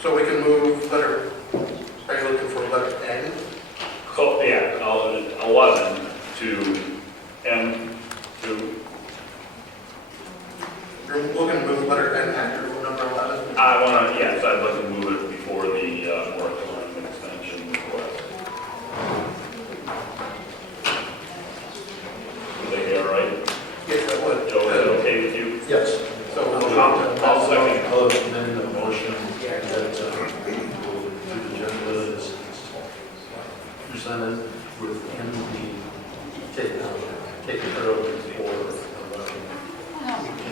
So we can move letter, are you looking for letter N? Oh, yeah, 11 to M2. You're looking to move letter N after number 11? Yes, I'd like to move it before the moratorium extension request. Would they be all right? Yes, that would. Joe, is that okay with you? Yes. So we'll move I'll second. I'll amend the motion that we'll do the agenda as presented within the taken care of before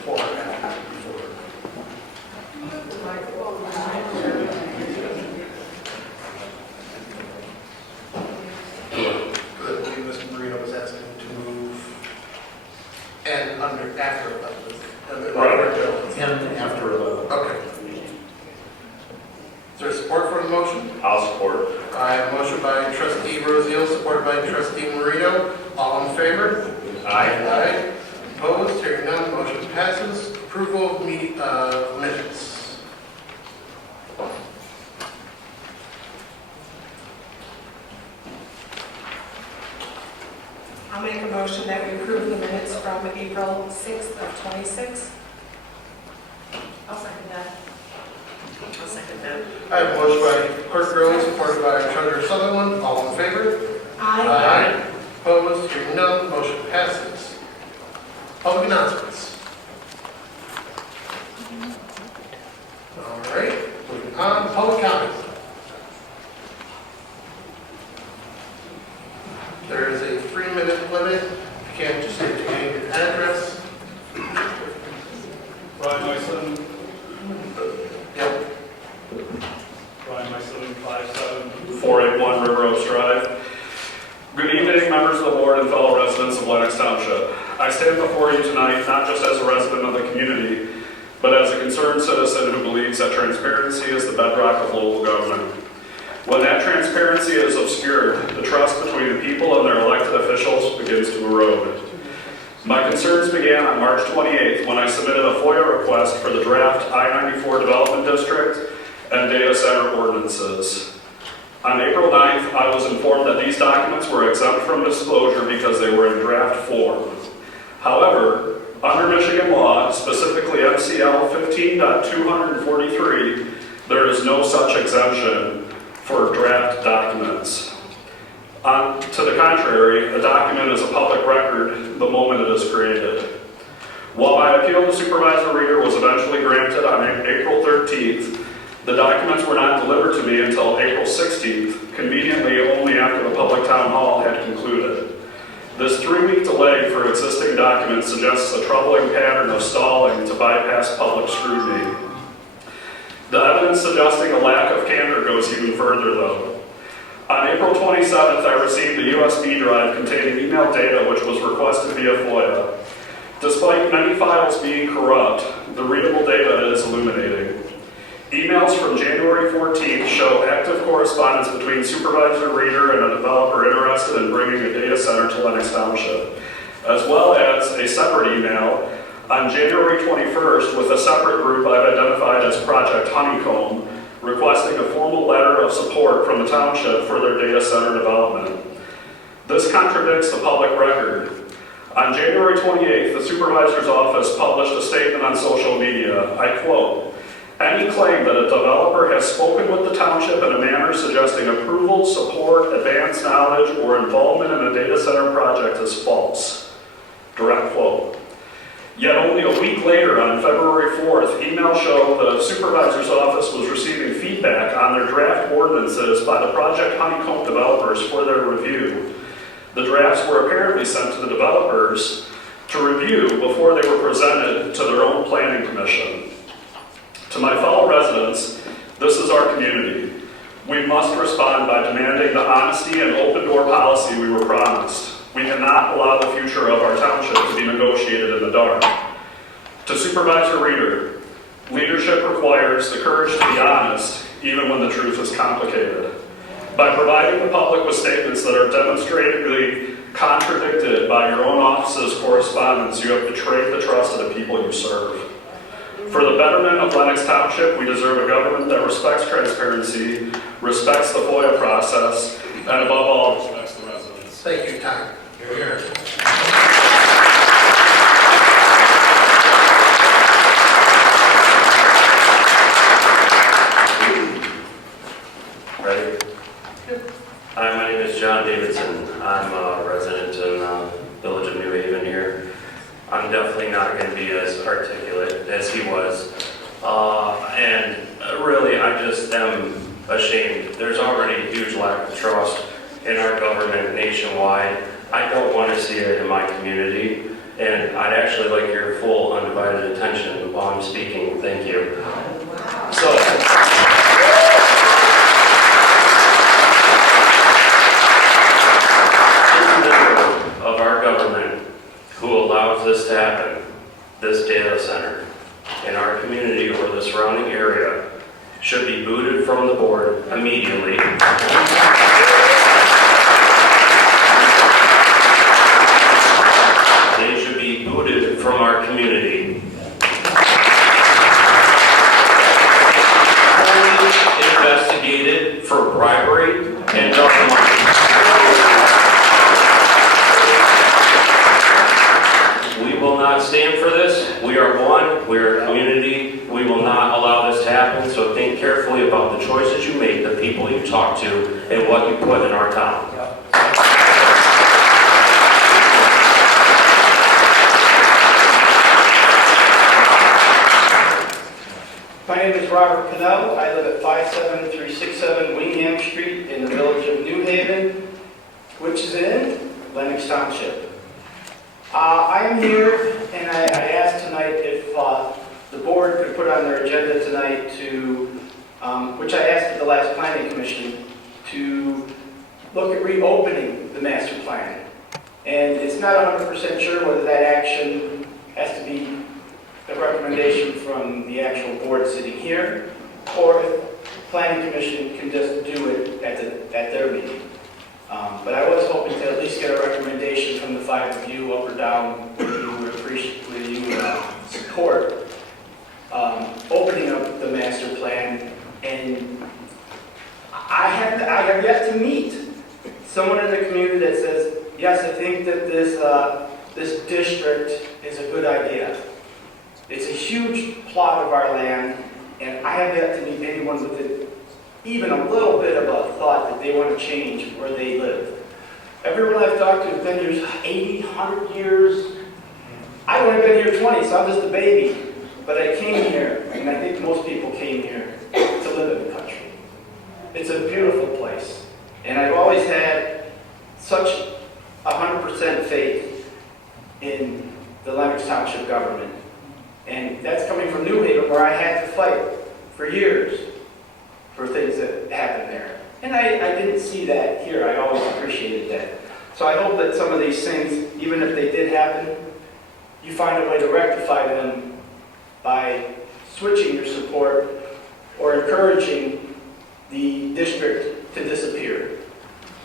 or after. Good. I believe Mr. Marino was asking to move N under after 11. And after 11. Okay. Is there support for the motion? I'll support. I have a motion by trustee Rosio, supported by trustee Marino. All in favor? Aye. Aye. Opposed? Hearing none, motion passes. Approval of minutes. I'll make a motion that we approve the minutes from April 6th of 26. I'll second that. I'll second that. I have a motion by clerk Gurley, supported by treasurer Sutherland. All in favor? Aye. Opposed? Hearing none, motion passes. Public announcements. All right, moving on, public comment. There is a 3-minute limit. You can't just state your name and address. Brian Myson, Yep. 481 River Oaks Drive. Good evening, members of the board and fellow residents of Lenox Township. I stand before you tonight not just as a resident of the community, but as a concerned citizen who believes that transparency is the bedrock of local government. When that transparency is obscured, the trust between the people and their elected officials begins to erode. My concerns began on March 28th when I submitted a FOIA request for the draft I-94 Development District and data center ordinances. On April 9th, I was informed that these documents were exempt from disclosure because they were in draft form. However, under Michigan law, specifically MCL 15.243, there is no such exemption for draft documents. To the contrary, a document is a public record the moment it is created. While my appeal to Supervisor Reeder was eventually granted on April 13th, the documents were not delivered to me until April 16th, conveniently only after the public town hall had concluded. This 3-week delay for existing documents suggests a troubling pattern of stalling to bypass public scrutiny. The evidence suggesting a lack of candor goes even further, though. On April 27th, I received a USB drive containing email data which was requested via FOIA. Despite many files being corrupt, the readable data is illuminating. Emails from January 14th show active correspondence between Supervisor Reeder and a developer interested in bringing a data center to Lenox Township, as well as a separate email on January 21st with a separate group I've identified as Project Honeycomb, requesting a formal letter of support from the township for their data center development. This contradicts the public record. On January 28th, the supervisor's office published a statement on social media. I quote, "Any claim that a developer has spoken with the township in a manner suggesting approval, support, advanced knowledge, or involvement in a data center project is false." Direct quote. Yet only a week later, on February 4th, emails show the supervisor's office was receiving feedback on their draft ordinances by the Project Honeycomb developers for their review. The drafts were apparently sent to the developers to review before they were presented to their own planning commission. To my fellow residents, this is our community. We must respond by demanding the honesty and open door policy we were promised. We cannot allow the future of our township to be negotiated in the dark. To Supervisor Reeder, leadership requires the courage to be honest, even when the truth is complicated. By providing the public with statements that are demonstrably contradicted by your own office's correspondence, you have betrayed the trust of the people you serve. For the betterment of Lenox Township, we deserve a government that respects transparency, respects the FOIA process, and above all, respects the residents. Thank you, Tom. Here, here. Ready? Hi, my name is John Davidson. I'm a resident in the village of New Haven here. I'm definitely not going to be as articulate as he was. And really, I just am ashamed. There's already a huge lack of trust in our government nationwide. I don't want to see it in my community. And I'd actually like your full undivided attention while I'm speaking. Thank you. So, of our government who allows this to happen, this data center in our community or the surrounding area should be booted from the board immediately. They should be booted from our community. Fully investigated for bribery and double money. We will not stand for this. We are one. We are a community. We will not allow this to happen. So think carefully about the choices you make, the people you talk to, and what you put in our town. My name is Robert Cannell. I live at 57367 Wingham Street in the village of New Haven, which is in Lenox Township. I am here, and I asked tonight if the board could put on their agenda tonight to, which I asked at the last planning commission, to look at reopening the master plan. And it's not 100% sure whether that action has to be a recommendation from the actual board sitting here, or if the planning commission can just do it at their meeting. But I was hoping to at least get a recommendation from the five of you, up or down, whether you would appreciate, whether you would support opening up the master plan. And I have yet to meet someone in the community that says, yes, I think that this district is a good idea. It's a huge plot of our land, and I have yet to meet anyone with it, even a little bit of a thought that they want to change where they live. Everyone I've talked to has been here 80, 100 years. I've only been here 20, so I'm just a baby. But I came here, and I think most people came here to live in the country. It's a beautiful place. And I've always had such 100% faith in the Lenox Township government. And that's coming from New Haven, where I had to fight for years for things that happened there. And I didn't see that here. I always appreciated that. So I hope that some of these things, even if they did happen, you find a way to rectify them by switching your support or encouraging the district to disappear.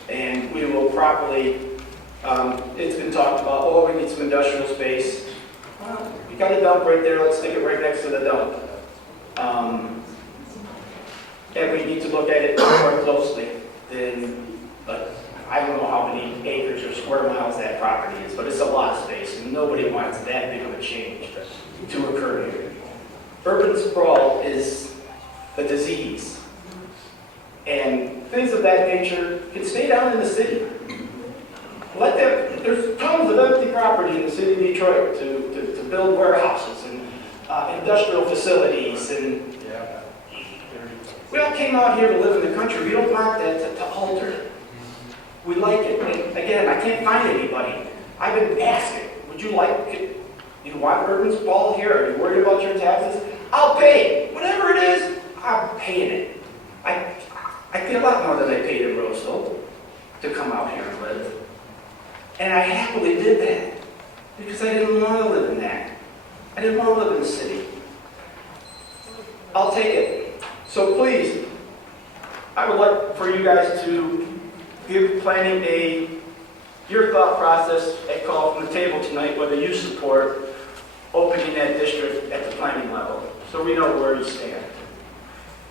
And we will properly, it's been talked about, oh, we need some industrial space. Well, you got a dump right there, let's stick it right next to the dump. And we need to look at it more closely than, I don't know how many acres or square miles that property is, but it's a lot of space, and nobody wants that big of a change to occur here. Urban sprawl is a disease, and things of that nature can stay down in the city. Let them, there's tons of empty property in the city of Detroit to build warehouses and industrial facilities, and we all came out here to live in the country. We don't want that to alter. We like it. And again, I can't find anybody. I've been asking, would you like it? You want urban sprawl here? Are you worried about your taxes? I'll pay. Whatever it is, I'm paying it. I pay a lot more than I paid in Roseville to come out here and live. And I happily did that because I didn't want to live in that. I didn't want to live in the city. I'll take it. So please, I would like for you guys to give planning your thought process and call from the table tonight whether you support opening that district at the planning level. so we know where you stand.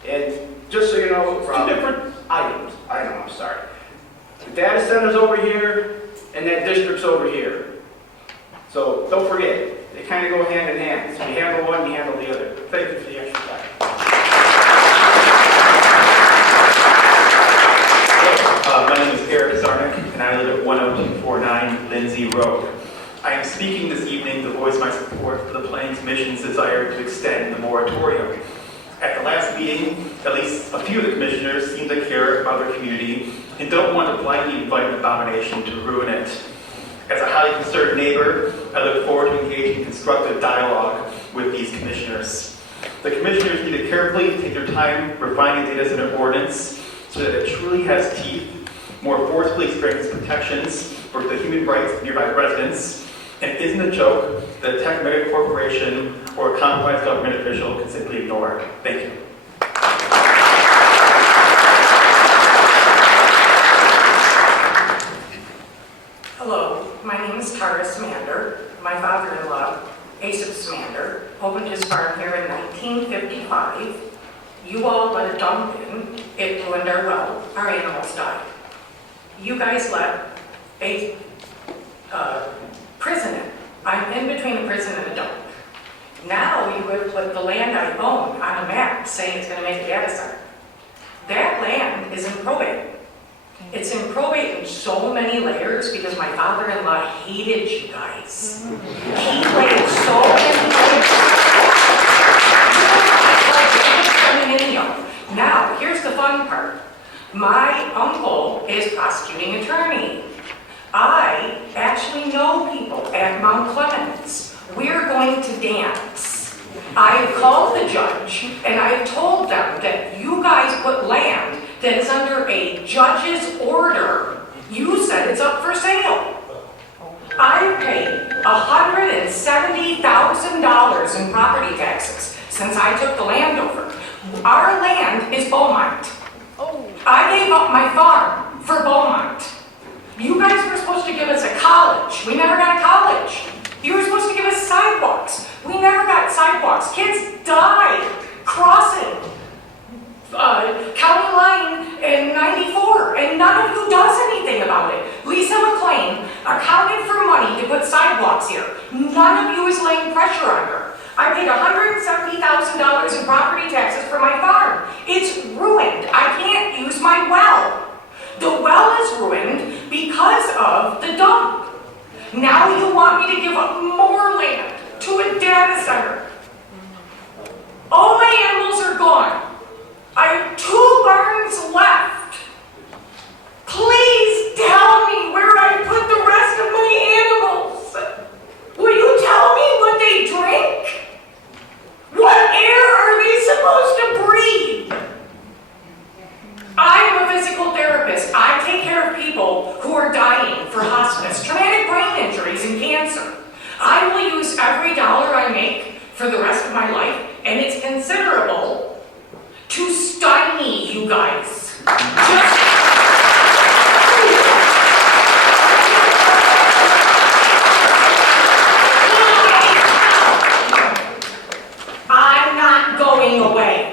And just so you know, it's two different items. I know, I'm sorry. The data center's over here, and that district's over here. So don't forget, they kind of go hand in hand. So you handle one, you handle the other. Thank you for the extra time. My name is Eric Zarnick, and I live at 10249 Lindsay Road. I am speaking this evening to voice my support for the Planning Commission's desire to extend the moratorium. At the last meeting, at least a few of the commissioners seem to care about their community and don't want to blindly invite an abomination to ruin it. As a highly concerned neighbor, I look forward to engaging in constructive dialogue with these commissioners. The commissioners need to carefully take their time refining the data center ordinance so that it truly has teeth, more forcefully strengthens protections for the human rights of nearby residents, and isn't a joke that a tech mega corporation or a compromised government official can simply ignore. Thank you. Hello, my name is Tara Smander. My father-in-law, Asaph Smander, opened his farm here in 1955. You all let a dump in, it ruined our well, our animals died. You guys let a prison in. I'm in between a prison and a dump. Now you have put the land I own on a map saying it's going to make a data center. That land is in probate. It's in probate in so many layers because my father-in-law hated you guys. He laid so many layers. Now, here's the fun part. My uncle is prosecuting attorney. I actually know people at Mount Clemens. We're going to dance. I called the judge and I told them that you guys put land that is under a judge's order. You said it's up for sale. I've paid $170,000 in property taxes since I took the land over. Our land is Beaumont. I gave up my farm for Beaumont. You guys were supposed to give us a college. We never got a college. You were supposed to give us sidewalks. We never got sidewalks. Kids died crossing county line in '94, and none of you does anything about it. Lisa McLean accounted for money to put sidewalks here. None of you is laying pressure on her. I paid $170,000 in property taxes for my farm. It's ruined. I can't use my well. The well is ruined because of the dump. Now you want me to give up more land to a data center. All my animals are gone. I have 2 barns left. Please tell me where I put the rest of my animals. Will you tell me what they drink? What air are they supposed to breathe? I'm a physical therapist. I take care of people who are dying for hospice, traumatic brain injuries, and cancer. I will use every dollar I make for the rest of my life, and it's considerable, to stymie you guys. I'm not going away.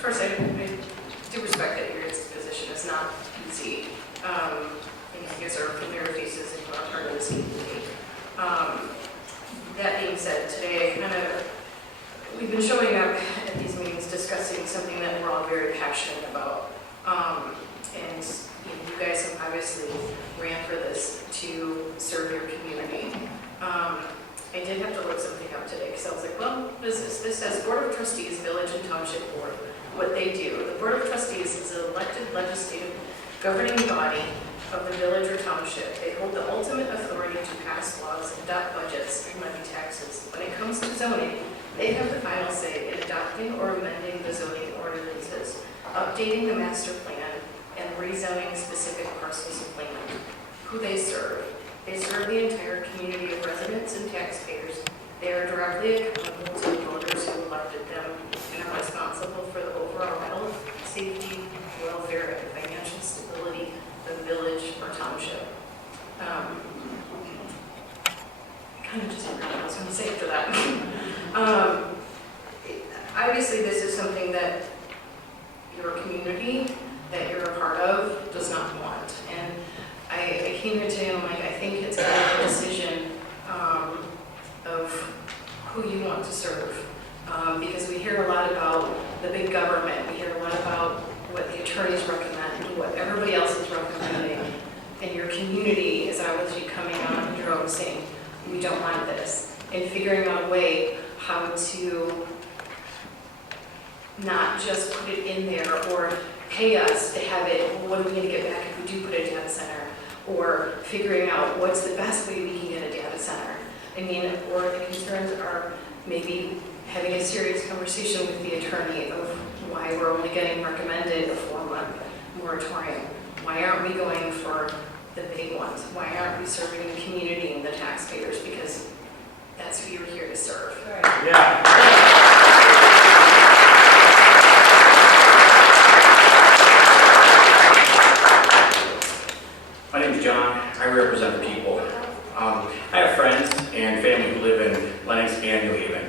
First, I do respect that your position is not easy. And you guys are familiar faces and not part of this community. That being said, today we've been showing up at these meetings discussing something that we're all very passionate about. And you guys have obviously ran for this to serve your community. I did have to look something up today because I was like, well, this says Board of Trustees, Village and Township Board. What they do, the Board of Trustees is an elected legislative governing body of the village or township. They hold the ultimate authority to pass laws, adopt budgets, and levy taxes. When it comes to zoning, they have the final say in adopting or amending the zoning ordinances, updating the master plan, and rezoning specific parcels of land. Who they serve. They serve the entire community of residents and taxpayers. They are directly accountable to the obviously this is something that your community that you're a part of does not want. And I came here today and I'm like, I think it's kind of a decision of who you want to serve. Because we hear a lot about the big government, we hear a lot about what the attorneys recommend, what everybody else is recommending. And your community is obviously coming on your own saying, we don't want this. And figuring out a way how to not just put it in there or pay us to have it, well, what are we going to get back if we do put a data center? Or figuring out what's the best way we can get a data center. I mean, or the concerns are maybe having a serious conversation with the attorney of why we're only getting recommended a 4-month moratorium. Why aren't we going for the big ones? Why aren't we serving the community and the taxpayers? Because that's who you're here to serve. My name is John. I represent the people. I have friends and family who live in Lenox and New Haven.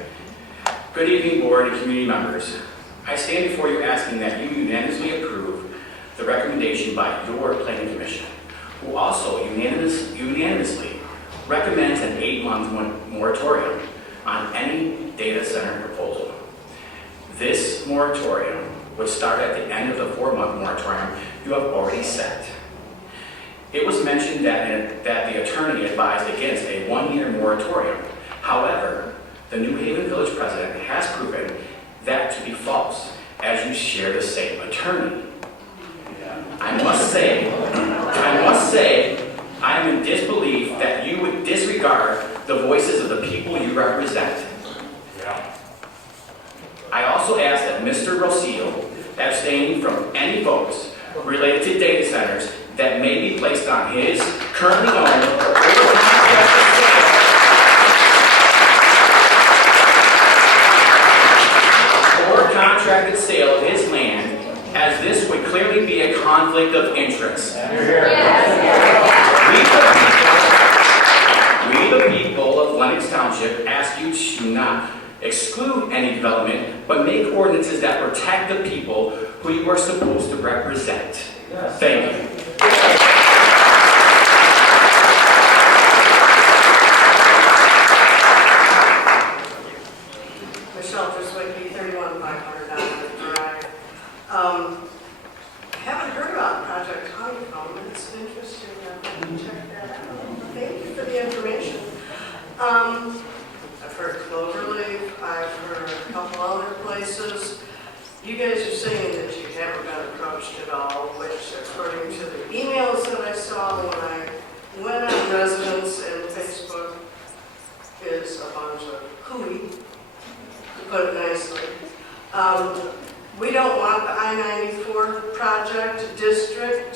Good evening, board and community members. I stand before you asking that you unanimously approve the recommendation by your planning commission, who also unanimously recommends an 8-month moratorium on any data center proposal. This moratorium would start at the end of the 4-month moratorium you have already set. It was mentioned that the attorney advised against a 1-year moratorium. However, the New Haven Village President has proven that to be false, as you share the same attorney. I must say, I am in disbelief that you would disregard the voices of the people you represent. I also ask that Mr. Rosillo abstain from any votes related to data centers that may be placed on his currently owned or contracted sale of his land, as this would clearly be a conflict of interest. We the people of Lenox Township ask you to not exclude any development, but make ordinances that protect the people who you are supposed to represent. Thank you. Michelle Driswicky, 31500 Drive. Haven't heard about Project Honeycomb. It's interesting. Check that out. Thank you for the information. I've heard Cloverleaf. I've heard a couple other places. You guys are saying that you haven't been approached at all, which, according to the emails that I saw when I went on residence and Facebook, is a bunch of hooey, to put it nicely. We don't want the I-94 project district.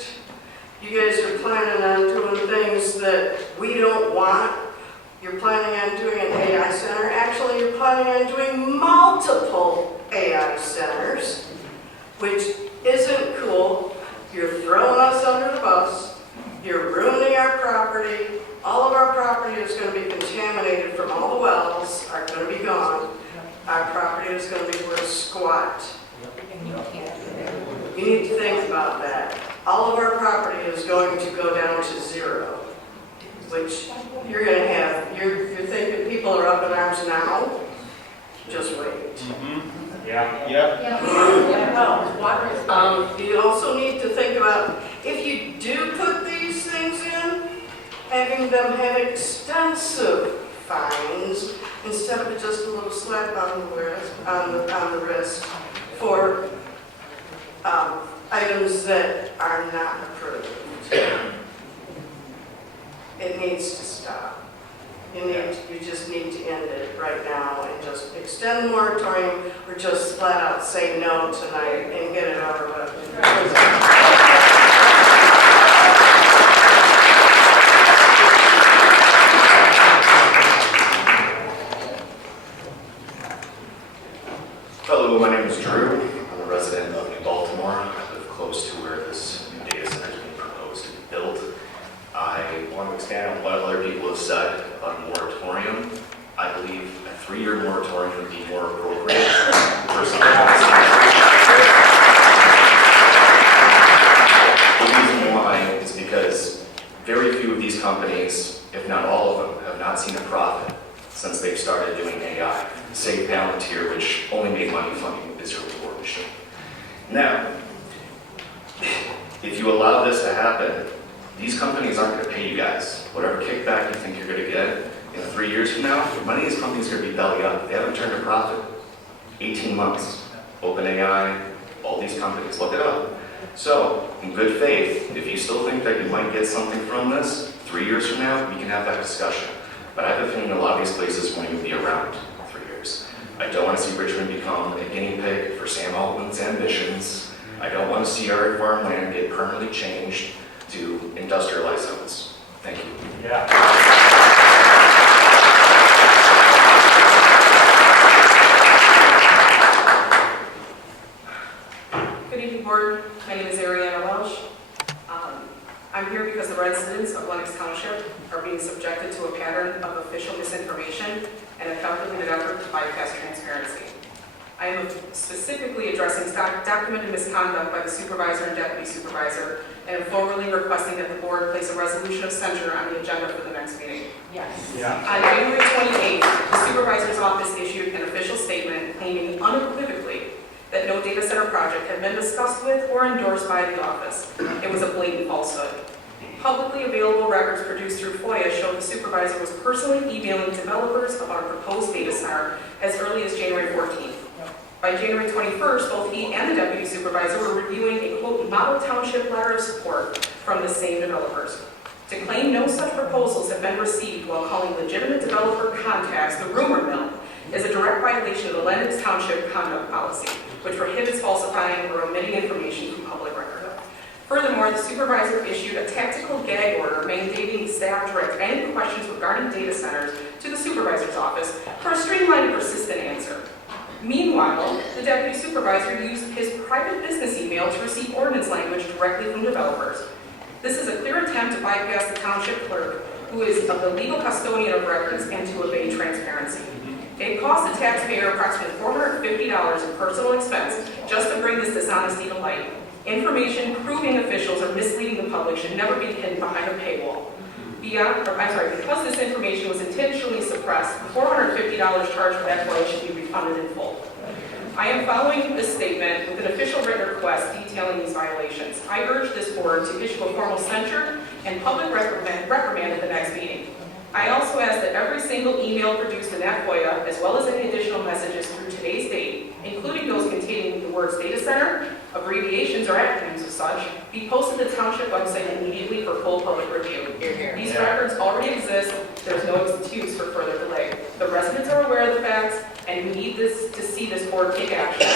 You guys are planning on doing things that we don't want. You're planning on doing an AI center. Actually, you're planning on doing multiple AI centers, which isn't cool. You're throwing us under the bus. You're ruining our property. All of our property is going to be contaminated from all the wells are going to be gone. Our property is going to be worth squat. You need to think about that. All of our property is going to go down to 0, which you're going to have. You're thinking people are up in arms now. Just wait. You also need to think about, if you do put these things in, having them have extensive fines instead of just a little slap on the wrist for items that are not approved. It needs to stop. You just need to end it right now and just extend the moratorium, or just flat out say no tonight and get it over with. Hello, my name is Drew. I'm a resident of New Baltimore. I live close to where this new data center is being proposed and built. I want to expand on what other people have said about a moratorium. I believe a 3-year moratorium would be more appropriate. Personally, volunteer, which only make money funding miserable organization. Now, if you allow this to happen, these companies aren't going to pay you guys. Whatever kickback you think you're going to get, 3 years from now, the money of these companies is going to be belly up. They haven't turned a profit. 18 months. OpenAI, all these companies, look it up. So, in good faith, if you still think that you might get something from this, 3 years from now, we can have that discussion. But I have a feeling a lot of these places won't even be around in 3 years. I don't want to see Richmond become a guinea pig for Sam Altman's ambitions. I don't want to see our farmland get permanently changed to industrialized zones. Thank you. Good evening, board. My name is Ariana Welsh. I'm here because the residents of Lenox Township are being subjected to a pattern of official misinformation and a calculated effort to bypass transparency. I am specifically addressing documented misconduct by the supervisor and deputy supervisor, and am formally requesting that the board place a resolution of censure on the agenda for the next meeting. Yes. On January 28th, the supervisor's office issued an official statement claiming unequivocally that no data center project had been discussed with or endorsed by the office. It was a blatant falsehood. Publicly available records produced through FOIA show the supervisor was personally emailing developers about a proposed data center as early as January 14th. By January 21st, both he and the deputy supervisor were reviewing a, quote, model township letter of support from the same developers. To claim no such proposals have been received while calling legitimate developer contacts the rumor mill is a direct violation of the Lenox Township conduct policy, which prohibits falsifying or omitting information from public record. Furthermore, the supervisor issued a tactical gag order mandating staff direct any questions regarding data centers to the supervisor's office for a streamlined and persistent answer. Meanwhile, the deputy supervisor used his private business email to receive ordinance language directly from developers. This is a clear attempt to bypass the township clerk, who is the legal custodian of records, and to evade transparency. It cost the taxpayer approximately $450 in personal expense just to bring this dishonesty to light. Information proving officials are misleading the public should never be hidden behind a paywall. Because this information was intentionally suppressed, the $450 charged for that FOIA should be refunded in full. I am following this statement with an official written request detailing these violations. I urge this board to issue a formal censure and public reprimand at the next meeting. I also ask that every single email produced in that FOIA, as well as any additional messages through today's date, including those containing the words data center, abbreviations or acronyms of such, be posted to the township website immediately for full public review. These records already exist. There's no excuse for further delay. The residents are aware of the facts, and we need to see this board take action.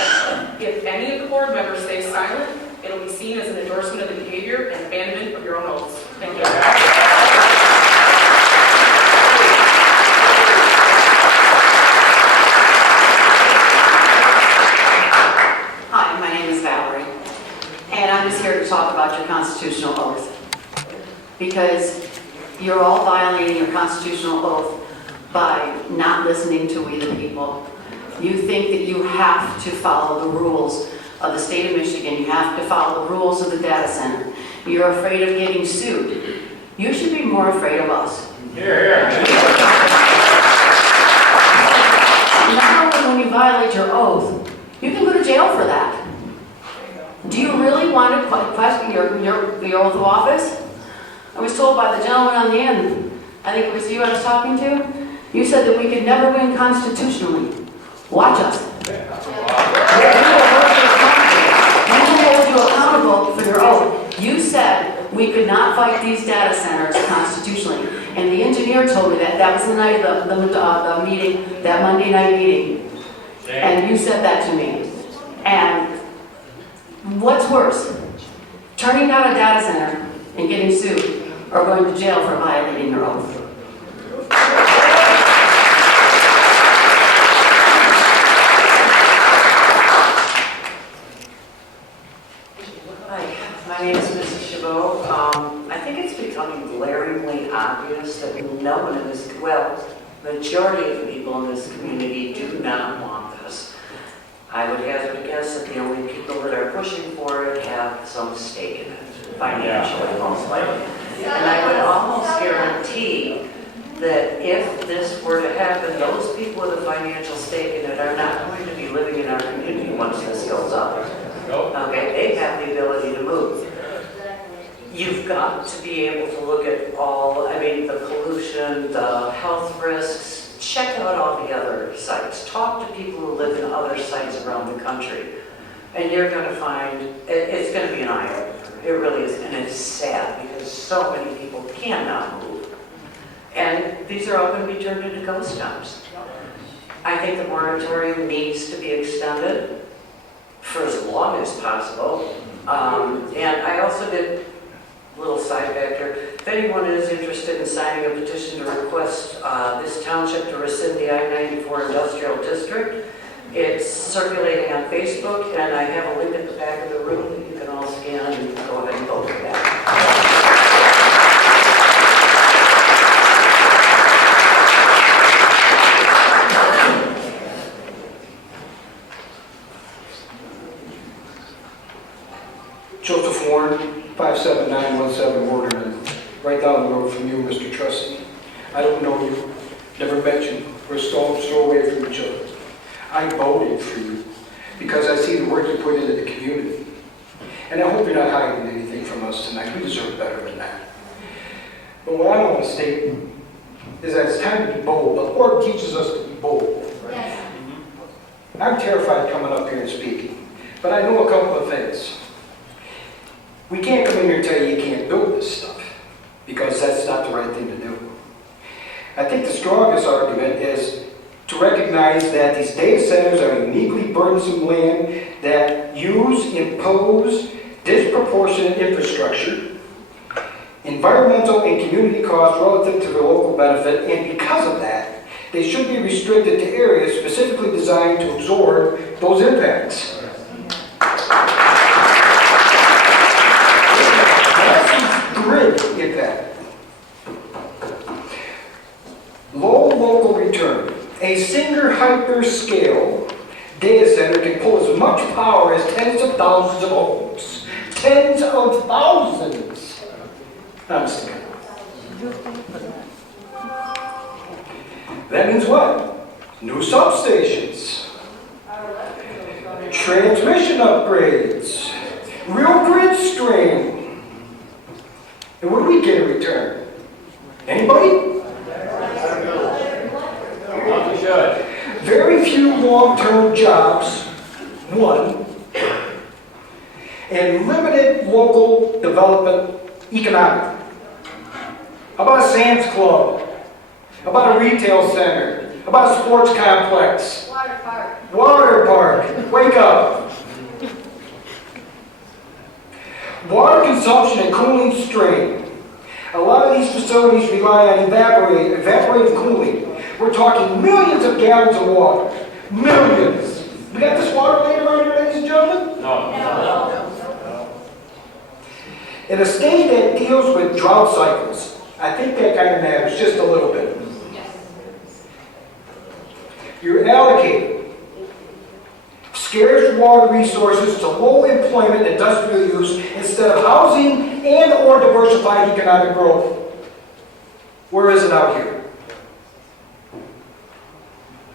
If any of the board members stay silent, it'll be seen as an endorsement of the behavior and abandonment of your own oaths. Thank you. Hi, my name is Valerie, and I'm just here to talk about your constitutional oath. Because you're all violating your constitutional oath by not listening to we the people. You think that you have to follow the rules of the state of Michigan. You have to follow the rules of the data center. You're afraid of getting sued. You should be more afraid of us. Not only when you violate your oath, you can go to jail for that. Do you really want to question your oath of office? I was told by the gentleman on the end, I think it was you I was talking to, you said that we could never win constitutionally. Watch us. We will hold you accountable for your oath. You said we could not fight these data centers constitutionally. And the engineer told me that. That was the night of the meeting, that Monday night meeting. And you said that to me. And what's worse? Turning down a data center and getting sued, or going to jail for violating your oath. Hi, my name is Mrs. Chabot. I think it's becoming glaringly obvious that no one in this, well, the majority of the people in this community do not want this. I would hazard a guess that the only people that are pushing for it have some stake in it, financially most likely. And I would almost guarantee that if this were to happen, those people with a financial stake in it are not going to be living in our community once this goes up. Okay, they have the ability to move. You've got to be able to look at all, I mean, the pollution, the health risks, check out all the other sites. Talk to people who live in other sites around the country. And you're going to find, it's going to be an eye-opener. It really is. And it's sad because so many people cannot move. And these are all going to be turned into ghost towns. I think the moratorium needs to be extended for as long as possible. And I also did a little side factor. If anyone is interested in signing a petition to request this township to rescind the I-94 industrial district, it's circulating on Facebook, and I have a link at the back of the room that you can all scan and go ahead and vote for that. Joseph Warren, 57917 Waterman, right down the road from you, Mr. Trustee. I don't know you, never met you. We're a stone's throw away from each other. I voted for you because I see the work you put into the community. And I hope you're not hiding anything from us tonight. We deserve better than that. But what I want to state is that it's time to be bold. The Lord teaches us to be bold. Yes. I'm terrified coming up here and speaking, but I know a couple of things. We can't come in here and tell you you can't build this stuff, because that's not the right thing to do. I think the strongest argument is to recognize that these data centers are uniquely burdensome land that impose disproportionate infrastructure, environmental and community costs relative to their local benefit, and because of that, they should be restricted to areas specifically designed to absorb those impacts. Grid impact. Low local return. A single hyperscale data center can pull as much power as tens of thousands of homes. Tens of thousands. I'm just kidding. That means what? New substations, transmission upgrades, real grid strain. And what do we get in return? Anybody? Very few long-term jobs, one, and limited local development economically. How about a Sam's Club? How about a retail center? How about a sports complex? Water park. Water park. Wake up. Water consumption and cooling strain. A lot of these facilities rely on evaporative cooling. We're talking millions of gallons of water. Millions. We got this water laying around here, ladies and gentlemen? No. In a state that deals with drought cycles, I think that kind of matters just a little bit. You're allocating scarce water resources to low employment industrial use instead of housing and or diversified economic growth. Where is it out here?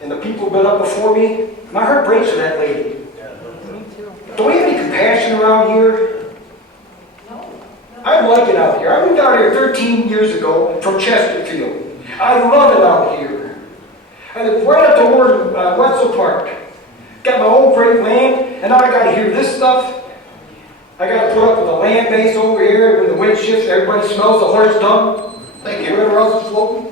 And the people who've been up before me, my heart breaks for that lady. Do we have any compassion around here? I like it out here. I moved out here 13 years ago from Chesterfield. I love it out here. I live right up to Wetzel Park. Got my own great land, and now I got to hear this stuff. I got to put up with the land base over here when the wind shifts. Everybody smells the horse dung. Thank you. Whatever else is floating.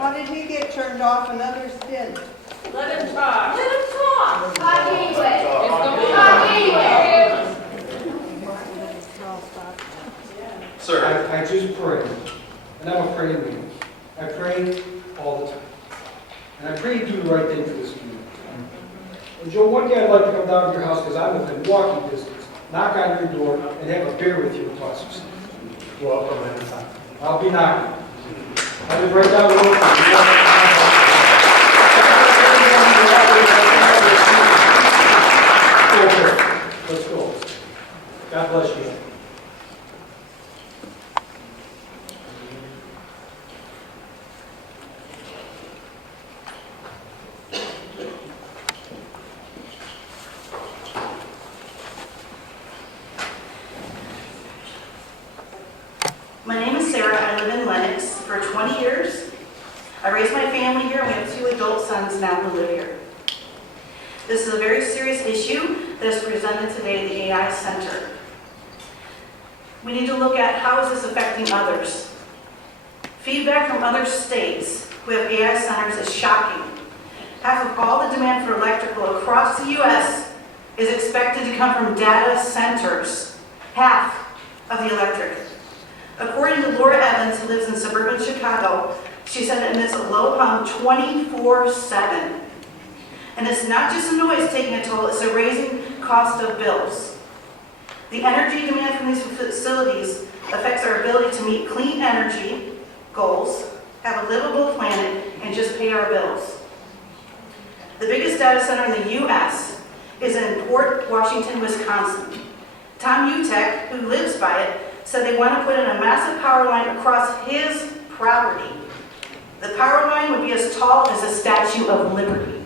How did he get turned off and others did? Let him talk. Let him talk. Talk anyway. Talk anyway. Sir. I just pray, and I'm a praying man. I pray all the time. And I pray you do the right thing for this community. And Joe, one day I'd like to come down to your house because I'm within walking distance, knock on your door, and have a beer with you and talk some stuff. You're welcome anytime. I'll be knocking. I'll be right down the road. Let's go. God bless you. for 20 years. I raised my family here, and we have 2 adult sons now who live here. This is a very serious issue that is presented today at the AI Center. We need to look at how is this affecting others. Feedback from other states who have AI centers is shocking. Half of all the demand for electrical across the U.S. is expected to come from data centers. Half of the electric. According to Laura Evans, who lives in suburban Chicago, she said it emits a low hum 24/7. And it's not just the noise taking a toll, it's the raising cost of bills. The energy demand from these facilities affects our ability to meet clean energy goals, have a livable planet, and just pay our bills. The biggest data center in the U.S. is in Port Washington, Wisconsin. Tom Utek, who lives by it, said they want to put in a massive power line across his property. The power line would be as tall as the Statue of Liberty.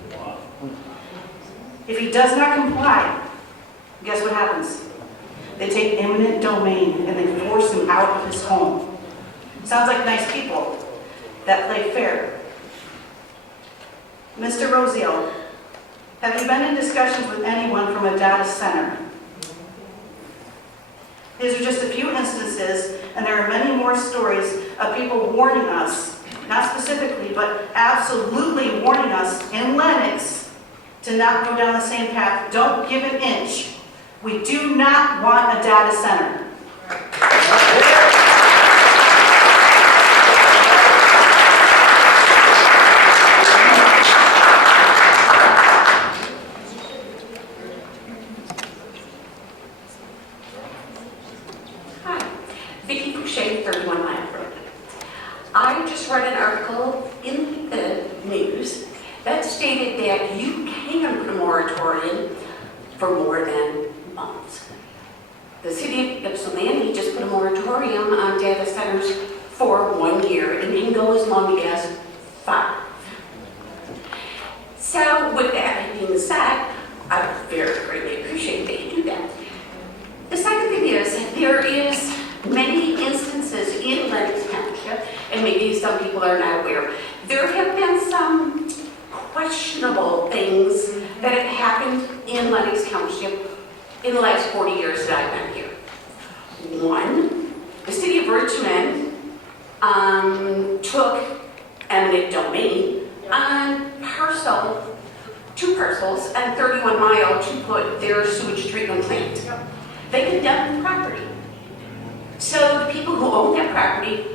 If he does not comply, guess what happens? They take eminent domain and they force him out of his home. Sounds like nice people that play fair. Mr. Rosio, have you been in discussions with anyone from a data center? These are just a few instances, and there are many more stories of people warning us, not specifically, but absolutely warning us in Lenox to not go down the same path. Don't give an inch. We do not want a data center. Hi, Vicki Boucher, 31 Mile Road. I just read an article in the news that stated that you can put a moratorium for more than months. The city of Ypsilanti just put a moratorium on data centers for 1 year, and it can go as long as 5. So with that being said, I very greatly appreciate that you do that. The second thing is, there is many instances in Lenox Township, and maybe some people are not aware, there have been some questionable things that have happened in Lenox Township in the last 40 years that I've been here. One, the city of Richmond took eminent domain on parcel, 2 parcels, and 31 Mile to put their sewage treatment plant. They condemned the property. So the people who own that property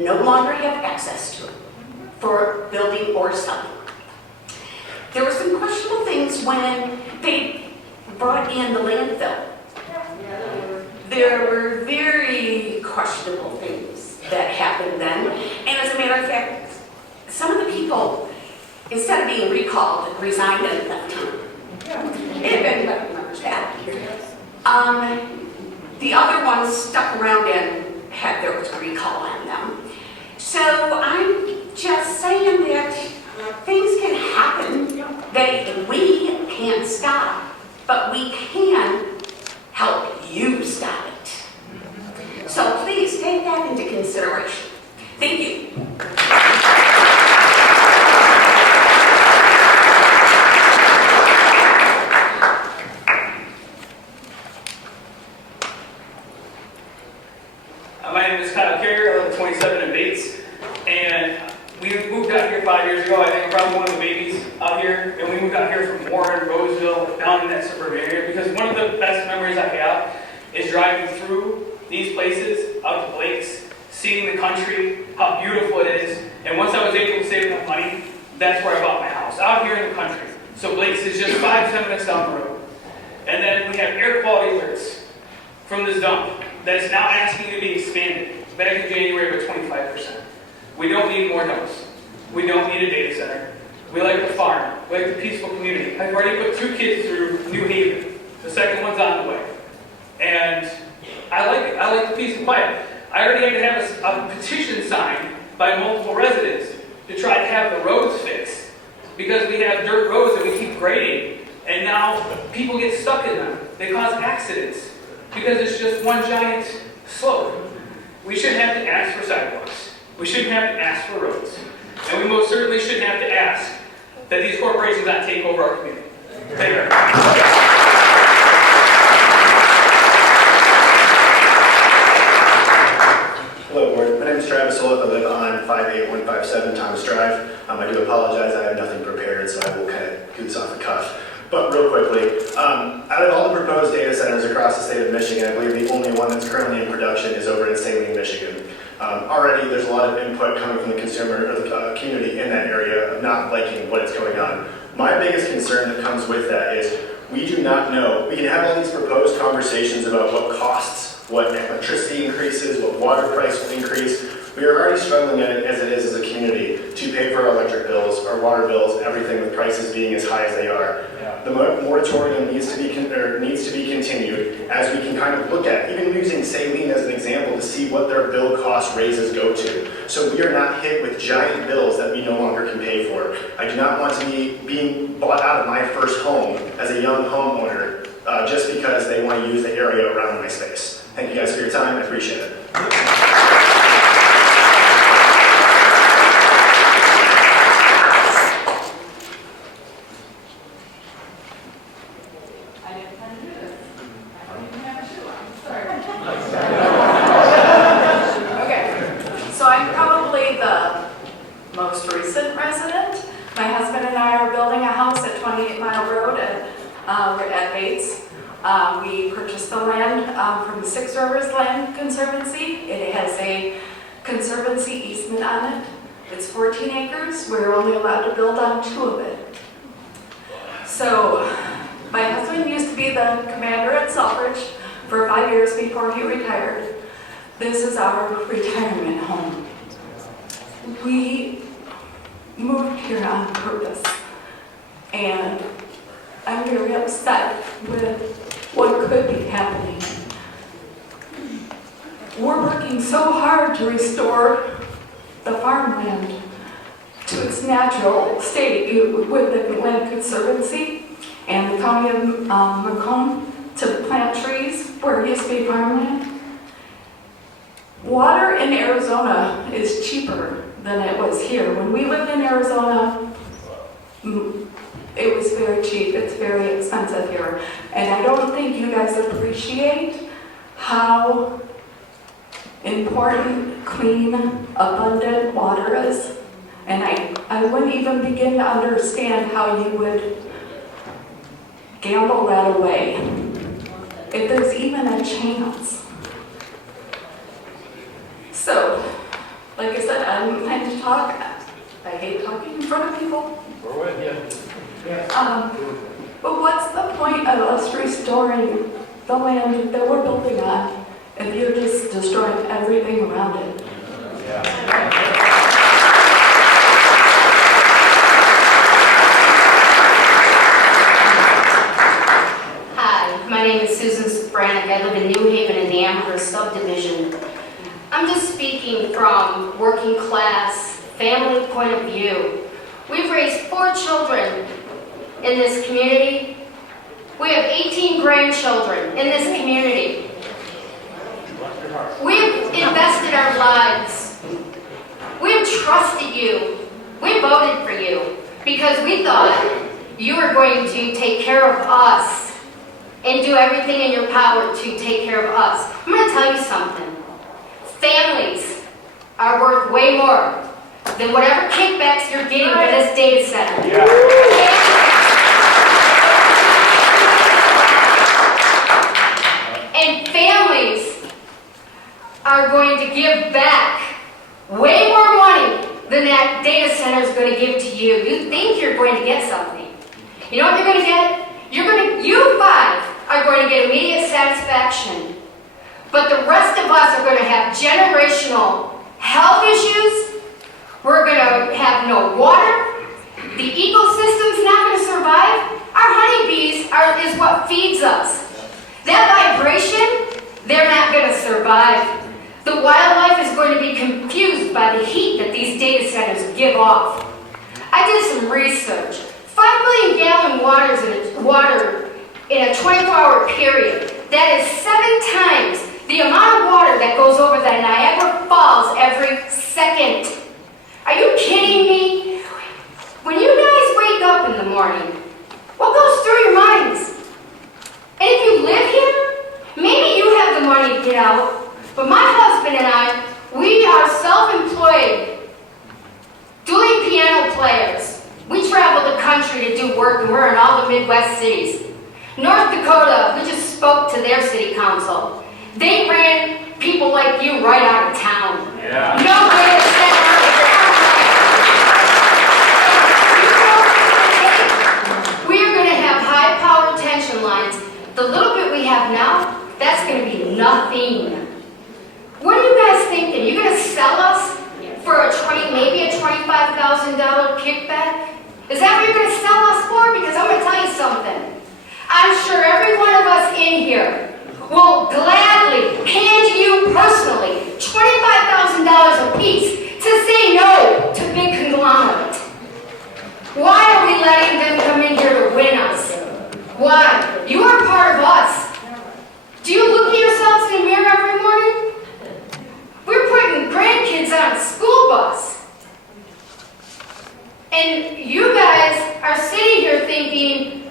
no longer have access to it for building or selling. There were some questionable things when they brought in the landfill. There were very questionable things that happened then. And as a matter of fact, some of the people, instead of being recalled, resigned and left town. Anybody remembers that? The other ones stuck around and there was a recall on them. So I'm just saying that things can happen that we can't stop, but we can help you stop it. So please take that into consideration. Thank you. My name is Kyle Carrier. I live at 27 in Bates, and we moved out here 5 years ago. I think probably one of the babies out here, and we moved out here from Warren, Roseville, down in that suburban area, because one of the best memories I have is driving through these places, out to Blake's, seeing the country, how beautiful it is, and once I was able to save enough money, that's where I bought my house, out here in the country. So Blake's is just 5-10 minutes down the road. And then we have air quality alerts from this dump that is now asking to be expanded back in January by 25%. We don't need more dumps. We don't need a data center. We like the farm. We like the peaceful community. I've already put 2 kids through New Haven. The second one's on the way. And I like it. I like the peace and quiet. I already had to have a petition signed by multiple residents to try to have the roads fixed, because we have dirt roads that we keep grading, and now people get stuck in them. They cause accidents because it's just one giant slope. We shouldn't have to ask for sidewalks. we shouldn't have to ask for roads. And we most certainly shouldn't have to ask that these corporations not take over our community. Take care. Hello, Board. My name is Travis Olip. I live on 58157 Thomas Drive. I do apologize. I have nothing prepared, so I will kind of do this off the cuff. But real quickly, out of all the proposed data centers across the state of Michigan, I believe the only one that's currently in production is over in Saline, Michigan. Already, there's a lot of input coming from the consumer or the community in that area of not liking what is going on. My biggest concern that comes with that is we do not know. We can have all these proposed conversations about what costs, what electricity increases, what water price will increase. We are already struggling as it is as a community to pay for our electric bills, our water bills, everything with prices being as high as they are. The moratorium needs to be continued as we can kind of look at, even using Saline as an example, to see what their bill cost raises go to. So we are not hit with giant bills that we no longer can pay for. I do not want to be being bought out of my first home as a young homeowner just because they want to use the area around my space. Thank you guys for your time. I appreciate it. We purchased the land from the Six Rivers Land Conservancy. It has a conservancy easement on it. It's 14 acres. We're only allowed to build on 2 of it. So my husband used to be the commander at Selfridge for 5 years before he retired. This is our retirement home. We moved here on purpose, and I'm very upset with what could be happening. We're working so hard to restore the farmland to its natural state with the Land Conservancy and the County of Macomb to plant trees where it used to be farmland. Water in Arizona is cheaper than it was here. When we lived in Arizona, it was very cheap. It's very expensive here. And I don't think you guys appreciate how important clean, abundant water is. And I wouldn't even begin to understand how you would gamble that away, if there's even a chance. So, like I said, I'm planning to talk. I hate talking in front of people. But what's the point of us restoring the land that we're building on if you're just destroying everything around it? Hi, my name is Susan Sopranik. I live in New Haven in the Amherst subdivision. I'm just speaking from working class, family point of view. We've raised 4 children in this community. We have 18 grandchildren in this community. We've invested our lives. We've trusted you. We voted for you because we thought you were going to take care of us and do everything in your power to take care of us. I'm going to tell you something. Families are worth way more than whatever kickbacks you're getting for this data center. And families are going to give back way more money than that data center is going to give to you. You think you're going to get something. You know what you're going to get? You 5 are going to get immediate satisfaction. But the rest of us are going to have generational health issues. We're going to have no water. The ecosystem's not going to survive. Our honeybees is what feeds us. That vibration, they're not going to survive. The wildlife is going to be confused by the heat that these data centers give off. I did some research. 5 million gallon water in a 24-hour period. That is 7 times the amount of water that goes over that Niagara Falls every second. Are you kidding me? When you guys wake up in the morning, what goes through your minds? And if you live here, maybe you have the money to get out, but my husband and I, we are self-employed, dueling piano players. We travel the country to do work, and we're in all the Midwest cities. North Dakota, we just spoke to their city council. They ran people like you right out of town. Yeah. No way to send We are going to have high-powered tension lines. The little bit we have now, that's going to be nothing. What are you guys thinking? You're going to sell us for maybe a $25,000 kickback? Is that what you're going to sell us for? Because I'm going to tell you something. I'm sure every one of us in here will gladly hand you personally $25,000 a piece to say no to big conglomerate. Why are we letting them come in here to win us? Why? You are part of us. Do you look at yourselves in the mirror every morning? We're putting grandkids on a school bus. And you guys are sitting here thinking,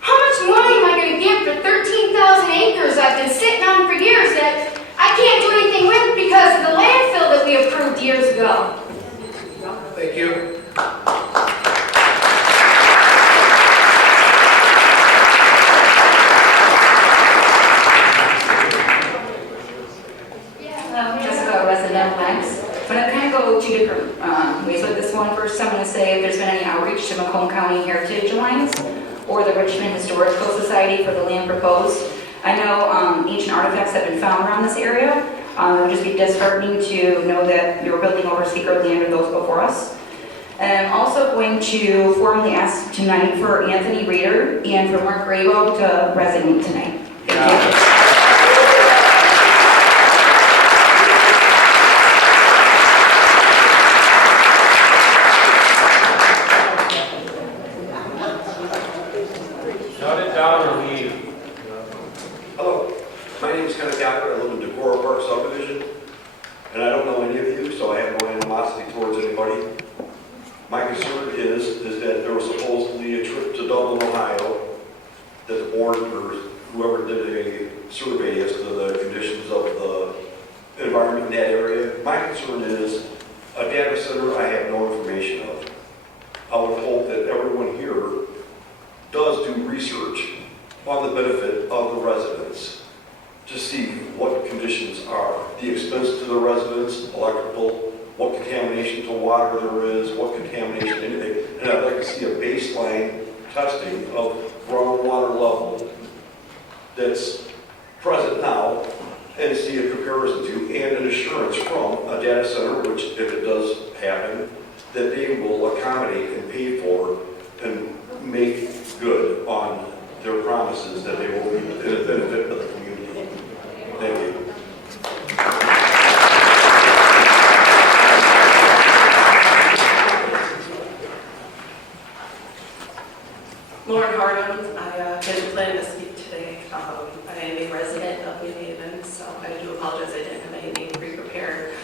how much money am I going to give for 13,000 acres I've been sitting on for years that I can't do anything with because of the landfill that we approved years ago? Thank you. Jessica, resident of Lennox. I'm going to kind of go two different ways with this one. First, I'm going to say if there's been any outreach to Macomb County Heritage Alliance or the Richmond Historical Society for the land proposed. I know ancient artifacts have been found around this area. It would just be disheartening to know that you were building over secret land of those before us. And I'm also going to formally ask tonight for Anthony Reeder and for Mark Grabo to resonate tonight. Thank you. Hello, my name is Kenneth Gallagher. I live in Decorah Park subdivision, and I don't know any of you, so I have no animosity towards anybody. My concern is that there was supposedly a trip to Dublin, Ohio, that the board or whoever did a survey as to the conditions of the environment in that area. My concern is a data center I have no information of. I would hope that everyone here does do research on the benefit of the residents to see what conditions are, the expense to the residents, electrical, what contamination to water there is, what contamination, anything. And I'd like to see a baseline testing of groundwater level that's present now and see a comparison to and an assurance from a data center, which if it does happen, that they will accommodate and pay for and make good on their promises that they will be a benefit of the community. Thank you. Lauren Harden, I didn't plan to speak today. I am a resident of New Haven, so I do apologize I didn't have anything pre-prepared.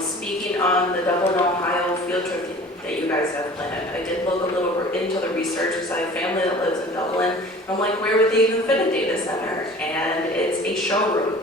Speaking on the Dublin, Ohio field trip that you guys have planned, I did look a little into the research because I have family that lives in Dublin. I'm like, where would they even fit a data center? And it's a showroom.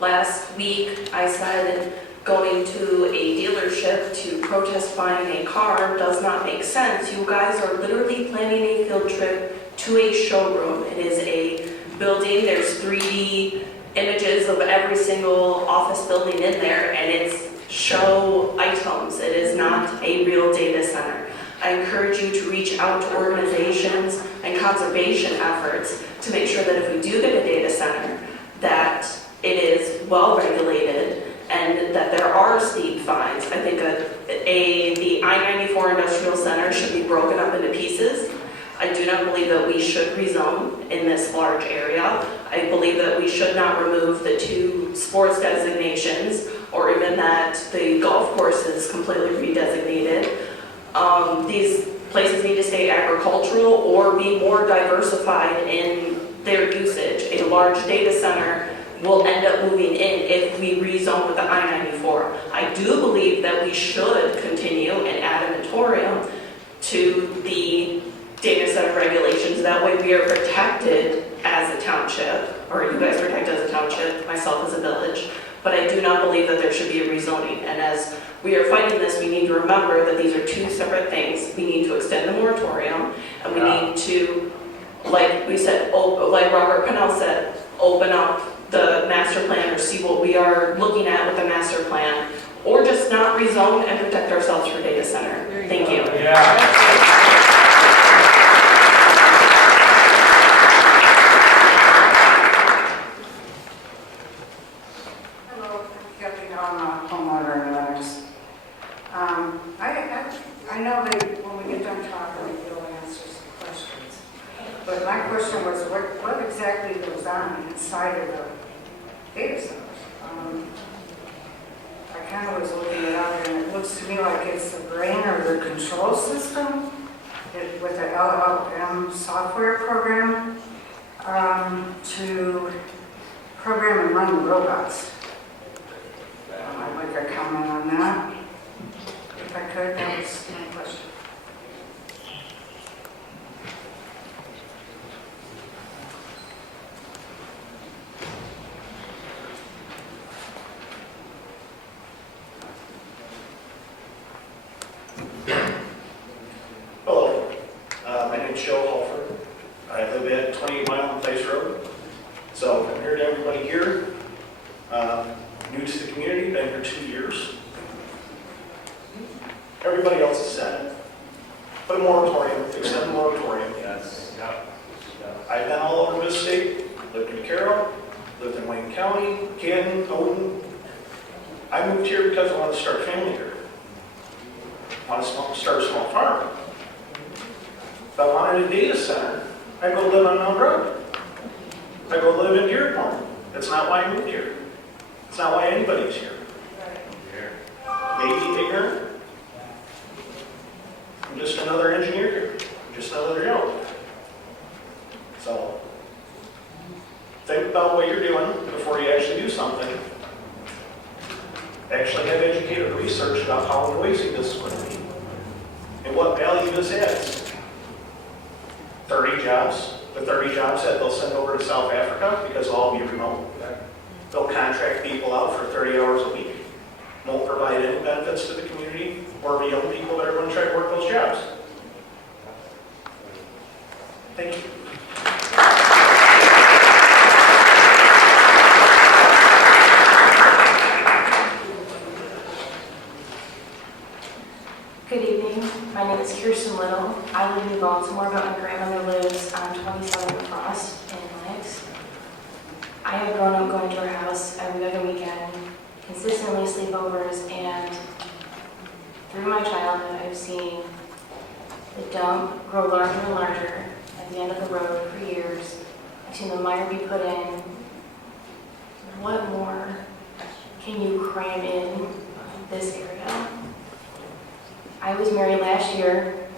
Last week, I said going to a dealership to protest buying a car does not make sense. You guys are literally planning a field trip to a showroom. It is a building, there's 3D images of every single office building in there, and it's show items. It is not a real data center. I encourage you to reach out to organizations and conservation efforts to make sure that if we do get a data center, that it is well regulated and that there are steep fines. I think the I-94 Industrial Center should be broken up into pieces. I do not believe that we should rezone in this large area. I believe that we should not remove the 2 sports designations or even that the golf course is completely redesignated. These places need to stay agricultural or be more diversified in their usage. A large data center will end up moving in if we rezone with the I-94. I do believe that we should continue and add a moratorium to the data center regulations. That way we are protected as a township, or you guys protect as a township, myself as a village. But I do not believe that there should be a rezoning. And as we are fighting this, we need to remember that these are two separate things. We need to extend the moratorium, and we need to, like we said, like Robert Cannell said, open up the master plan or see what we are looking at with the master plan, or just not rezone and protect ourselves for data center. Thank you. Hello, Captain, I'm a homeowner in Lenox. I know that when we get done talking, you'll answer some questions. But my question was, what exactly goes on inside of the data centers? I kind of was looking it up, and it looks to me like it's the brain or the control system with the LLM software program to program and run the robots. I'd like a comment on that. If I could, that was my question. Hello, my name's Joe Halford. I live at 28 Mile and Place Road. So compared to everybody here, new to the community, been here 2 years. Everybody else has said it. Put a moratorium, extend the moratorium. Yes. I've been all over this state, lived in Carroll, lived in Wayne County, Canton, Odin. I moved here because I want to start a family here. I want to start a small farm. If I wanted a data center, I'd go live on Mount Road. I'd go live in Dearborn. That's not why I moved here. It's not why anybody's here. Maybe ignorant. I'm just another engineer here. I'm just another Joe. So, think about what you're doing before you actually do something. Actually have educated research about how noisy this is going to be and what value this adds. 30 jobs. The 30 jobs that they'll send over to South Africa because they'll all be remote. They'll contract people out for 30 hours a week. Won't provide any benefits to the community or the young people that are going to try to work those jobs. Thank you. Good evening. My name is Kirsten Little. I live in Baltimore, but my grandmother lives on 27 Cross in Lenox. I have grown up going to her house every other weekend, consistently sleepovers, and through my childhood, I've seen the dump grow larger and larger at the end of the road for years. I've seen the mire be put in. What more can you cram in this area? I was married last year.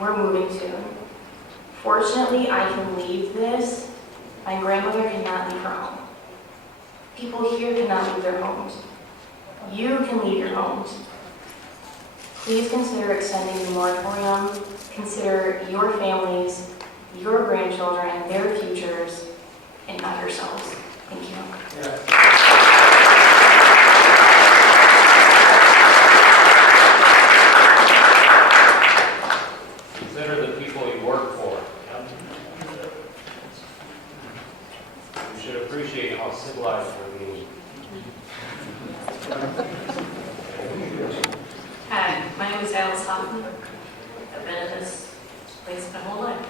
We're moving soon. Fortunately, I can leave this. My grandmother cannot leave her home. People here cannot leave their homes. You can leave your homes. Please consider extending the moratorium. Consider your families, your grandchildren, their futures, and not yourselves. Thank you. Consider the people you work for. You should appreciate how civilized we're being. Hi, my name is Alice Hoffman. I've been in this place my whole life.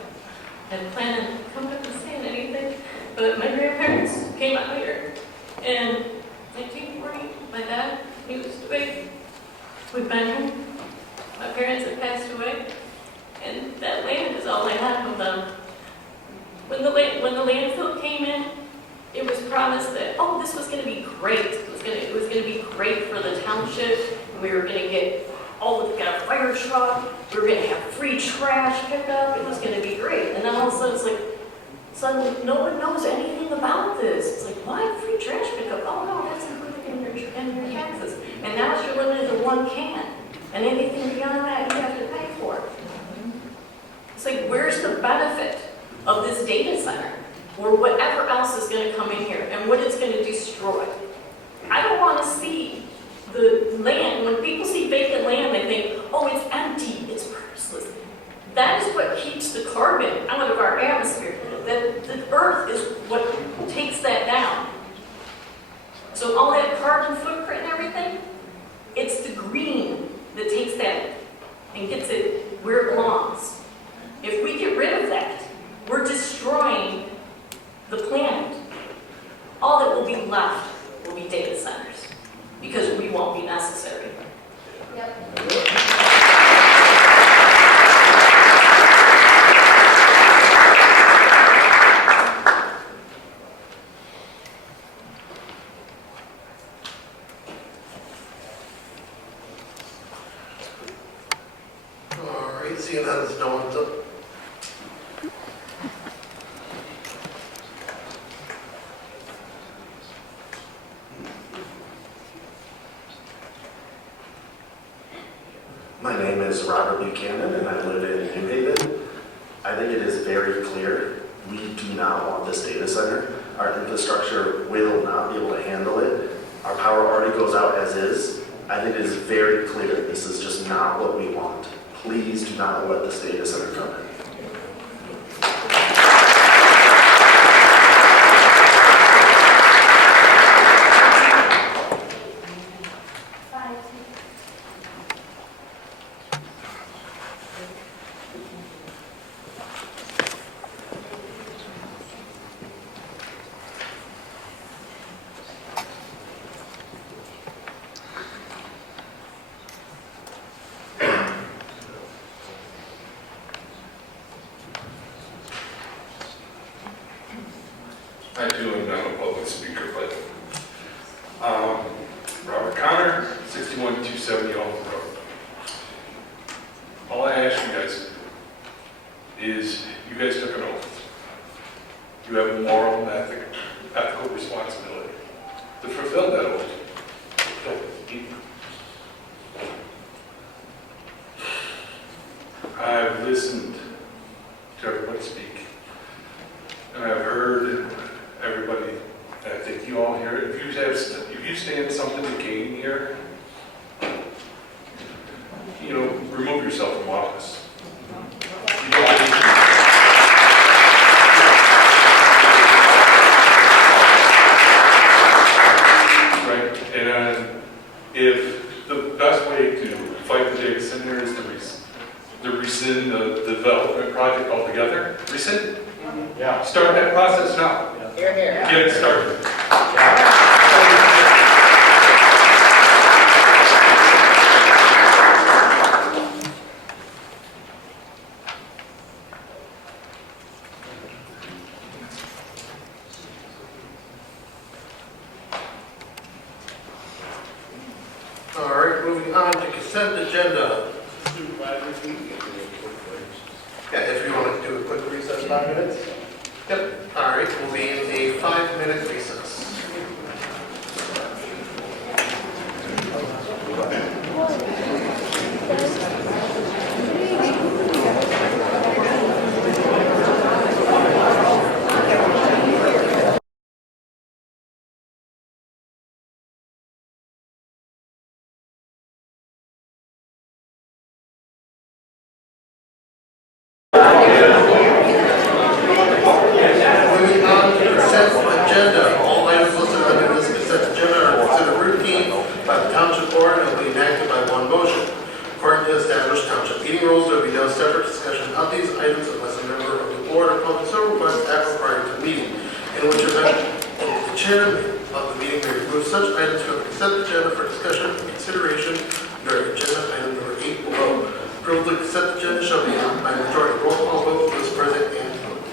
I didn't plan on coming up and saying anything, but my grandparents came out here in 1940. My dad, he was away with Benjamin. My parents had passed away, and that land is all I had with them. When the landfill came in, it was promised that, oh, this was going to be great. It was going to be great for the township. We were going to get got a fire truck. We were going to have free trash pickup. It was going to be great. And then all of a sudden it's like, suddenly no one knows anything about this. It's like, why free trash pickup? Oh no, that's included in your taxes. And now you're limited to 1 can. And anything beyond that, you have to pay for. It's like, where's the benefit of this data center? Or whatever else is going to come in here and what it's going to destroy. I don't want to see the land, when people see vacant land, they think, oh, it's empty, it's purposeless. That is what keeps the carbon out of our atmosphere. That the earth is what takes that down. So all that carbon footprint and everything, it's the green that takes that and gets it where it belongs. If we get rid of that, we're destroying the planet. All that will be left will be data centers because we won't be necessary. All right, seeing how this no one's up. My name is Robert Buchanan and I live in New Haven. I think it is very clear we do not want this data center. Our infrastructure will not be able to handle it. Our power already goes out as is. I think it is very clear this is just not what we want. Please do not let this data center come in. I too am not a public speaker, but Robert Connor, 61-270 Elm Road. All I ask you guys is, you guys took an oath. You have a moral and ethical responsibility to fulfill that oath. I've listened to everybody speak, and I've heard everybody. I think you all hear it. If you stand something to gain here, remove yourself from office. You don't need to. Right, and if the best way to fight the data center is to rescind the development project altogether, rescind it. Yeah. Start that process now. Here, here. Get it started. All right, moving on to consent agenda. Yeah, if you want to do a quick recess, 5 minutes. Yep. All right, we'll be in a 5-minute recess. Moving on to consent agenda. All items listed under this consent agenda are considered routine by the Township Board and will be enacted by one motion. According to established Township meeting rules, there will be no separate discussion of these items unless a member of the Board or public so requests after prior to the meeting, in which event the chair of the meeting may remove such items from the consent agenda for discussion and consideration under agenda item number 8 below. Approval of the consent agenda shall be by majority roll call vote, those present and voting.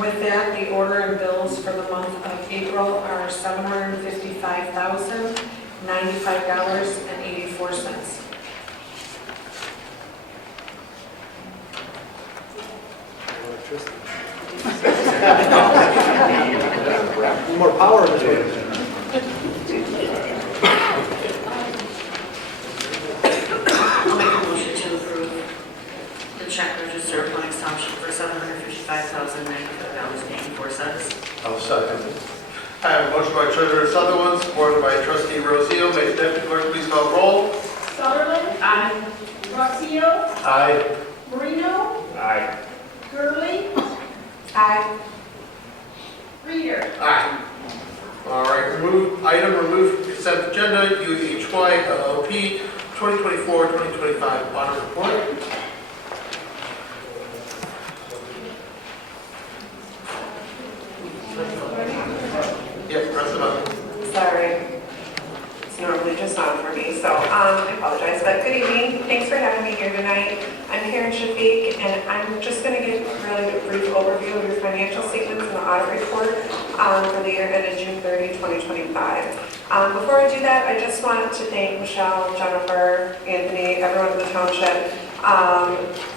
With that, the order and bills for the month of April are $755,095.84. More power to it. I'll make a motion to approve the check register of Lenox Township for $755,900.84. I'll second. I have a motion by Treasurer Sutherland, supported by Trustee Rosio. May the Deputy Clerk please call the roll. Sutherland? Aye. Rossio? Aye. Marino? Aye. Gurley? Aye. Reader? Aye. All right, item removed from consent agenda, UHY LLP 2024-2025 audit report. Yep, press the button. Sorry. It's normally just on for me, so I apologize. But good evening. Thanks for having me here tonight. I'm Karen Shafiq, and I'm just going to give a really brief overview of your financial statements and the audit report for the year ended June 30, 2025. Before I do that, I just want to thank Michelle, Jennifer, Anthony, everyone in the township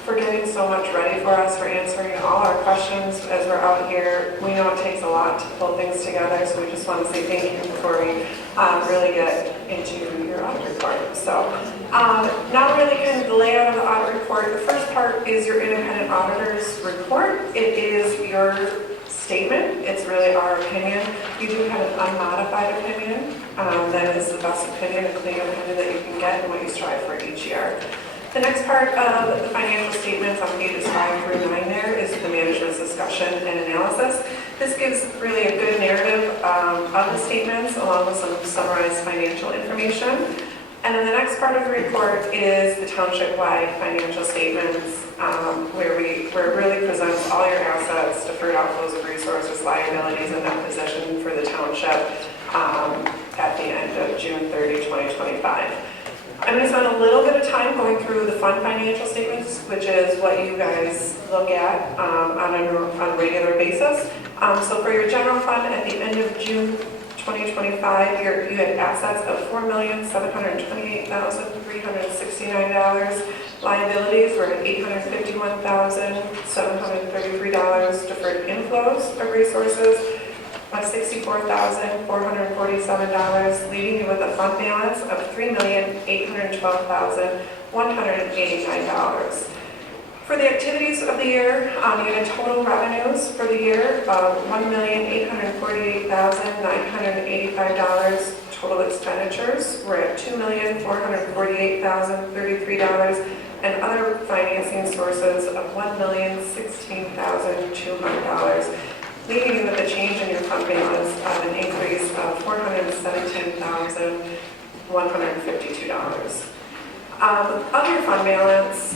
for getting so much ready for us, for answering all our questions as we're out here. We know it takes a lot to pull things together, so we just want to say thank you before we really get into your audit report. So now really kind of the layout of the audit report. The first part is your independent auditor's report. It is your statement. It's really our opinion. You do have an unmodified opinion. That is the best opinion, a clean opinion that you can get and what you strive for each year. The next part of the financial statements on pages 5 through 9 there is the management's discussion and analysis. This gives really a good narrative of the statements along with some summarized financial information. And then the next part of the report is the township-wide financial statements where it really presents all your assets, deferred outflows of resources, liabilities, and net position for the township at the end of June 30, 2025. I'm going to spend a little bit of time going through the fund financial statements, which is what you guys look at on a regular basis. So for your general fund at the end of June 2025, you had assets of $4,728,369. Liabilities were at $851,733. Deferred inflows of resources of $64,447, leaving you with a fund balance of $3,812,189. For the activities of the year, you had total revenues for the year of $1,848,985. Total expenditures were at $2,448,033, and other financing sources of $1,016,200. Leaving you with a change in your fund balance of an increase of $417,152. Of your fund balance,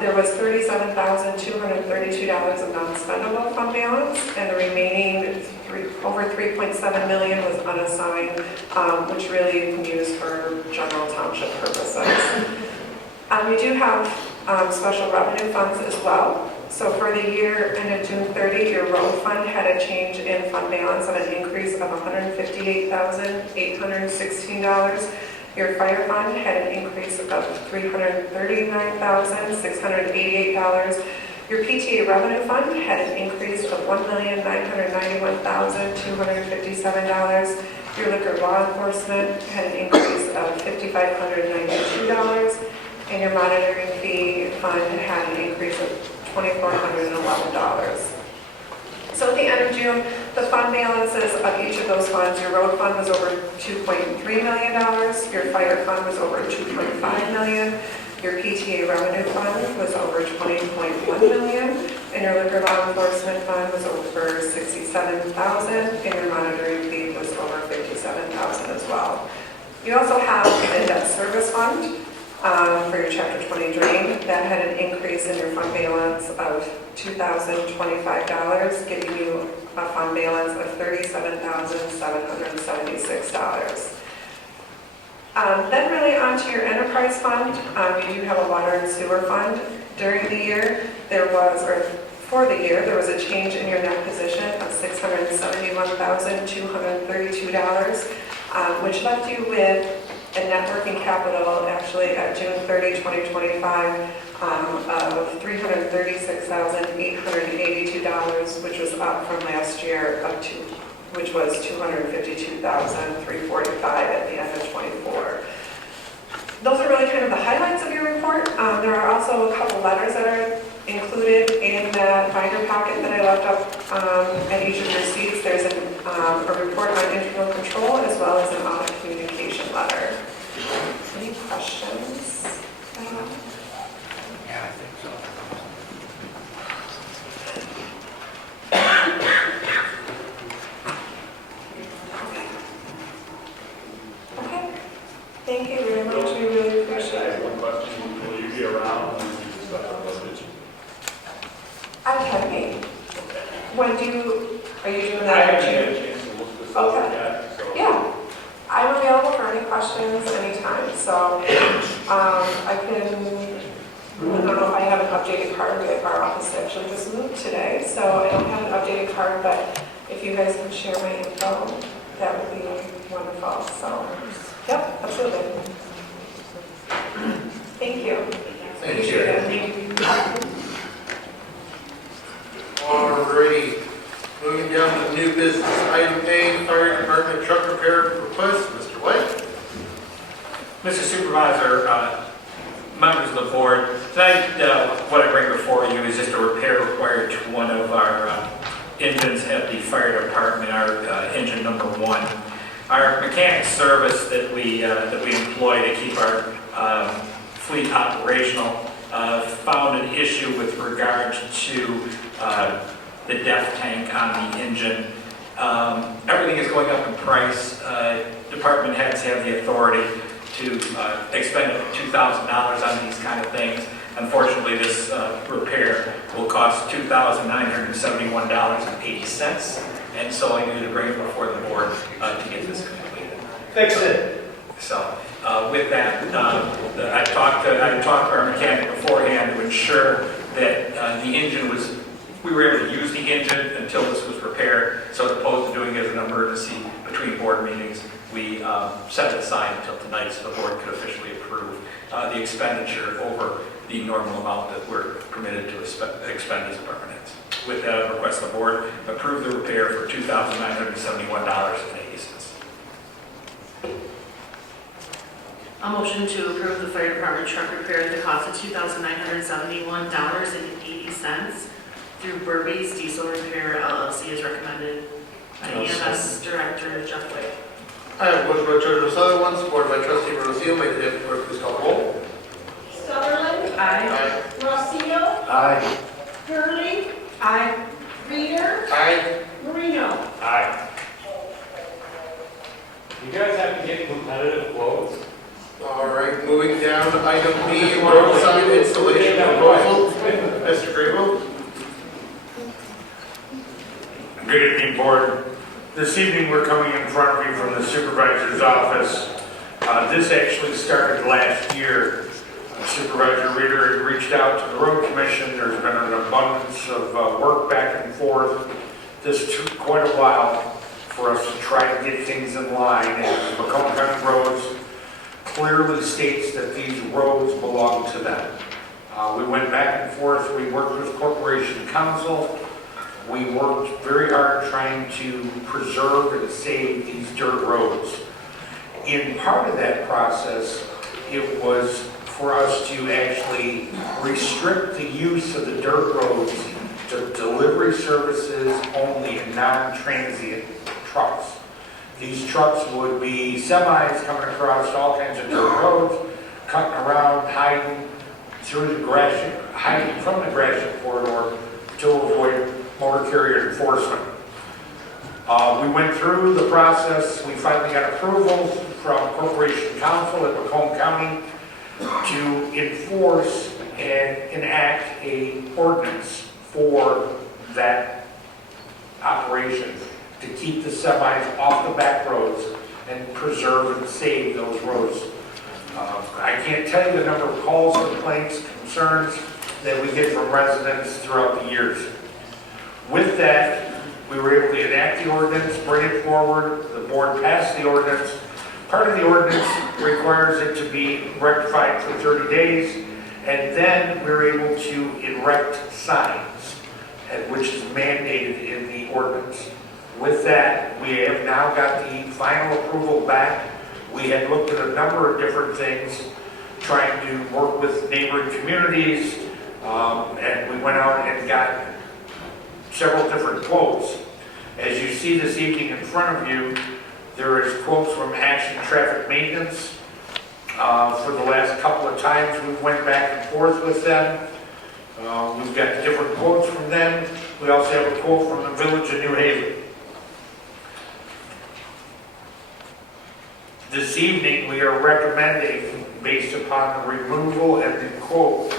there was $37,232 of non-spendable fund balance, and the remaining over $3.7 million was unassigned, which really you can use for general township purposes. We do have special revenue funds as well. So for the year ended June 30, your road fund had a change in fund balance of an increase of $158,816. Your fire fund had an increase of $339,688. Your PTA revenue fund had an increase of $1,991,257. Your liquor law enforcement had an increase of $5,592. And your monitoring fee fund had an increase of $2,411. So at the end of June, the fund balances of each of those funds, your road fund was over $2.3 million, your fire fund was over $2.5 million, your PTA revenue fund was over $20.1 million, and your liquor law enforcement fund was over $67,000, and your monitoring fee was over $57,000 as well. You also have the debt service fund. For your Chapter 20 drain, that had an increase in your fund balance of $2,025, giving you a fund balance of $37,776. Then really onto your enterprise fund, you do have a water and sewer fund. During the year, for the year, there was a change in your net position of $671,232, which left you with a net working capital actually at June 30, 2025 of $336,882, which was up from last year of which was $252,345 at the end of '24. Those are really kind of the highlights of your report. There are also a couple letters that are included in the binder packet that I left up at each of your seats. There's a report on internal control as well as an audit communication letter. Any questions? Yeah, I think so. Okay. Thank you very much. We really appreciate it. One question, will you be around when we discuss the budget? I can be. When do you, are you doing I that? haven't had a chance to look this up Okay. yet, so. Yeah. I'm available for any questions anytime, so I can, I don't know if I have an updated card. Our office actually just moved today, so I don't have an updated card, but if you guys can share my info, that would be wonderful. So, yep, absolutely. Thank you. Thank Appreciate you. it. Thank you. Alrighty, moving down to new business. Item A, fire department truck repair request. Mr. White? Mr. Supervisor, members of the board, tonight what I bring before you is just a repair required to one of our engines at the fire department, our engine number 1. Our mechanic service that we employ to keep our fleet operational found an issue with regard to the DEF tank on the engine. Everything is going up in price. Department heads have the authority to expend up to $2,000 on these kind of things. Unfortunately, this repair will cost $2,971.80, and so I needed to bring it before the board to get this completed. Fix it. So with that, I talked to our mechanic beforehand to ensure that the engine was, we were able to use the engine until this was repaired. So as opposed to doing it as an emergency between board meetings, we set it aside until tonight so the board could officially approve the expenditure over the normal amount that we're permitted to expend as department heads. With that, I request the board approve the repair for $2,971.80. A motion to approve the fire department truck repair at the cost of $2,971.80 through Burby's Diesel Repair LLC as recommended by EMS Director Jeff White. I have a motion by Treasurer Sutherland, supported by Trustee Rosio. May the deputy clerk please call the roll. Sutherland? Aye. Rossio? Aye. Hurley? Aye. Reader? Aye. Marino? Aye. You guys have to get competitive quotes. All right, moving down to item B, roadside installation proposal. Mr. Grable? Good evening, board. This evening, we're coming in front of you from the supervisor's office. This actually started last year. Supervisor Reader had reached out to the road commission. There's been an abundance of work back and forth. This took quite a while for us to try to get things in line. And Macomb County Roads clearly states that these roads belong to them. We went back and forth. We worked with Corporation Council. We worked very hard trying to preserve and save these dirt roads. In part of that process, it was for us to actually restrict the use of the dirt roads to delivery services only and non-transient trucks. These trucks would be semis coming across all kinds of dirt roads, cutting around, hiding through the Gratiot, hiding from the Gratiot corridor to avoid motor carrier enforcement. We went through the process. We finally got approval from Corporation Council at Macomb County to enforce and enact a ordinance for that operation to keep the semis off the back roads and preserve and save those roads. I can't tell you the number of calls, complaints, concerns that we get from residents throughout the years. With that, we were able to enact the ordinance, bring it forward, the board passed the ordinance. Part of the ordinance requires it to be rectified for 30 days, and then we're able to erect signs, which is mandated in the ordinance. With that, we have now got the final approval back. We had looked at a number of different things, trying to work with neighboring communities, and we went out and got several different quotes. As you see this evening in front of you, there is quotes from Action Traffic Maintenance. For the last couple of times, we went back and forth with them. We've got different quotes from them. We also have a quote from the Village of New Haven. This evening, we are recommending, based upon the removal and the quote,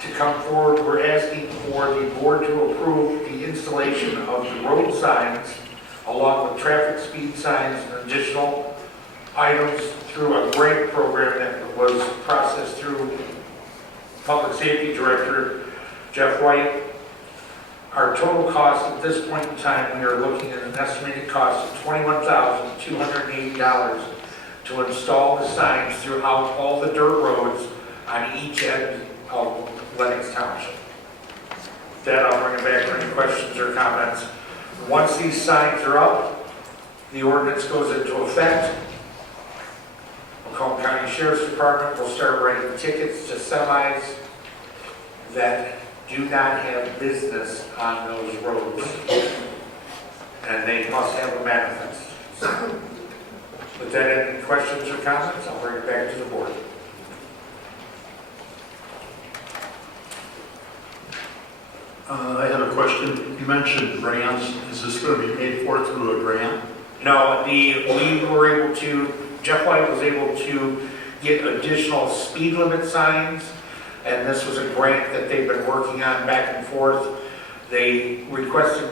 to come forward, we're asking for the board to approve the installation of the road signs along with traffic speed signs and additional items through a grant program that was processed through Public Safety Director Jeff White. Our total cost at this point in time, we are looking at an estimated cost of $21,280 to install the signs throughout all the dirt roads on each end of Lenox Township. With that, I'll bring it back for any questions or comments. Once these signs are up, the ordinance goes into effect. Macomb County Sheriff's Department will start writing tickets to semis that do not have business on those roads. And they must have a manifest. With that, any questions or comments? I'll bring it back to the board. I have a question. You mentioned grants. Is this going to be paid for through a grant? No, we were able to, Jeff White was able to get additional speed limit signs, and this was a grant that they've been working on back and forth. They requested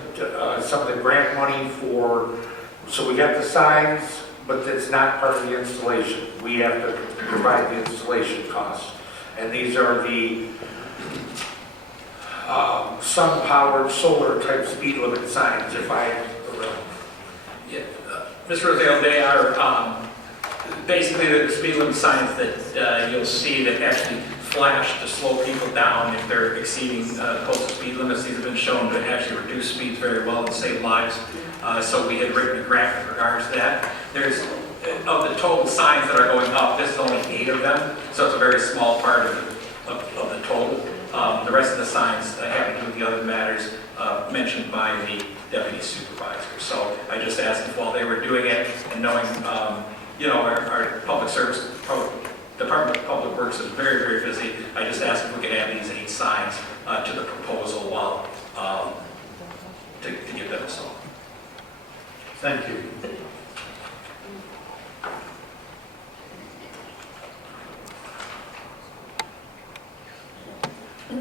some of the grant money so we got the signs, but that's not part of the installation. We have to provide the installation costs. And these are the sun-powered, solar-type speed limit signs, Mr. Rosale, they are basically the speed limit signs that you'll see that actually flash to slow people down if they're exceeding posted speed limits. These have been shown to actually reduce speeds very well and save lives. So we had written a grant with regards to that. There's, of the total signs that are going up, this is only 8 of them, so it's a very small part of the total. The rest of the signs have to do with the other matters mentioned by the deputy supervisor. So I just asked if while they were doing it and knowing, our public service, Department of Public Works is very, very busy. I just asked if we could add these 8 signs to the proposal while to get them installed. Thank you.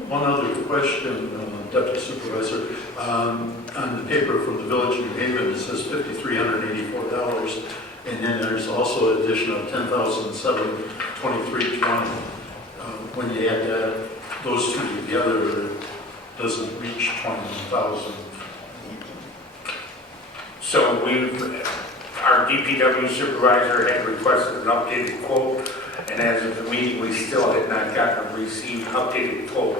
One other question, Deputy Supervisor. On the paper from the Village of New Haven, it says $5,384, and then there's also an addition of $10,723.20. When you add those two together, it doesn't reach $20,000. So our DPW supervisor had requested an updated quote, and as of the meeting, we still had not gotten a received updated quote.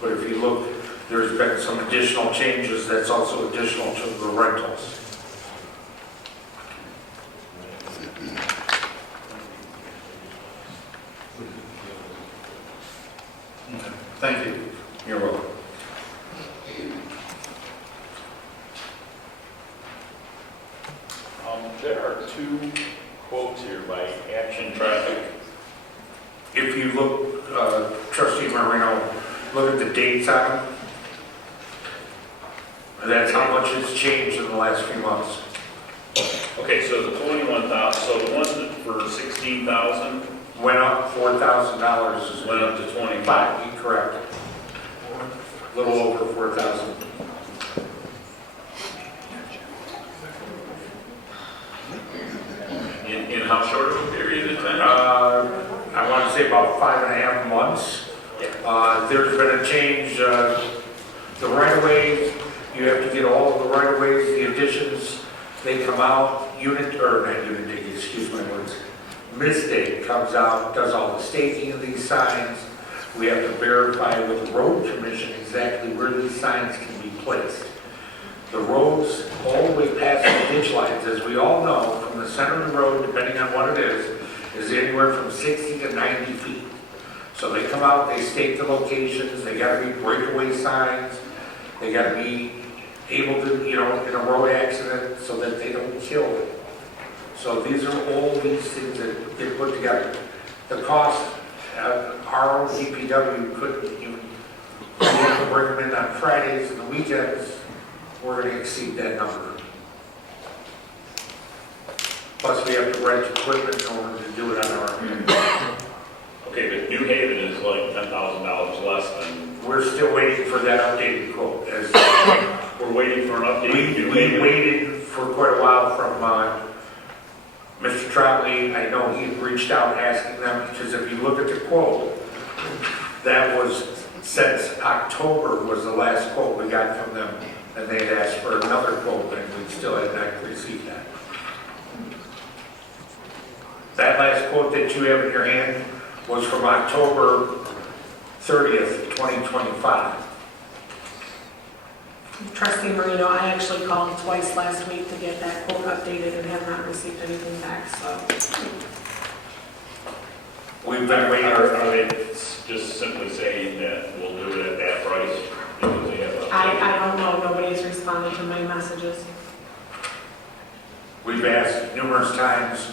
But if you look, there's been some additional changes that's also additional to the rentals. Thank you. You're welcome. There are 2 quotes here by Action Traffic. If you look, Trustee Marino, look at the dates on them. That's how much it's changed in the last few months. Okay, so the 21,000, so the one for 16,000 went up $4,000. Went up to 25. Correct. A little over 4,000. In how short of a period of time? I want to say about 5.5 months. There's been a change. The right-of-ways, you have to get all of the right-of-ways, the additions, they come out, Mistake comes out, does all the staking of these signs. We have to verify with the road commission exactly where these signs can be placed. The roads all the way past the ditch lines, as we all know, from the center of the road, depending on what it is anywhere from 60 to 90 feet. So they come out, they stake the locations, they gotta be breakaway signs, they gotta be able to, in a road accident so that they don't kill them. So these are all these things that get put together. The cost, our own DPW couldn't even, we have to bring them in on Fridays and the weekends, we're gonna exceed that number. Plus we have to rent equipment in order to do it on our own. Okay, but New Haven is like $10,000 less than, We're still waiting for that updated quote. As we're waiting for an update. we waited for quite a while from Mr. Trombley. I know he reached out asking them, because if you look at the quote, that was since October was the last quote we got from them, and they had asked for another quote, and we still had not received that. That last quote that you have in your hand was from October 30th, 2025. Trustee Marino, I actually called twice last week to get that quote updated and have not received anything back, so. We've been waiting. Are they just simply saying that we'll do it at that price? Because they have I don't know, nobody's responded to my messages. We've asked numerous times.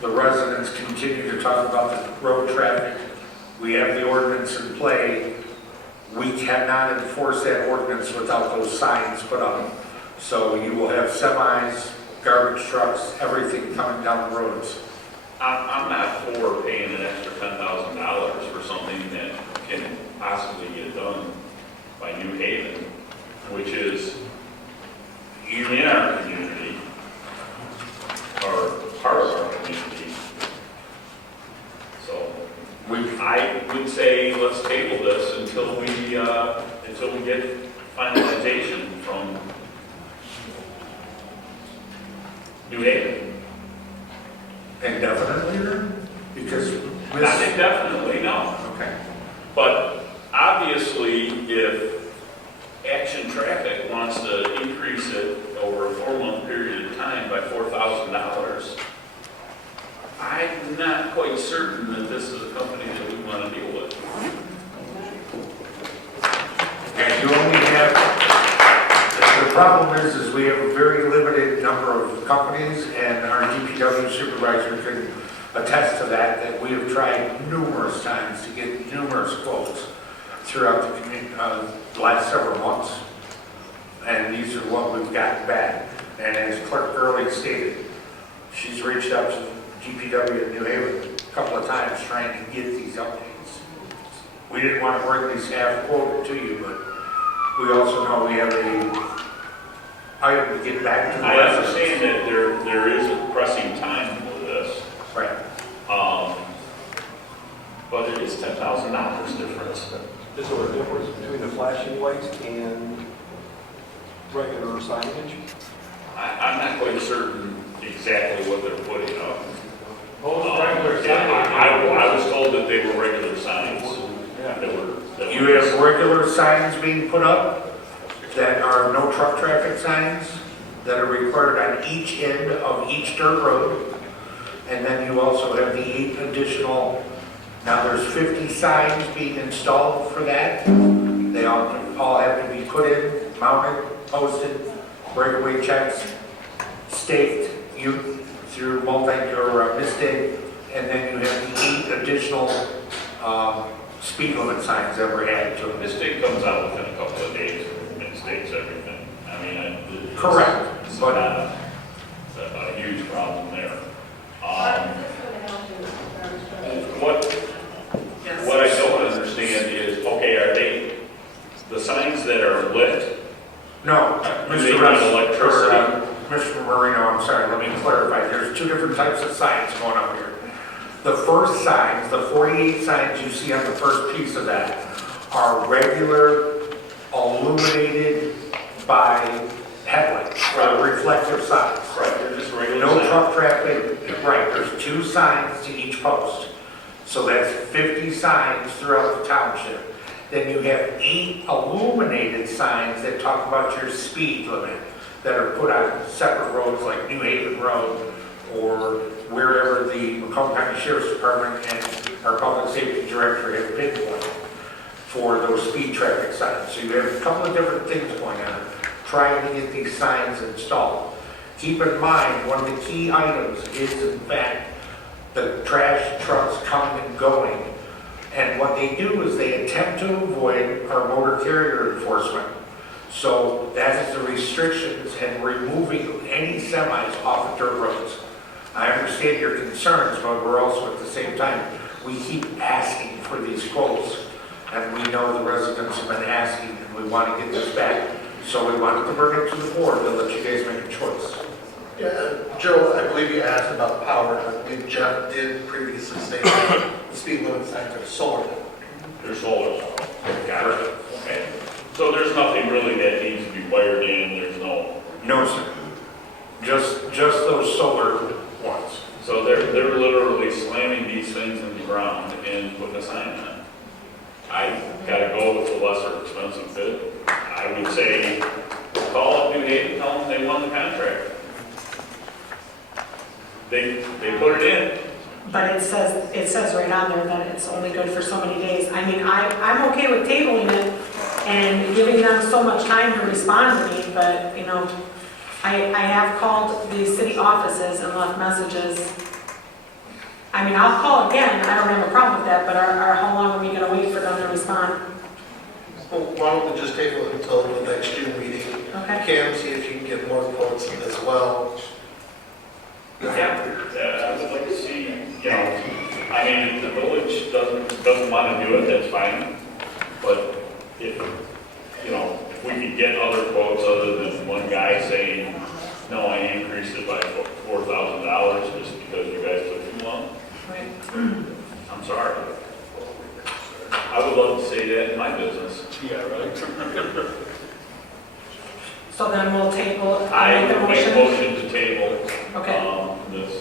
The residents continue to talk about the road traffic. We have the ordinance in play. We cannot enforce that ordinance without those signs put up. So you will have semis, garbage trucks, everything coming down the roads. I'm not for paying an extra $10,000 for something that can possibly get done by New Haven, which is in our community, or part of our community. So I would say let's table this until we get finalization from New Haven. Indefinitely then? Because Not indefinitely, no. Okay. But obviously, if Action Traffic wants to increase it over a 4-month period of time by $4,000, I'm not quite certain that this is a company that we want to deal with. And you only have, the problem is we have a very limited number of companies, and our DPW supervisor can attest to that we have tried numerous times to get numerous quotes throughout the community, the last several months. And these are what we've gotten back. And as Clerk Gurley stated, she's reached out to DPW in New Haven a couple of times trying to get these updates. We didn't want to bring these half quoted to you, but we also know we have a item to get back to the I residents. understand that there is a pressing time for this. Right. But it is $10,000 difference. Is there a difference between the flashing lights and regular signage? I'm not quite certain exactly what they're putting up. Regular I was told that they were regular signs. That You have regular signs being put up that are no truck traffic signs that are required on each end of each dirt road. And then you also have the 8 additional, now there's 50 signs being installed for that. They all have to be put in, mounted, posted, breakaway checks, staked, through mistake, and then you have the 8 additional speed limit signs that were added to it. This thing comes out within a couple of days and states everything. I mean, Correct. It's not a huge problem there. What I don't understand is, okay, are they, the signs that are lit? No, Do they Mr. need electricity? Mr. Marino, I'm sorry, let me clarify. There's 2 different types of signs going up here. The first signs, the 48 signs you see on the first piece of that, are regular, illuminated by headlights, reflective signs. Right, they're just regular No signs. truck traffic, right, there's 2 signs to each post. So that's 50 signs throughout the township. Then you have 8 illuminated signs that talk about your speed limit that are put on separate roads like New Haven Road or wherever the Macomb County Sheriff's Department and our Public Safety Director have pinpointed for those speed traffic signs. So you have a couple of different things going on, trying to get these signs installed. Keep in mind, one of the key items is in fact the trash trucks coming and going. And what they do is they attempt to avoid our motor carrier enforcement. So that is the restrictions and removing any semis off of dirt roads. I understand your concerns, but we're also at the same time, we keep asking for these quotes. And we know the residents have been asking and we want to get this back. So we wanted to bring it to the board to let you guys make a choice. Yeah, Joe, I believe you asked about power. I believe Jeff did previously state that the speed limit signs are solar. They're solar. Got it. Okay. So there's nothing really that needs to be wired in, there's no... No, sir. Just those solar ones. So they're literally slamming these things in the ground and putting a sign on it. I gotta go with the lesser expensive bid. I would say, call up New Haven, tell them they won the contract. They put it in. But it says right on there that it's only good for so many days. I mean, I'm okay with tabling it and giving them so much time to respond to me, but, you know, I have called the city offices and left messages. I mean, I'll call again, I don't have a problem with that, but how long are we gonna wait for them to respond? Well, why don't we just table it until the next June meeting? Okay. Cam, see if you can get more quotes as well. Yeah, I would like to see, you know, I mean, if the village doesn't want to do it, that's fine. But if, you know, if we could get other quotes other than one guy saying, no, I increased it by $4,000 just because you guys took too long. Right. I'm sorry. I would love to say that in my business. Yeah, right. So then we'll table, I make the would make a motion. motion to table Okay, this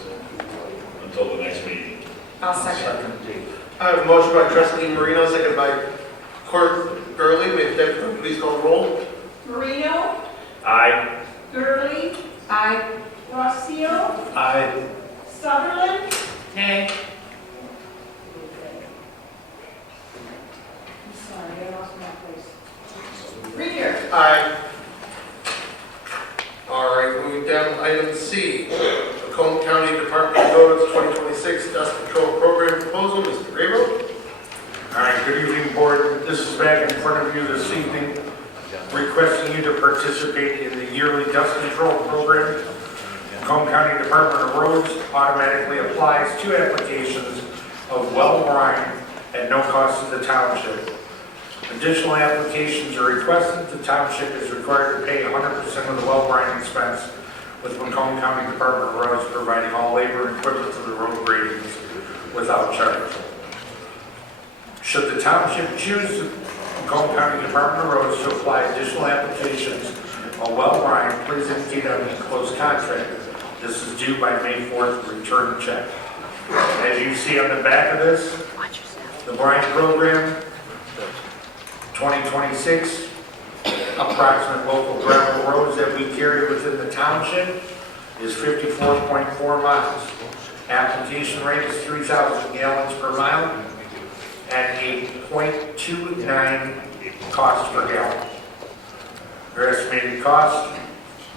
until the next meeting. I'll second. I have a motion by trustee Marino, second by Clerk Gurley. May the deputy please call the roll. Marino, Aye. Gurley, Aye. Rossio, Aye. Sutherland, Nay. I'm sorry, I lost my place. Reader, Aye. All right, moving down to item C. Macomb County Department of Roads 2026 Dust Control Program Proposal. Mr. Grabo. All right, good evening, board. This is back in front of you this evening, requesting you to participate in the yearly dust control program. Macomb County Department of Roads automatically applies 2 applications of well brine at no cost to the township. Additional applications are requested. The township is required to pay 100% of the well brine expense, with Macomb County Department of Roads providing all labor and equipment to the road gradings without charge. Should the township choose the Macomb County Department of Roads to apply additional applications on well brine, please indicate on the enclosed contract. This is due by May 4th. Return the check. As you see on the back of this, the brine program 2026, approximate local gravel roads that we carry within the township is 54.4 miles. Application rate is 3,000 gallons per mile at a 0.29 cost per gallon. Their estimated cost,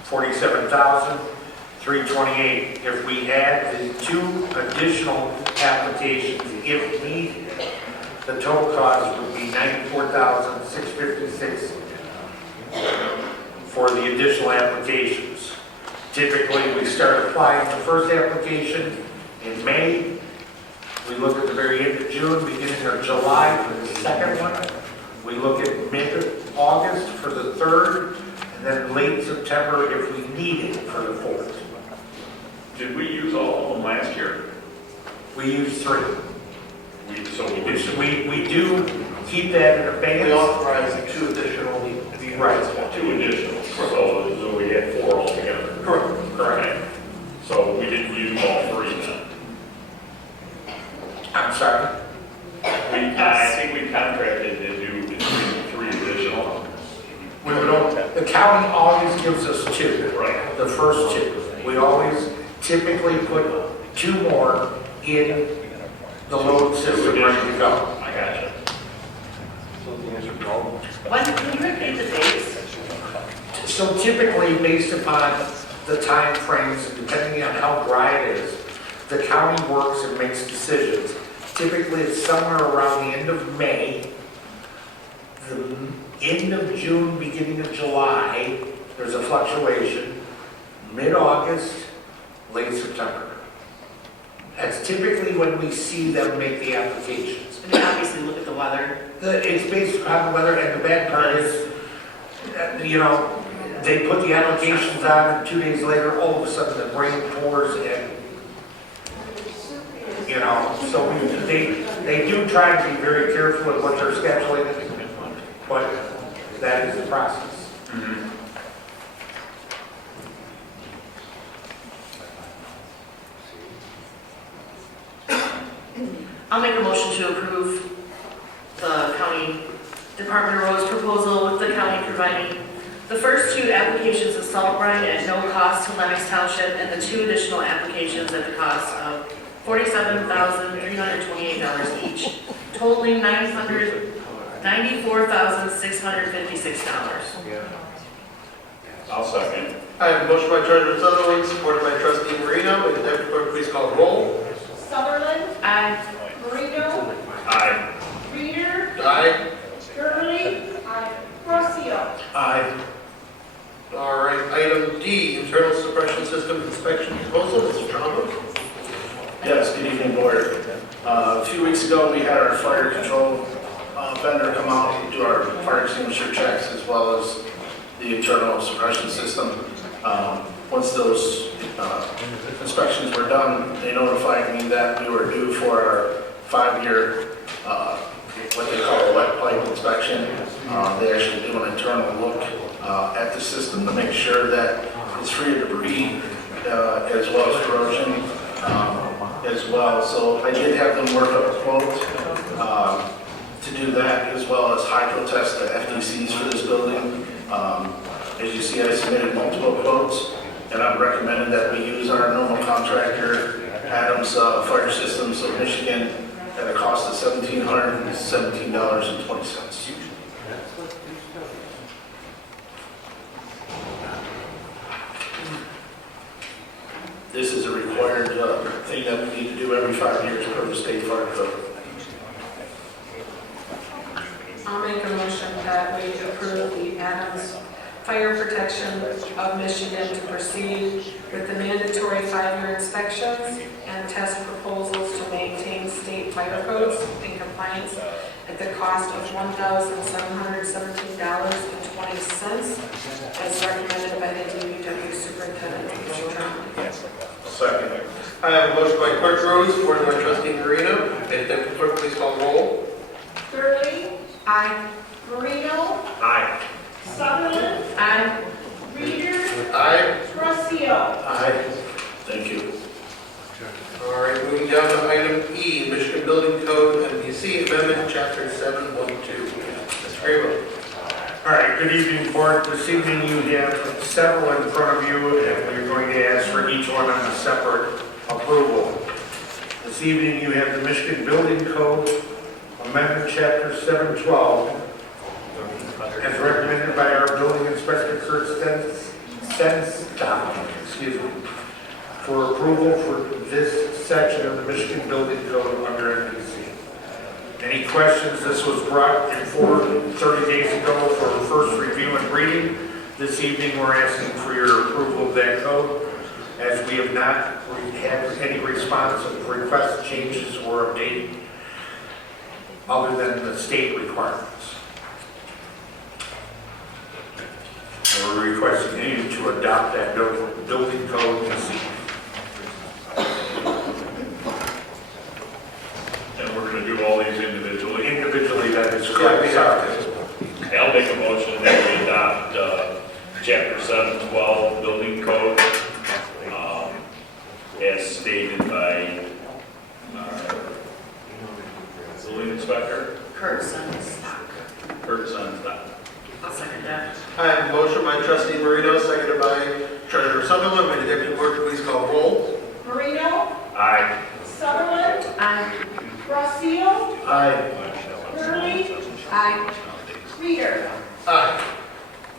$47,328. If we add the 2 additional applications, if needed, the total cost would be $94,656 for the additional applications. Typically, we start applying the first application in May. We look at the very end of June, beginning of July for the second one. We look at mid-August for the third, and then late September if we need it for the fourth. Did we use all of them last year? We use 3. We do keep that in advance. We authorize 2 additional. Right. 2 additional. So we had 4 altogether. Correct. Correct. So we didn't use all 3 then. I'm sorry. I think we contracted to do county always gives us 2. Right. The first 2. We always typically put 2 more in the load system ready to go. I got you. So the answer to all. When, can you repeat the dates? So typically, based upon the time frames, and depending on how dry it is, the county works and makes decisions. Typically, it's somewhere around the end of May, the end of June, beginning of July, there's a fluctuation, mid-August, late September. That's typically when we see them make the applications. And they obviously look at the weather. It's based upon the weather, and the bad part is, you know, they put the applications on, and 2 days later, all of a sudden, the rain pours, and, you know, so they do try to be very careful of what they're scheduling, but that is the process. I'll make a motion to approve the county Department of Roads proposal with the county providing the first 2 applications of salt brine at no cost to Lenox Township and the 2 additional applications at the cost of $47,328 each, totaling $94,656. I'll second. I have a motion by Treasurer Sutherland, supported by Trustee Marino. Will the Deputy Clerk please call the roll? Sutherland? Aye. Marino? Aye. Reader? Aye. Gurley? Aye. Rossio? Aye. All right, item D, internal suppression system inspection proposal. Mr. Trumbo. Yes, good evening, board. A few weeks ago, we had our fire control vendor come out and do our fire extinguisher checks as well as the internal suppression system. Once those inspections were done, they notified me that we were due for our 5-year, what they call a wet pipe inspection. They actually do an internal look at the system to make sure that it's free of debris as well as corrosion as well. So I did have them work up a quote to do that, as well as hydro test the FDCs for this building. As you see, I submitted multiple quotes, and I'm recommending that we use our normal contractor, Adams Fire Systems of Michigan, at a cost of $1,717.20. This is a required thing that we need to do every 5 years per the state fire code. I'll make a motion that we approve the Adams Fire Protection of Michigan to proceed with the mandatory 5-year inspections and test proposals to maintain state fire codes in compliance at the cost of $1,717.20 as recommended by the DPW Superintendent. Second. I have a motion by Clerk Rose, supported by Trustee Marino. May the Deputy Clerk please call the roll? Gurley? Aye. Marino? Aye. Sutherland? Aye. Reader? Aye. Rossio? Aye. Thank you. All right, moving down to item E, Michigan Building Code MPC Amendment, Chapter 712. Mr. Grable. All right, good evening, board. This evening you have several in front of you, and we're going to ask for each one on a separate approval. This evening you have the Michigan Building Code Amendment, Chapter 712, as recommended by our building inspector, Kurt Stenstock, for approval for this section of the Michigan Building Code under MPC. Any questions? This was brought in forward 30 days ago for first review and reading. This evening, we're asking for your approval of that code, as we have not had any response of request changes or updating other than the state requirements. And we're requesting you to adopt that building code this evening. And we're going to do all these individually. Individually, that is correct. I'll make a motion that we adopt Chapter 712 Building Code as stated by building inspector Kurt Stenstock. Kurt Sunstock. I'll second that. I have a motion by trustee Marino, seconded by treasurer Sutherland. May the deputy clerk please call the roll. Marino, Aye. Sutherland, Aye. Rossio, Aye. Gurley, Aye. Reader. Aye.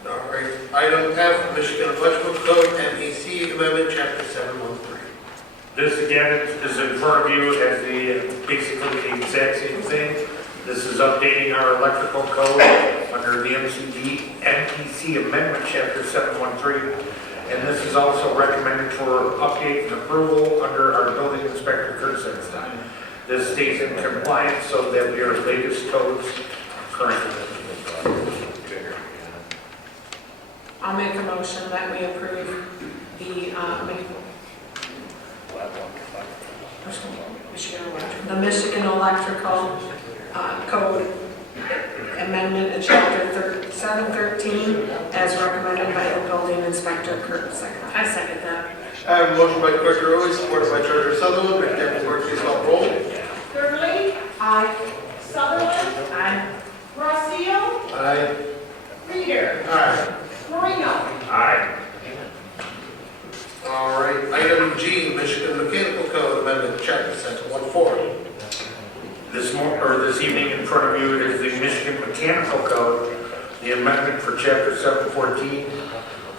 All right. Item F, Michigan Electrical Code, MEC Amendment, Chapter 713. This again is in front of you as basically the exact same thing. This is updating our electrical code under the MEC Amendment, Chapter 713. And this is also recommended for update and approval under our building inspector, Kurt Senstein. This stays in compliance so that we are latest codes currently. I'll make a motion that we approve the Michigan Electrical Code Amendment in Chapter 713 as recommended by the building inspector, Kurt Senstein. I second that. I have a motion by Clerk Early, supported by treasurer Sutherland. May the deputy clerk please call the roll. Gurley, Aye. Sutherland, Aye. Rossio, Aye. Reader. Aye. Marino. Aye. All right. Item G, Michigan Mechanical Code Amendment, Chapter 714. This evening in front of you is the Michigan Mechanical Code, the amendment for Chapter 714.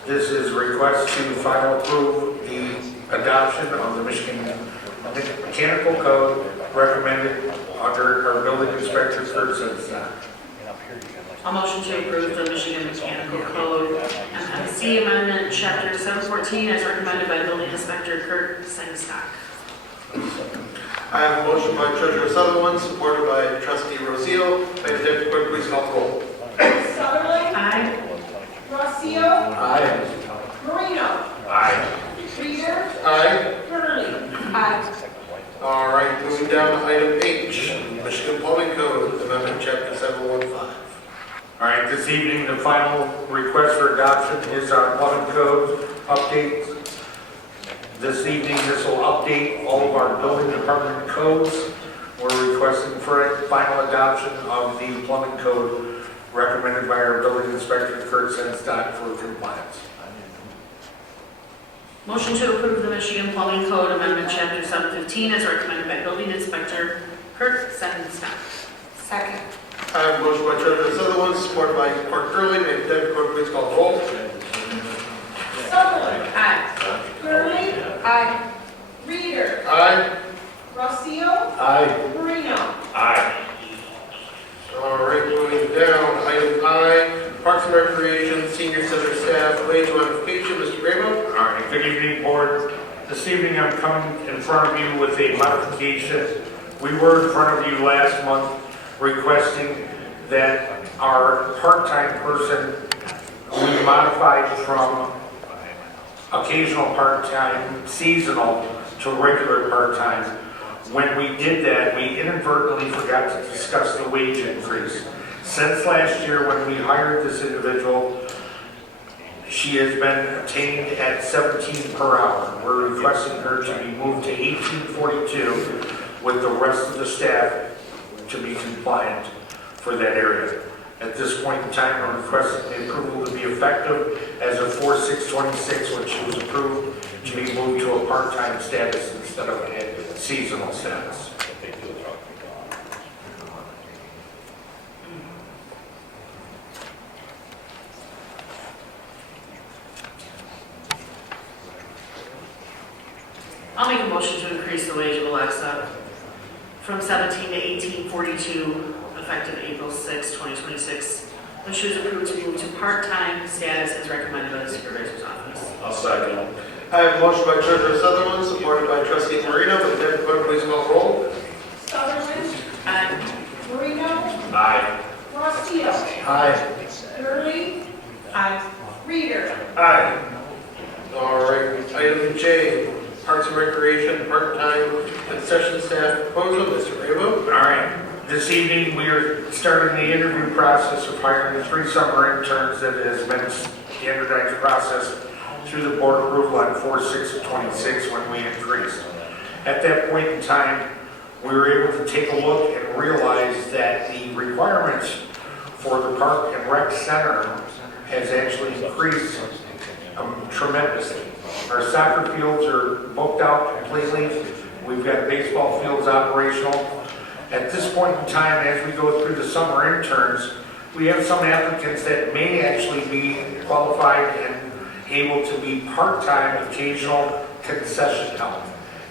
This is request to final approve the adoption of the Michigan Mechanical Code recommended under our building inspector, Kurt Senstein. I'll motion to approve the Michigan Mechanical Code MMC Amendment, Chapter 714, as recommended by Building Inspector Kurt Senstein. I have a motion by treasurer Sutherland, supported by trustee Rosio. May the deputy clerk please call the roll. Sutherland, Aye. Rossio, Aye. Marino. Aye. Reader. Aye. Gurley. Aye. All right, moving down to item H, Michigan Plumbing Code Amendment, Chapter 715. All right, this evening, the final request for adoption is our plumbing code update. This evening, this will update all of our building department codes. We're requesting for final adoption of the plumbing code recommended by our building inspector, Kurt Senstein, for compliance. Motion to approve the Michigan Plumbing Code Amendment, Chapter 715, as recommended by Building Inspector Kurt Senstein. Second. I have a motion by treasurer Sutherland, supported by clerk Gurley. May the deputy clerk please call the roll. Sutherland, Aye. Gurley, Aye. Reader. Aye. Rossio, Aye. Marino. Aye. All right, moving down, item I, Parks and Recreation, Senior Center Staff, wage modification, Mr. Grabo. All right, good evening, board. This evening, I'm coming in front of you with a modification. We were in front of you last month requesting that our part-time person, we modified from occasional part-time, seasonal, to regular part-time. When we did that, we inadvertently forgot to discuss the wage increase. Since last year, when we hired this individual, she has been attained at 17 per hour. We're requesting her to be moved to 18.42 with the rest of the staff to be compliant for that area. At this point in time, we're requesting the approval to be effective as of 4/6/26, when she was approved to be moved to a part-time status instead of a seasonal status. I'll make a motion to increase the wage of Alexa from 17 to 18.42, effective April 6, 2026, when she was approved to move to part-time status as recommended by the supervisor's office. I'll second. I have a motion by treasurer Sutherland, supported by trustee Marino. May the deputy clerk please call the roll. Sutherland, Aye. Marino. Aye. Rossio, Aye. Gurley. Aye. Reader. Aye. All right, item J, Parks and Recreation, part-time concession staff proposal, Mr. Grabo. All right, this evening we are starting the interview process of hiring the 3 summer interns that has been a standardized process through the board approval on 4/6/26 when we increased. At that point in time, we were able to take a look and realize that the requirements for the Park and Rec Center has actually increased tremendously. Our soccer fields are booked out completely. We've got baseball fields operational. At this point in time, as we go through the summer interns, we have some applicants that may actually be qualified and able to be part-time occasional concession help.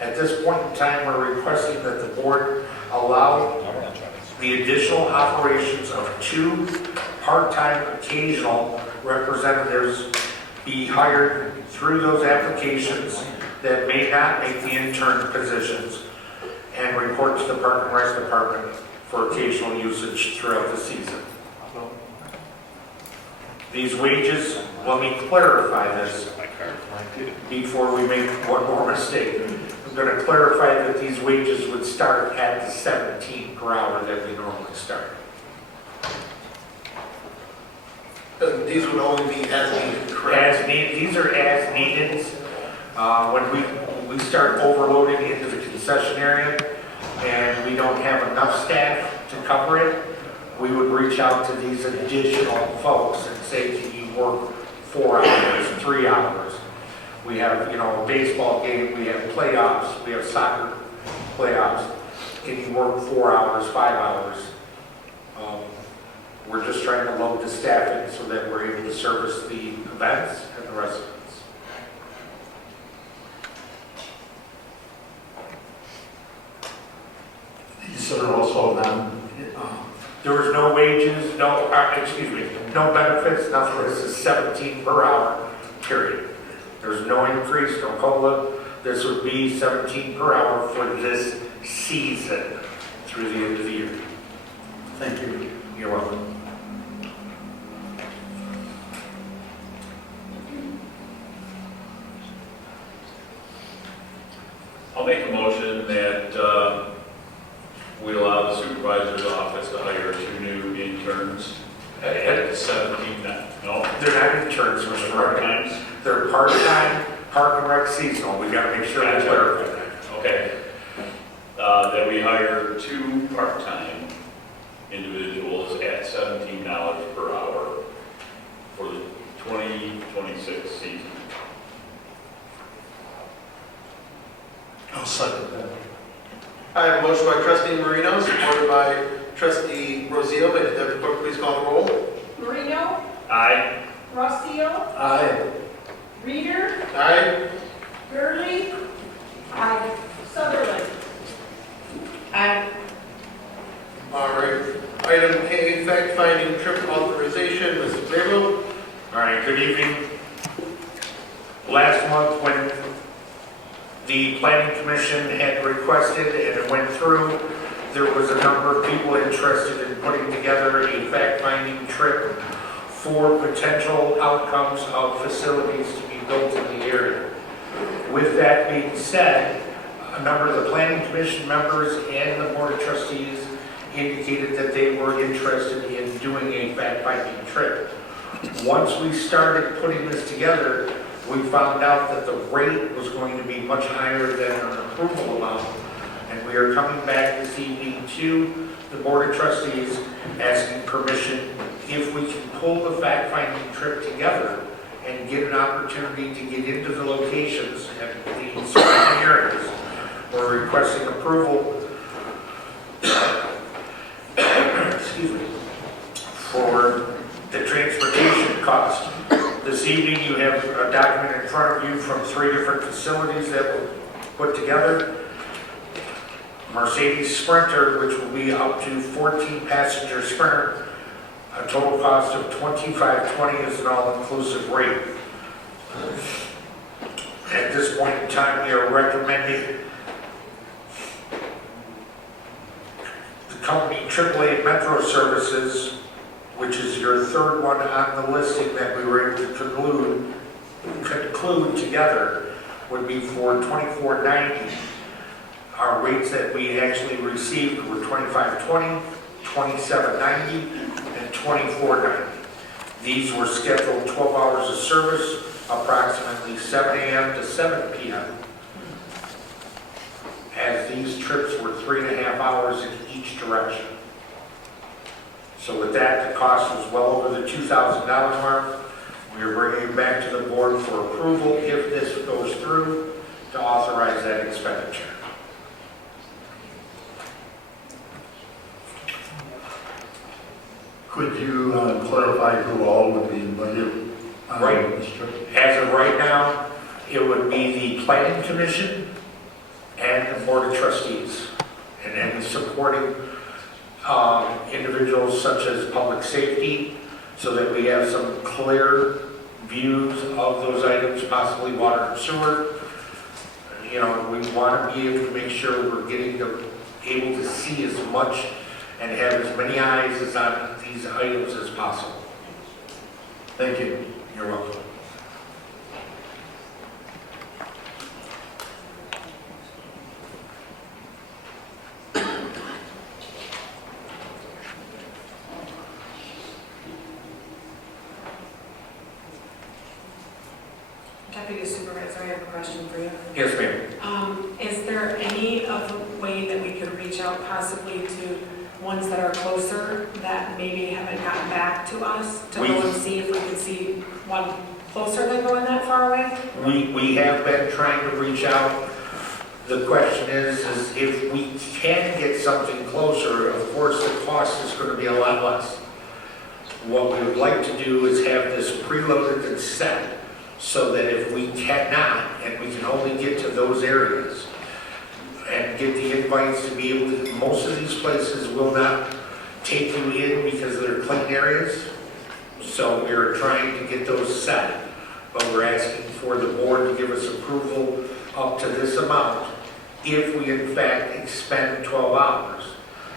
At this point in time, we're requesting that the board allow the additional operations of 2 part-time occasional representatives be hired through those applications that may not make the intern positions and report to the Park and Rec Department for occasional usage throughout the season. These wages, let me clarify this before we make one more mistake. I'm going to clarify that these wages would start at the 17 per hour that we normally start. These would only be as needed, correct? As needed, these are as needed. When we start overloading into the concession area and we don't have enough staff to cover it, we would reach out to these additional folks and say, can you work 4 hours, 3 hours? We have, a baseball game, we have playoffs, we have soccer playoffs. Can you work 4 hours, 5 hours? We're just trying to load the staff in so that we're able to service the events and the residents. These are also There was no wages, no benefits, nothing. This is 17 per hour, period. There's no increase, no COLA. This would be 17 per hour for this season through the end of the year. Thank you. You're welcome. I'll make a motion that we allow the supervisor's office to hire 2 new interns at 17, no? They're not interns, Mr. Part-times? They're part-time, Park and Rec seasonal. We got to make sure that's clarify that. Okay. That we hire 2 part-time individuals at $17 per hour for the 2026 season. I'll second that. I have a motion by trustee Marino, supported by trustee Rosio. May the deputy clerk please call the roll. Marino, Aye. Rossio, Aye. Reader, Aye. Gurley, aye. Sutherland. Aye. All right. Item K, fact-finding trip authorization, Mrs. Grable. All right, good evening. Last month when the Planning Commission had requested and it went through, there was a number of people interested in putting together a fact-finding trip for potential outcomes of facilities to be built in the area. With that being said, a number of the Planning Commission members and the Board of Trustees indicated that they were interested in doing a fact-finding trip. Once we started putting this together, we found out that the rate was going to be much higher than an approval amount. And we are coming back this evening to the Board of Trustees asking permission if we can pull the fact-finding trip together and get an opportunity to get into the locations and the surrounding areas. We're requesting approval excuse me, for the transportation cost. This evening you have a document in front of you from 3 different facilities that were put together. Mercedes Sprinter, which will be up to 14 passenger Sprinter, a total cost of $25.20 is an all-inclusive rate. At this point in time, we are recommending the company AAA Metro Services, which is your 3rd one on the listing that we were able to conclude together, would be for $24.90. Our rates that we actually received were $25.20, $27.90, and $24.90. These were scheduled 12 hours of service, approximately 7 a.m. to 7 p.m. As these trips were 3.5 hours in each direction. So with that, the cost was well over the $2,000 mark. We are bringing it back to the board for approval if this goes through to authorize that expenditure. Could you clarify who all would be invited? Right. As of right now, it would be the Planning Commission and the Board of Trustees, and then supporting individuals such as public safety, so that we have some clear views of those items, possibly water and sewer. You know, we want to be able to make sure we're able to see as much and have as many eyes as on these items as possible. Thank you. You're welcome. Deputy Supervisor, I have a question for you. Yes, ma'am. Is there any other way that we could reach out possibly to ones that are closer that maybe haven't gotten back to us to go and see if we could see one closer than going that far away? We have been trying to reach out. The question is if we can get something closer, of course the cost is going to be a lot less. What we would like to do is have this preloaded and set so that if we cannot, and we can only get to those areas and get the invites to be able to, most of these places will not take you in because they're clean areas. So we're trying to get those set, but we're asking for the board to give us approval up to this amount if we in fact expend 12 hours.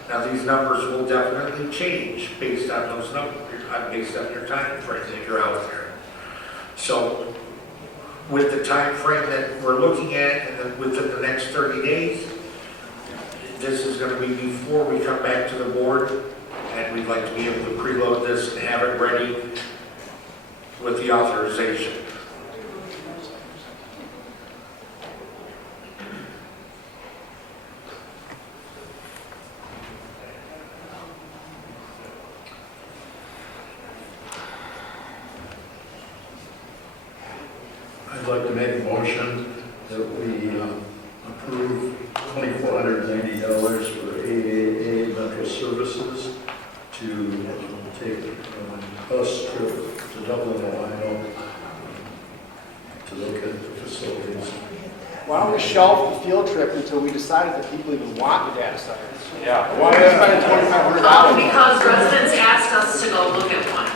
Now these numbers will definitely change based on those numbers, based on your time frame that you're out there. So with the time frame that we're looking at and then within the next 30 days, this is going to be before we come back to the board, and we'd like to be able to preload this and have it ready with the authorization. I'd like to make a motion that we approve $2,490 for AAA Metro Services to take a bus trip to Dublin, Ohio, to look at the facilities. Why don't we shelve the field trip until we decide that people even want the data center? Yeah. Why are we spending $2,500? Because residents asked us to go look at one.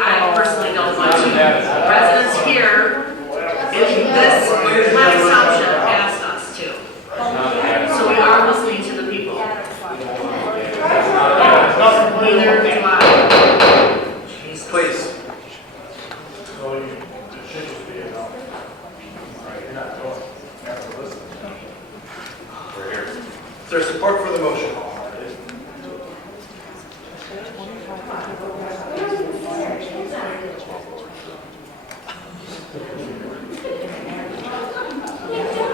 I personally don't want to. Residents here in this Lenox Township asked us to. So we are listening to the people. Neither do I. Please. Is there support for the motion?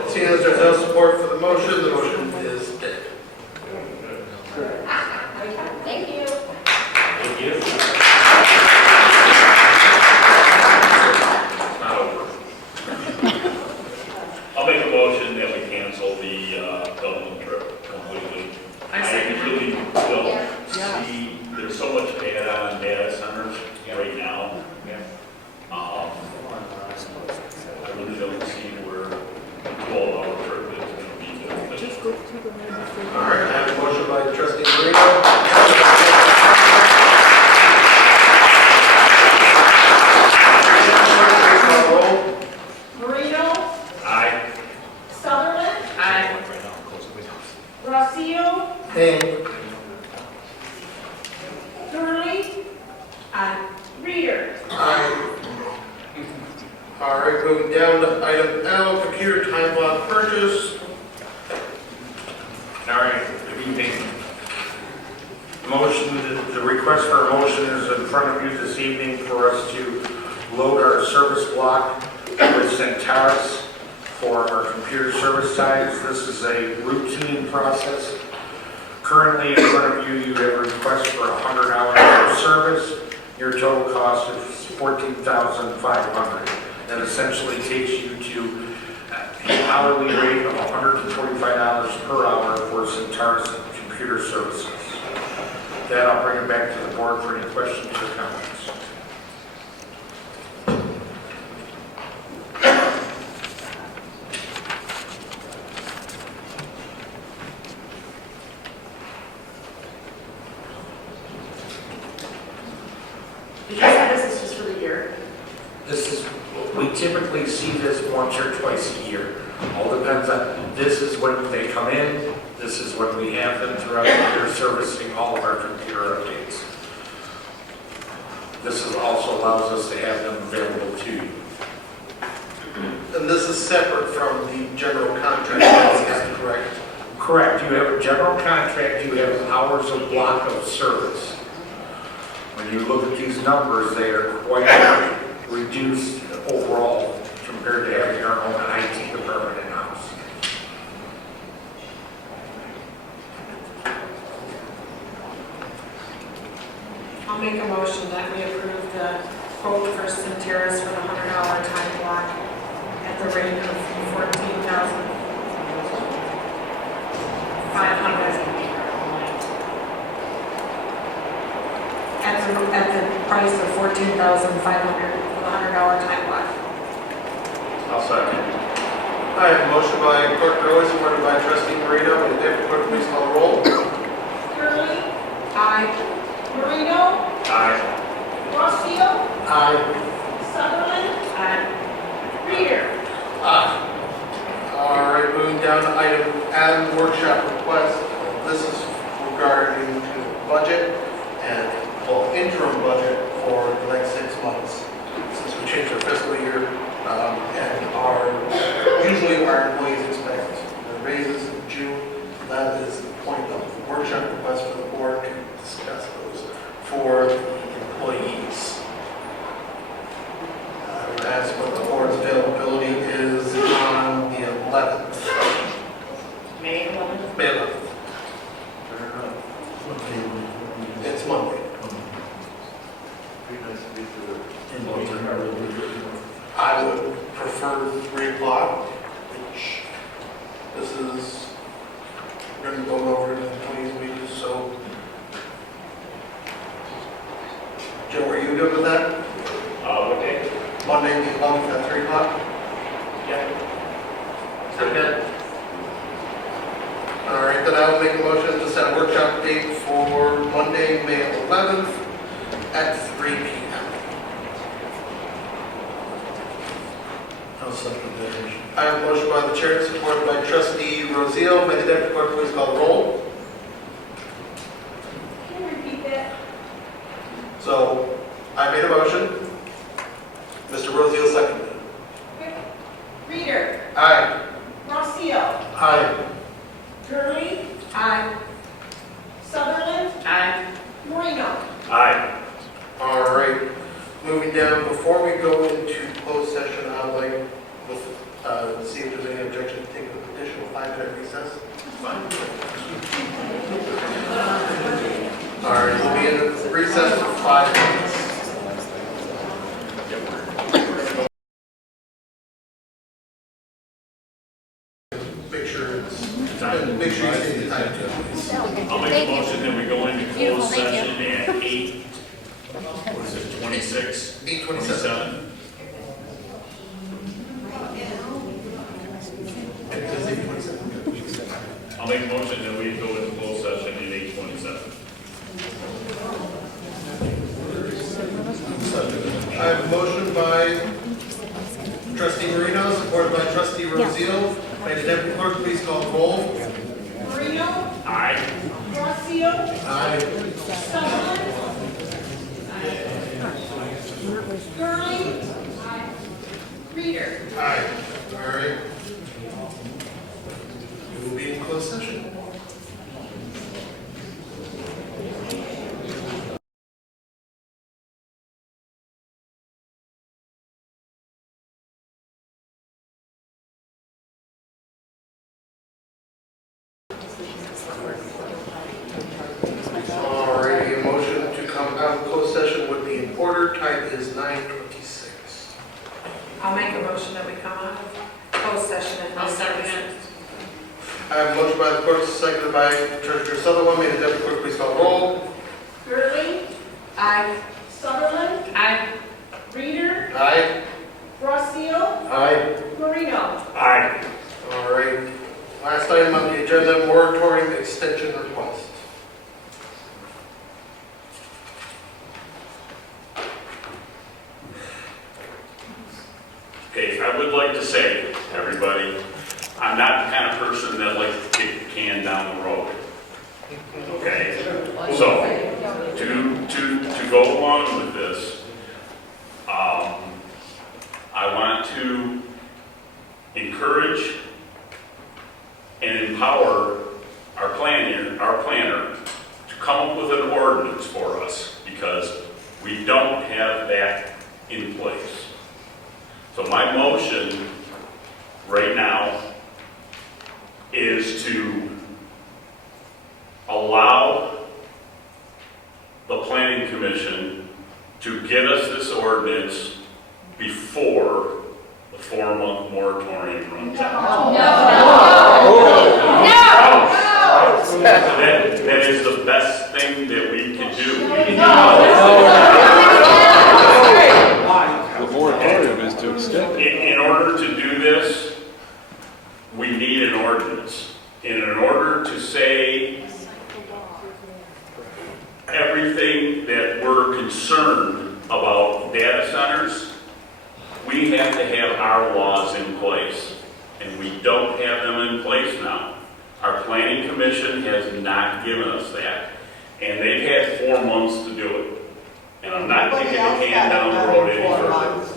Seeing as there's no support for the motion is dead. Thank you. Thank you. I'll make a motion that we cancel the Dublin trip completely. I really don't see, there's so much add-on data centers right now. I really don't see where a 12-hour trip is going to be beneficial. All right, I have a motion by Trustee Marino. Marino, Aye. Sutherland, Aye. Rossio, Hey. Gurley, Reader. All right, moving down to item L, computer time block purchase. All right, good evening. Motion, the request for a motion is in front of you this evening for us to load our service block with Centaurus for our computer service times. This is a routine process. Currently in front of you, you have a request for 100 hours your total cost is $14,500. That essentially takes you to an hourly rate of $145 per hour for Centaurus Computer Services. Then I'll bring it back to the board for any questions or comments. Did you say this is just for the year? This is, we typically see this once or twice a year. All depends on, this is when they come in, this is when we have them throughout the year servicing all of our computer updates. This is also allows us to have them available to you. And this is separate from the general contract, that's correct? Correct, you have a general contract, you have hours of block of service. When you look at these numbers, they are quite reduced overall compared to having our own IT department in-house. I'll make a motion that we approve the quote for Centaurus for the $100 time block at the rate of $14,500. At the price of $14,500 for the $100 time block. I'll second. I have a motion by Clerk Gurley, supported by Trustee Marino. May the Deputy Clerk please call the roll. Gurley? Aye. Marino? Aye. Rossio? Aye. Sutherland? Aye. Reader? Aye. All right, moving down to item Adam workshop request. This is regarding to budget and interim budget for the next 6 months. Since we changed our fiscal year, and usually our employees expect their raises in June. That is the point of the workshop request for the board to discuss those for the employees. I would ask what the board's availability is on the 11th. May 11th? May 11th. It's Monday. I would prefer 3 o'clock, which this is, we're going to go over the employees meeting, so. Joe, are you good with that? What day? Monday, the 11th at 3 o'clock? Yeah. Okay. All right, then I will make a motion to set a workshop date for Monday, May 11th at 3 p.m. I'll second that motion. I have a motion by the chair, supported by Trustee Rosio. May the Deputy Clerk please call the roll. Can you repeat that? So, I made a motion. Mr. Rosio seconded. Reader? Aye. Rossio? Aye. Gurley? Aye. Sutherland? Aye. Marino? Aye. All right. Moving down, before we go into closed session, I would like to see if there's any objection to taking an additional 5-minute recess. Fine. All right, we'll be in recess for 5 minutes. Make sure you say the time too, please. I'll make a motion that we go into closed session at 8, what is it, 26? 8:27. I'll make a motion that we go into closed session at 8:27. I have a motion by Trustee Marino, supported by Trustee Rosio. May the Deputy Clerk please call the roll. Marino? Aye. Rossio? Aye. Sutherland? Gurley? Reader? Aye. All right. We will be in closed session. All righty, a motion to come out of closed session would be in time is 9:26. I'll make a motion that we come out of closed session at I'll second it. I have a motion by the clerk, seconded by Treasurer Sutherland. May the deputy clerk please call the roll. Gurley, Aye. Sutherland, Aye. Reader, Aye. Rossio, Aye. Marino. Aye. All right. Last item on the agenda, moratorium extension request. Okay, I would like to say, everybody, I'm not the kind of person that likes to kick the can down the road. Okay? So, to go along with this, I want to encourage and empower our planner to come up with an ordinance for us, because we don't have that in place. So my motion right now is to allow the Planning Commission to get us this ordinance before the 4-month moratorium runs out. That is the best thing that we can do. The moratorium is to extend it. In order to do this, we need an ordinance. And in order to say everything that we're concerned about data centers, we have to have our laws in place. And we don't have them in place now. Our Planning Commission has not given us that. And they've had 4 months to do it. And I'm not kicking the can down the road any further.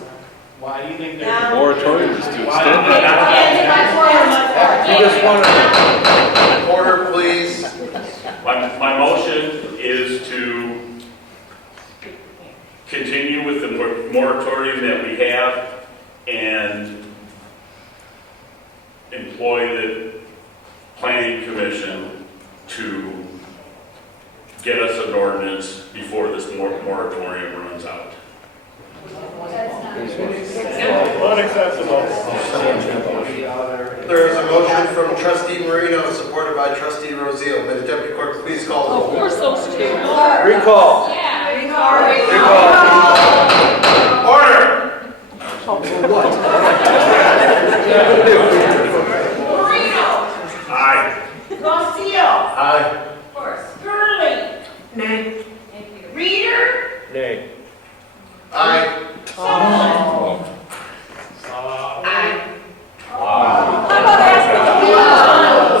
Why do you think The moratorium is to extend it. You just want to order, please. My motion is to continue with the moratorium that we have and employ the Planning Commission to get us an ordinance before this moratorium runs out. Unacceptable. There is a motion from Trustee Marino, supported by Trustee Rosio. May the deputy clerk please call the roll. Of course those two. Recall. Yeah. Recall. Order. Marino, Aye. Rossio, Aye. Gurley, Nay. Reader, Nay. Aye. Sutherland. Aye. How about that?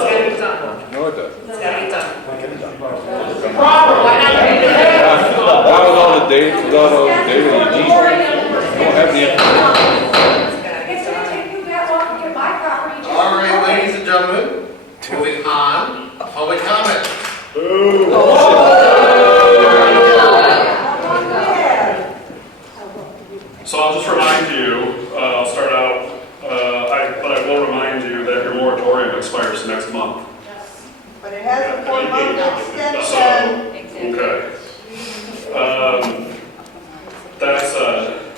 It's gotta be done. No, it doesn't. It's gotta be done. That was all the data, without all the data you need. You don't have the information. It's gonna take you that long to get my property. All right, ladies and gentlemen, moving on, public comment. So I'll just remind you, I'll start out, but I will remind you that your moratorium expires next month. But it has a 4-month extension. Okay. That's,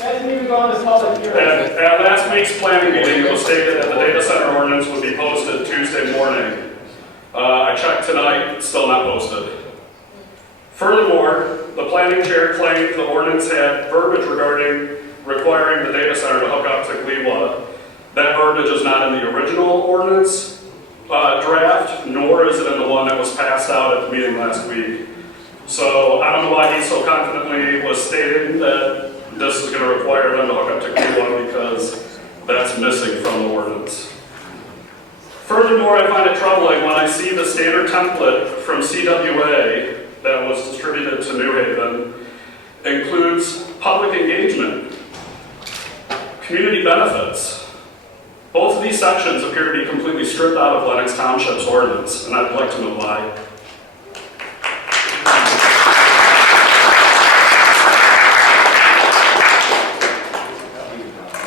Hasn't even gone to public hearing. at last week's planning meeting, it was stated that the data center ordinance would be posted Tuesday morning. I checked tonight, it's still not posted. Furthermore, the planning chair claimed the ordinance had verbiage regarding requiring the data center to hook up to GLEWA. That verbiage is not in the original ordinance draft, nor is it in the one that was passed out at the meeting last week. So I don't know why he so confidently was stating that this is going to require them to hook up to GLEWA, because that's missing from the ordinance. Furthermore, I find it troubling when I see the standard template from CWA that was distributed to New Haven includes public engagement, community benefits. Both of these sections appear to be completely stripped out of Lenox Township's ordinance, and I'd like to know why.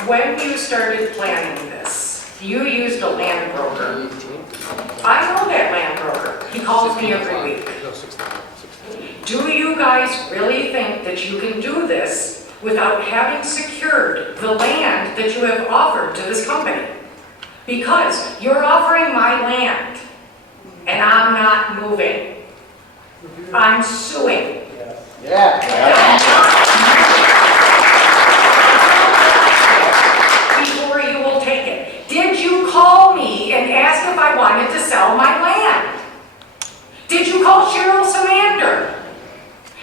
When you started planning this, you used a land broker. I know that land broker. He calls me every week. Do you guys really think that you can do this without having secured the land that you have offered to this company. Because you're offering my land, and I'm not moving. I'm suing. Before you will take it. Did you call me and ask if I wanted to sell my land? Did you call Cheryl Samander?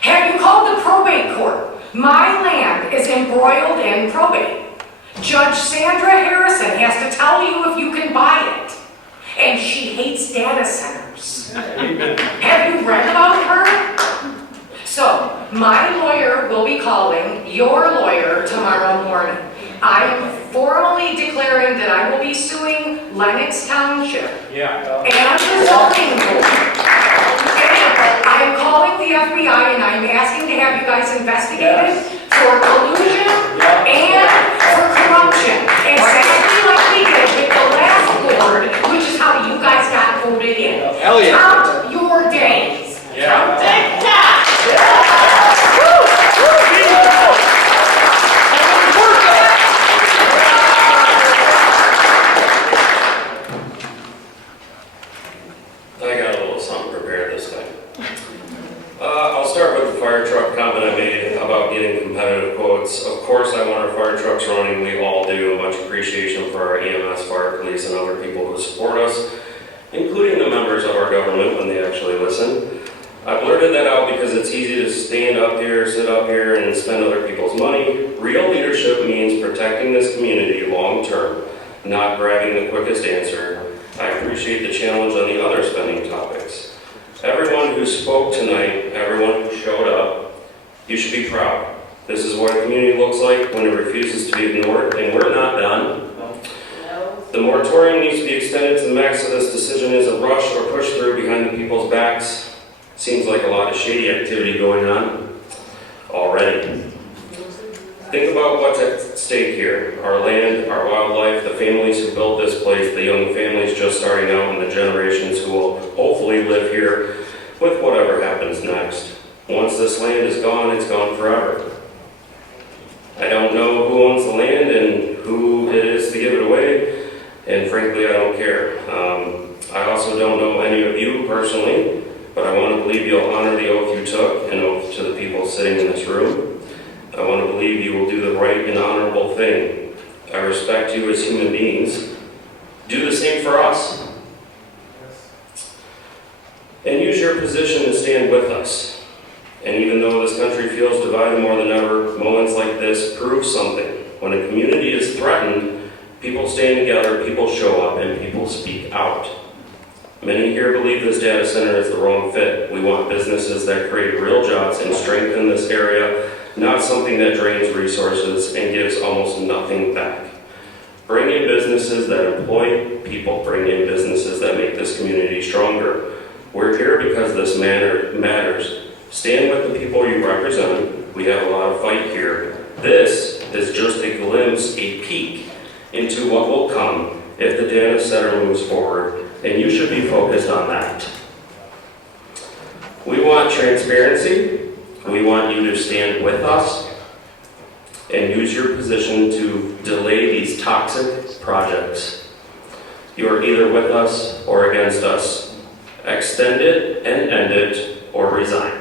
Have you called the probate court? My land is embroiled in probate. Judge Sandra Harrison has to tell you if you can buy it. And she hates data centers. Have you read about her? So, my lawyer will be calling your lawyer tomorrow morning. I am formally declaring that I will be suing Lenox Township and the zoning board. I am calling the FBI and I am asking to have you guys investigated for collusion and for corruption. Exactly like we did with the last board, which is how you guys got voted in. Count your days. Count tick-tock. I got a little something prepared this time. I'll start with the fire truck comment I made about getting competitive quotes. Of course I want our fire trucks running, we all do. Much appreciation for our EMS, fire police, and other people who support us, including the members of our government when they actually listen. I blurted that out because it's easy to stand up here, sit up here, and spend other people's money. Real leadership means protecting this community long term, not grabbing the quickest answer. I appreciate the challenge on the other spending topics. Everyone who spoke tonight, everyone who showed up, you should be proud. This is what a community looks like when it refuses to be ignored, and we're not done. The moratorium needs to be extended to the max, so this decision isn't rushed or pushed through behind the people's backs. Seems like a lot of shady activity going on already. Think about what's at stake here. Our land, our wildlife, the families who built this place, the young families just starting out, and the generations who will hopefully live here with whatever happens next. Once this land is gone, it's gone forever. I don't know who owns the land and who it is to give it away, and frankly, I don't care. I also don't know any of you personally, but I want to believe you'll honor the oath you took, an oath to the people sitting in this room. I want to believe you will do the right and honorable thing. I respect you as human beings. Do the same for us. And use your position to stand with us. And even though this country feels divided more than ever, moments like this prove something. When a community is threatened, people stand together, people show up, and people speak out. Many here believe this data center is the wrong fit. We want businesses that create real jobs and strengthen this area, not something that drains resources and gives almost nothing back. Bring in businesses that employ people, bring in businesses that make this community stronger. We're here because this matters. Stand with the people you represent. We have a lot of fight here. This is just a glimpse, a peek into what will come if the data center moves forward, and you should be focused on that. We want transparency. We want you to stand with us and use your position to delay these toxic projects. You are either with us or against us. Extend it and end it, or resign.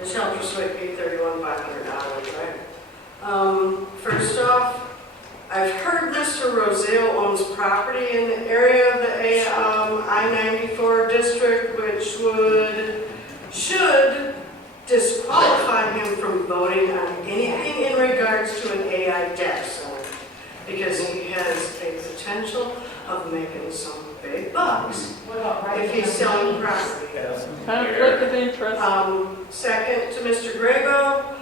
Michelle Perswick, $831,500, right? First off, I've heard Mr. Rosale owns property in the area of the I-94 district, which should disqualify him from voting on anything in regards to an AI data center, because he has a potential of making some big bucks if he's selling property. Conflict of interest. Second, to Mr. Grego,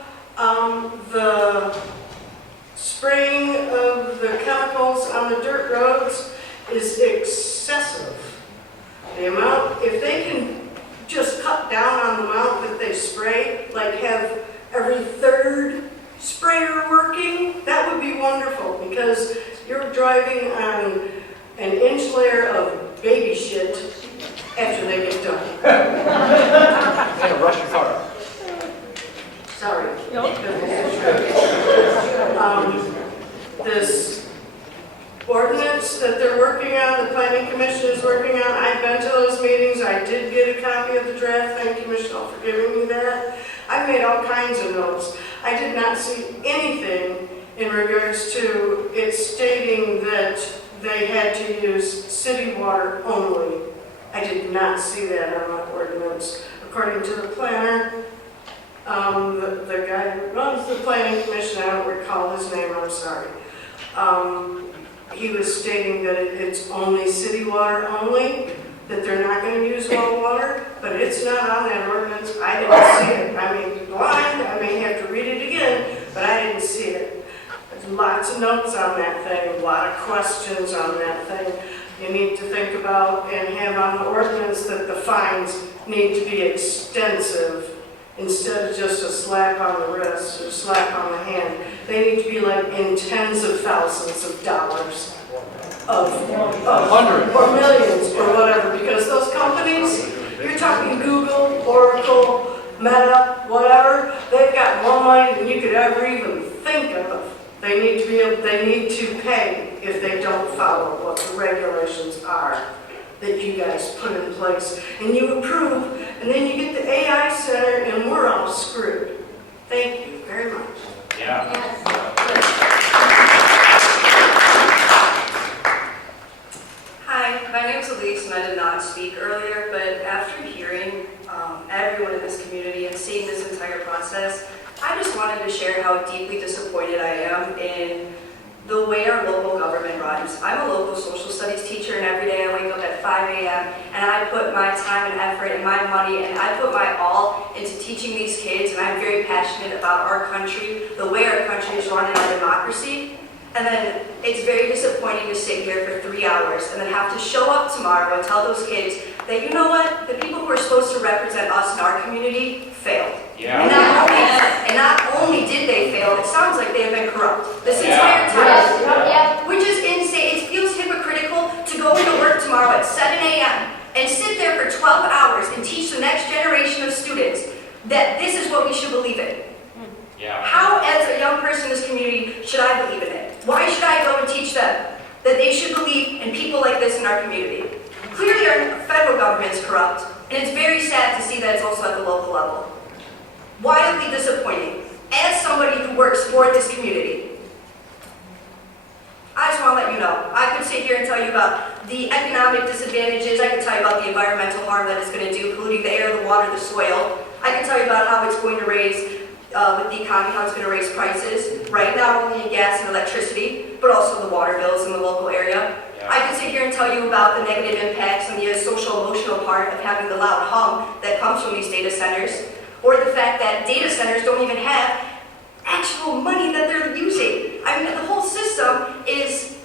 the spraying of the chemicals on the dirt roads is excessive. The amount, if they can just cut down on the amount that they spray, like have every third sprayer working, that would be wonderful, because you're driving on an inch layer of baby shit after they get done. And rush your car. Sorry. This ordinance that they're working on, the planning commission is working on, I've been to those meetings, I did get a copy of the draft, thank you, Michelle, for giving me that. I made all kinds of notes. I did not see anything in regards to it stating that they had to use city water only. I did not see that on my ordinance. According to the planner, the guy who runs the planning commission, I don't recall his name, I'm sorry. He was stating that it's only city water only, that they're not going to use well water, but it's not on that ordinance. I didn't see it. I may be blind, I may have to read it again, but I didn't see it. There's lots of notes on that thing, a lot of questions on that thing. You need to think about and have on the ordinance that the fines need to be extensive instead of just a slap on the wrist or a slap on the hand. They need to be like in tens of thousands of dollars of hundreds or millions or whatever, because those companies, you're talking Google, Oracle, Meta, whatever, they've got more money than you could ever even think of. They need to be able, they need to pay if they don't follow what the regulations are that you guys put in place and you approve, and then you get the AI center and we're all screwed. Thank you very much. Yeah. Hi, my name is Elise and I did not speak earlier, but after hearing everyone in this community and seeing this entire process, I just wanted to share how deeply disappointed I am in the way our local government runs. I'm a local social studies teacher, and every day I wake up at 5 a.m. and I put my time and effort and my money and I put my all into teaching these kids, and I'm very passionate about our country, the way our country is run in our democracy. And then it's very disappointing to sit here for 3 hours and then have to show up tomorrow and tell those kids that, you know what, the people who are supposed to represent us in our community failed. Yeah. And not only did they fail, it sounds like they have been corrupt this entire time. Which is insane. It feels hypocritical to go into work tomorrow at 7 a.m. and sit there for 12 hours and teach the next generation of students that this is what we should believe in. Yeah. How, as a young person in this community, should I believe in it? Why should I go and teach them that they should believe in people like this in our community? Clearly, our federal government is corrupt, and it's very sad to see that it's also at the local level. Wildly disappointing, as somebody who works for this community. I just want to let you know, I could sit here and tell you about the economic disadvantages, I could tell you about the environmental harm that it's going to do, polluting the air, the water, the soil. I can tell you about how it's going to raise with the economy, how it's going to raise prices, right? Not only in gas and electricity, but also the water bills in the local area. Yeah. I can sit here and tell you about the negative impacts and the social emotional part of having the loud hum that comes from these data centers, or the fact that data centers don't even have actual money that they're using. I mean, the whole system is,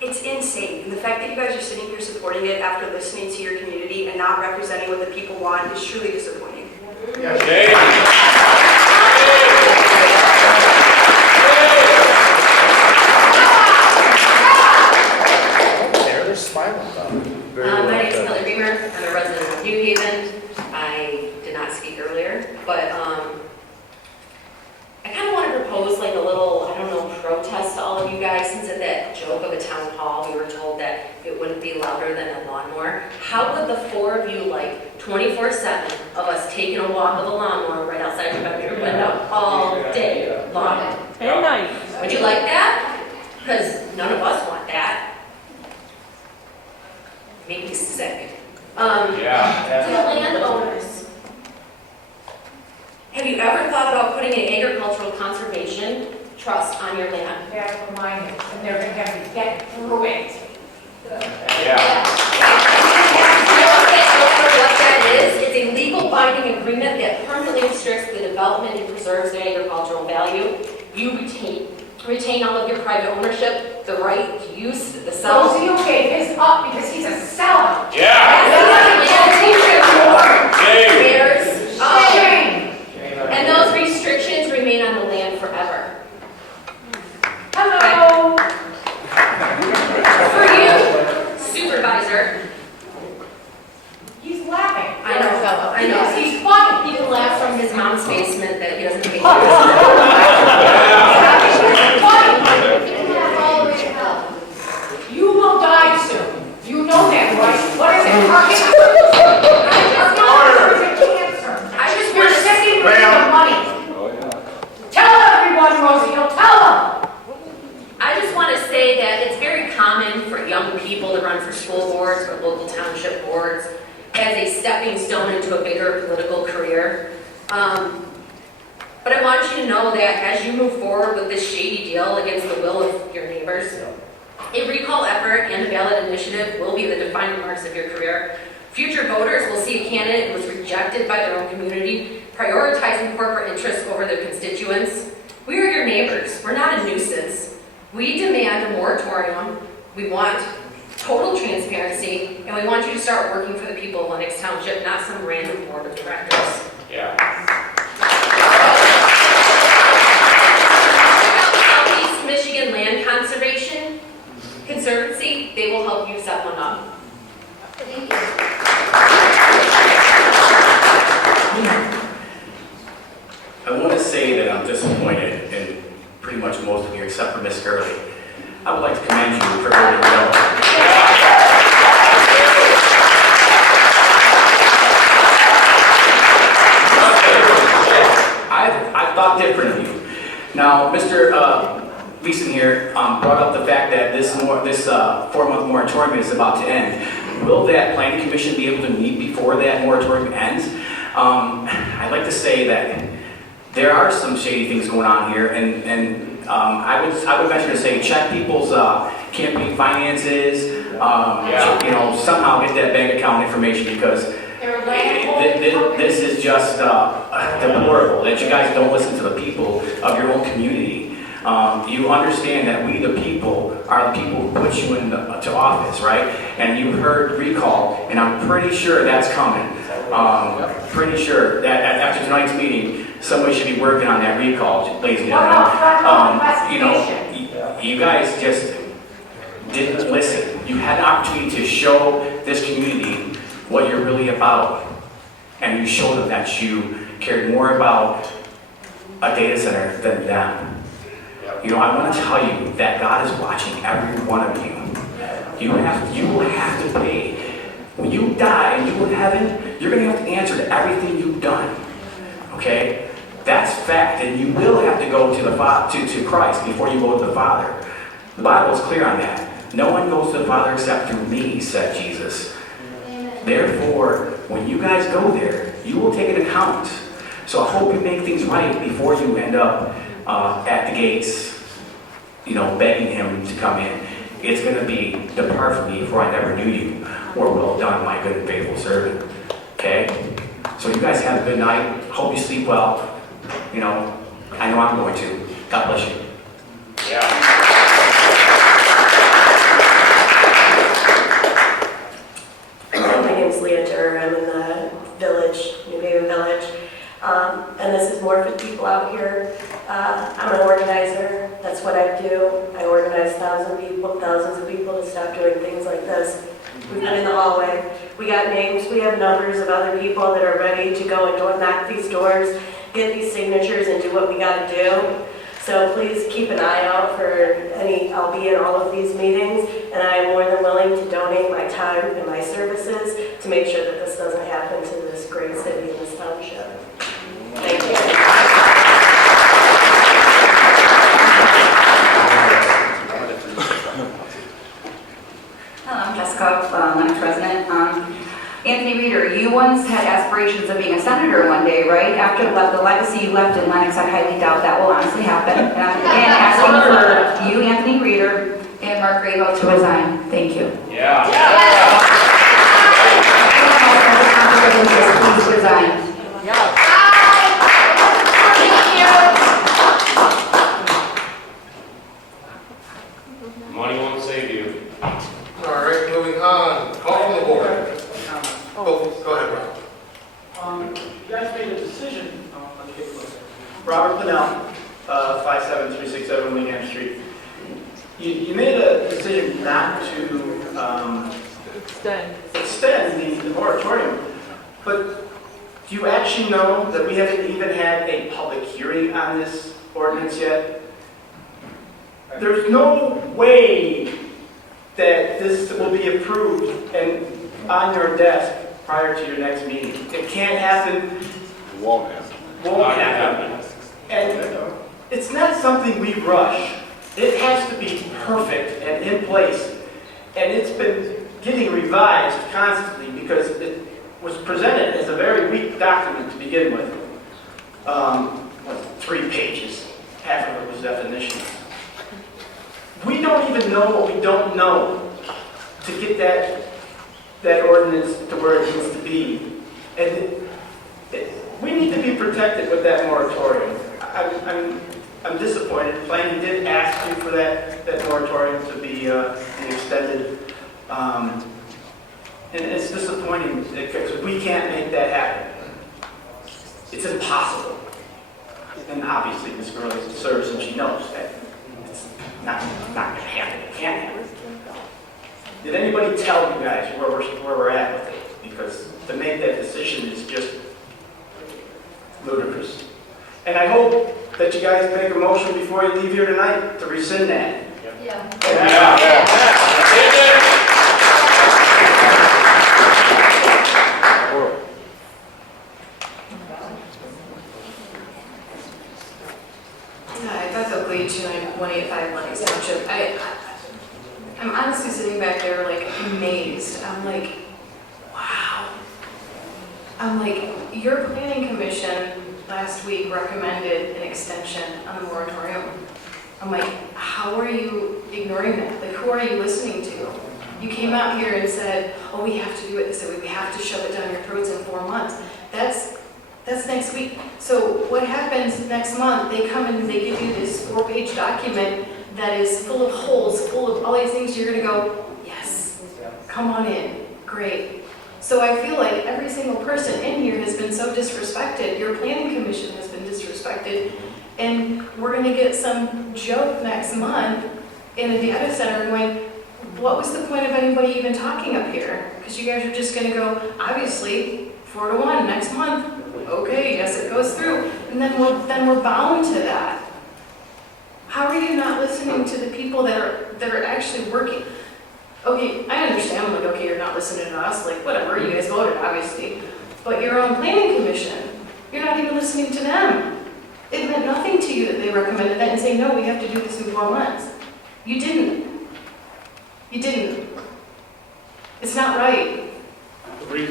it's insane. And the fact that you guys are sitting here supporting it after listening to your community and not representing what the people want is truly disappointing. Yeah. They're smiling about it. My name is Kelly Reamer. I'm a resident of New Haven. I did not speak earlier, but I kind of want to propose like a little, I don't know, protest to all of you guys. Since at that joke of a town hall, we were told that it wouldn't be louder than a lawnmower. How would the four of you, like 24/7 of us taking a walk with a lawnmower right outside your bedroom window all day long? And night. Would you like that? Because none of us want that. Make me sick. To the landowners. Have you ever thought about putting an agricultural conservation trust on your land? That's what mine is, and they're gonna have to get through it. Yeah. What that is, it's a legal binding agreement that permanently restricts the development and preserves the agricultural value. You retain all of your private ownership, the right to use the sell. Rosie will gave his up because he's a seller. Shame. And those restrictions remain on the land forever. Hello. For you, I just want to say the money. Tell everyone, Rosie, tell them. I just want to say that it's very common for young people to run for school boards or local township boards as a stepping stone into a bigger political career. But I want you to know that as you move forward with this shady deal against the will of your neighbors, a recall effort and a ballot initiative will be the defining marks of your career. Future voters will see a candidate who was rejected by their own community, prioritizing corporate interests over their constituents. We are your neighbors. We're not a nuisance. We demand a moratorium. We want total transparency, and we want you to start working for the people of Lenox Township, not some random board of directors. Yeah. Southeast Michigan Land Conservancy, they will help you set one up. Thank you. I want to say that I'm disappointed in pretty much most of you, except for Miss Gurley. I would like to commend you for voting no. I thought different of you. Now, Mr. Leeson here brought up the fact that this 4-month moratorium is about to end. Will that planning commission be able to meet before that moratorium ends? I'd like to say that there are some shady things going on here, and I would venture to say check people's campaign finances. You know, somehow get that bank account information, because this is just deplorable that you guys don't listen to the people of your own community. You understand that we, the people, are the people who put you into office, right? And you heard recall, and I'm pretty sure that's coming. Pretty sure that after tonight's meeting, somebody should be working on that recall, ladies and gentlemen. You know, you guys just didn't listen. You had an opportunity to show this community what you're really about, and you showed them that you cared more about a data center than them. You know, I want to tell you that God is watching every one of you. You will have to pay. When you die and you go to heaven, you're going to have to answer to everything you've done. Okay? That's fact, and you will have to go to Christ before you go to the Father. The Bible is clear on that. No one goes to the Father except through me, said Jesus. Therefore, when you guys go there, you will take an account. So I hope you make things right before you end up at the gates, you know, begging him to come in. It's going to be, depart from me, for I never knew you, or well done, my good and faithful servant. Okay? So you guys have a good night. Hope you sleep well. You know, I know I'm going to. God bless you. Yeah. My name is Leah Durr. I'm in the village, New Haven Village. And this is more for the people out here. I'm an organizer. That's what I do. I organize thousands of people to stop doing things like this. We've been in the hallway. We got names. We have numbers of other people that are ready to go and knock these doors, get these signatures, and do what we got to do. So please keep an eye out for any. I'll be in all of these meetings, and I am more than willing to donate my time and my services to make sure that this doesn't happen to this great city and this township. Thank you. Hello, I'm Jessica, Lenox resident. Anthony Reeder, you once had aspirations of being a senator one day, right? After the legacy you left in Lenox, I highly doubt that will honestly happen. And I'm again asking for you, Anthony Reeder, and Mark Grabo to resign. Thank you. Yeah. Please resign. Money won't save you. All right, moving on. Call from the board. Go ahead, Rob. You guys made a decision. Robert Pinnell, 57367 Wingham Street. You made a decision not to extend the moratorium, but do you actually know that we haven't even had a public hearing on this ordinance yet? There's no way that this will be approved, and on your desk prior to your next meeting. It can't happen. Won't happen. Won't happen. And it's not something we rush. It has to be perfect and in place. And it's been getting revised constantly because it was presented as a very weak document to begin with. 3 pages. Half of it was definitions. We don't even know what we don't know to get that ordinance to where it needs to be. And we need to be protected with that moratorium. I'm disappointed. Planning did ask you for that moratorium to be extended. And it's disappointing because we can't make that happen. It's impossible. And obviously, Ms. Gurley is a service and she knows that it's not going to happen. It can't happen. Did anybody tell you guys where we're at with it? Because to make that decision is just ludicrous. And I hope that you guys make a motion before you leave here tonight to rescind that. Yeah. Hi, Beth Oakley, 185 Lenox Township. I'm honestly sitting back there like amazed. I'm like, wow. I'm like, your planning commission last week recommended an extension on the moratorium. I'm like, how are you ignoring that? Like, who are you listening to? You came out here and said, oh, we have to do it this way. We have to shove it down your throats in 4 months. That's next week. So what happens next month? They come and they give you this 4-page document that is full of holes, full of all these things. You're going to go, yes, come on in. Great. So I feel like every single person in here has been so disrespected. Your planning commission has been disrespected. And we're going to get some joke next month in a data center going, what was the point of anybody even talking up here? Because you guys are just going to go, obviously, 4-1 next month. Okay, yes, it goes through. And then we're bound to that. How are you not listening to the people that are actually working? Okay, I understand, like, okay, you're not listening to us, like, whatever, you guys voted, obviously. But your own planning commission, you're not even listening to them. It meant nothing to you that they recommended that and say, no, we have to do this in 4 months. You didn't. You didn't. It's not right. Wait.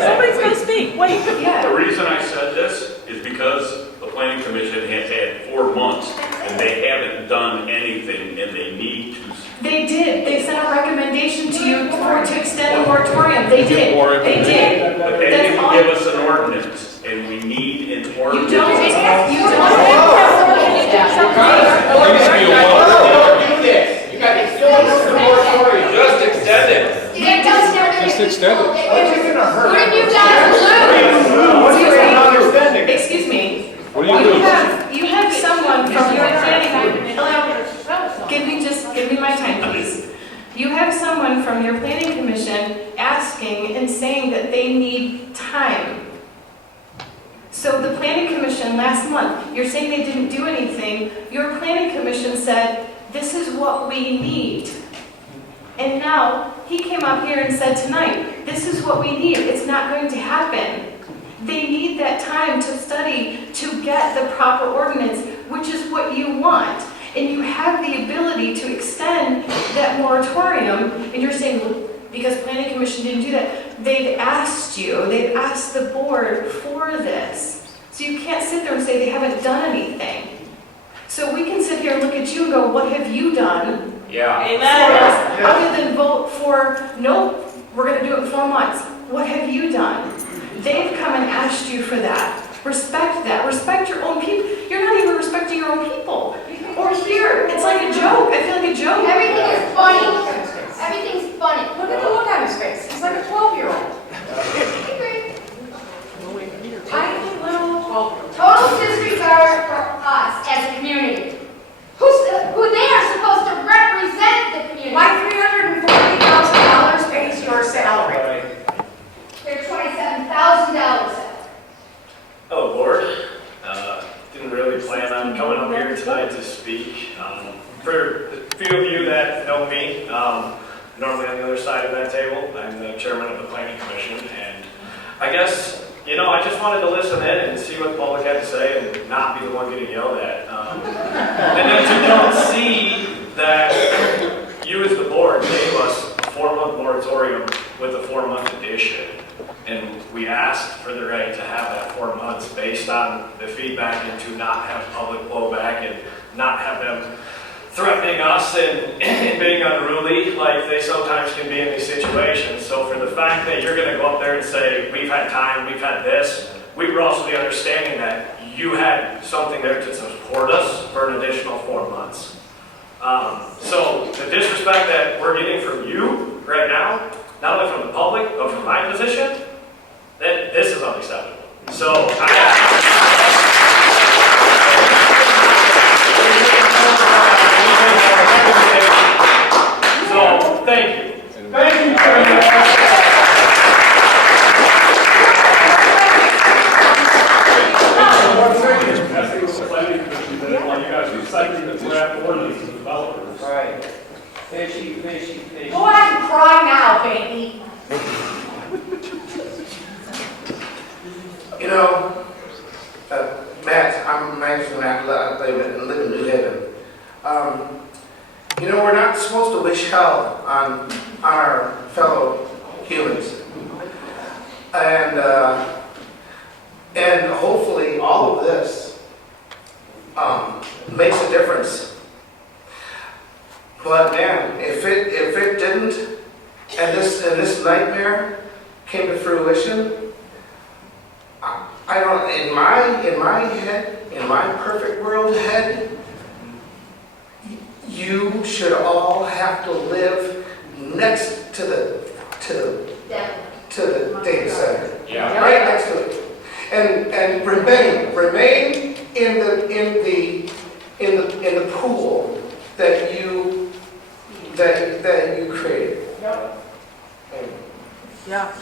Somebody's going to speak. Wait. Yeah. The reason I said this is because the planning commission has had 4 months and they haven't done anything and they need to. They did. They sent a recommendation to you to extend the moratorium. They did. They did. But they didn't give us an ordinance and we need an ordinance. You don't have You got to fill the moratorium. Just extend it. Just extend it. Wouldn't you guys lose? Excuse me. What are you doing? You have someone from your planning. Give me my time, please. You have someone from your planning commission asking and saying that they need time. So the planning commission last month, you're saying they didn't do anything. Your planning commission said, this is what we need. And now he came up here and said tonight, this is what we need. It's not going to happen. They need that time to study to get the proper ordinance, which is what you want. And you have the ability to extend that moratorium. And you're saying, well, because planning commission didn't do that, they've asked the board for this. So you can't sit there and say they haven't done anything. So we can sit here and look at you and go, what have you done? Yeah. Amen. Other than vote for, nope, we're going to do it in 4 months. What have you done? They've come and asked you for that. Respect that. Respect your own people. You're not even respecting your own people. Or here, it's like a joke. I feel like a joke. Everything is funny. Everything's funny. Look at the look on his face. He's like a 12-year-old. Total disregard for us as a community. Who they are supposed to represent the community. My $340,000 pays your salary. They're $27,000. Oh, Lord. Didn't really plan on coming up here tonight to speak. speak. For the few of you that know me, normally on the other side of that table, I'm the chairman of the Planning Commission, and I guess, I just wanted to listen in and see what the public had to say and not be the one getting yelled at. And then to don't see that you as the board gave us a 4-month moratorium with a 4-month addition. And we asked for the right to have that 4 months based on the feedback and to not have public blowback and not have them threatening us and being unruly like they sometimes can be in these situations. So for the fact that you're going to go up there and say, we've had time, we've had this, we were also the understanding that you had something there to support us for an additional 4 months. So the disrespect that we're getting from you right now, not only from the public, but from my position, that this is unacceptable. So thank you. Thank you, You guys recycling the draft ordinance to developers. Right. Fishy. Go ahead and cry now, baby. Matt, I'm managing that live in New Haven. We're not supposed to wish hell on our fellow humans. And hopefully all of this makes a difference. But man, if it didn't, and this nightmare came to fruition, I don't. In my head, in my perfect world head, you should all have to live next to the data center. Yeah. Right next to it, and remain in the pool that you created. Yeah.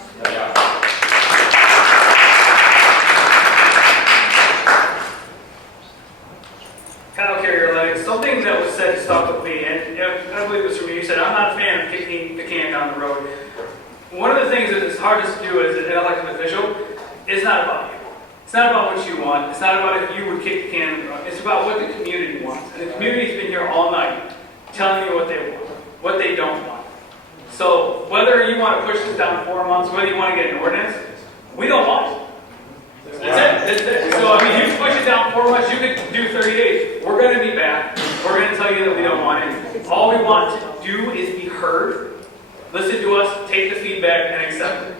Kyle Carrier Athletics, something that was said stuck with me, and I believe it was from you. You said, I'm not a fan of kicking the can down the road. One of the things that is hardest to do as an elected official is not about you. It's not about what you want. It's not about if you would kick the can. It's about what the community wants. And the community's been here all night telling you what they want, what they don't want. So whether you want to push this down 4 months, whether you want to get an ordinance, we don't want it. That's it. So, I mean, you push it down 4 months, you could do 30 days. We're going to be back. We're going to tell you that we don't want it. All we want to do is be heard, listen to us, take the feedback, and accept it.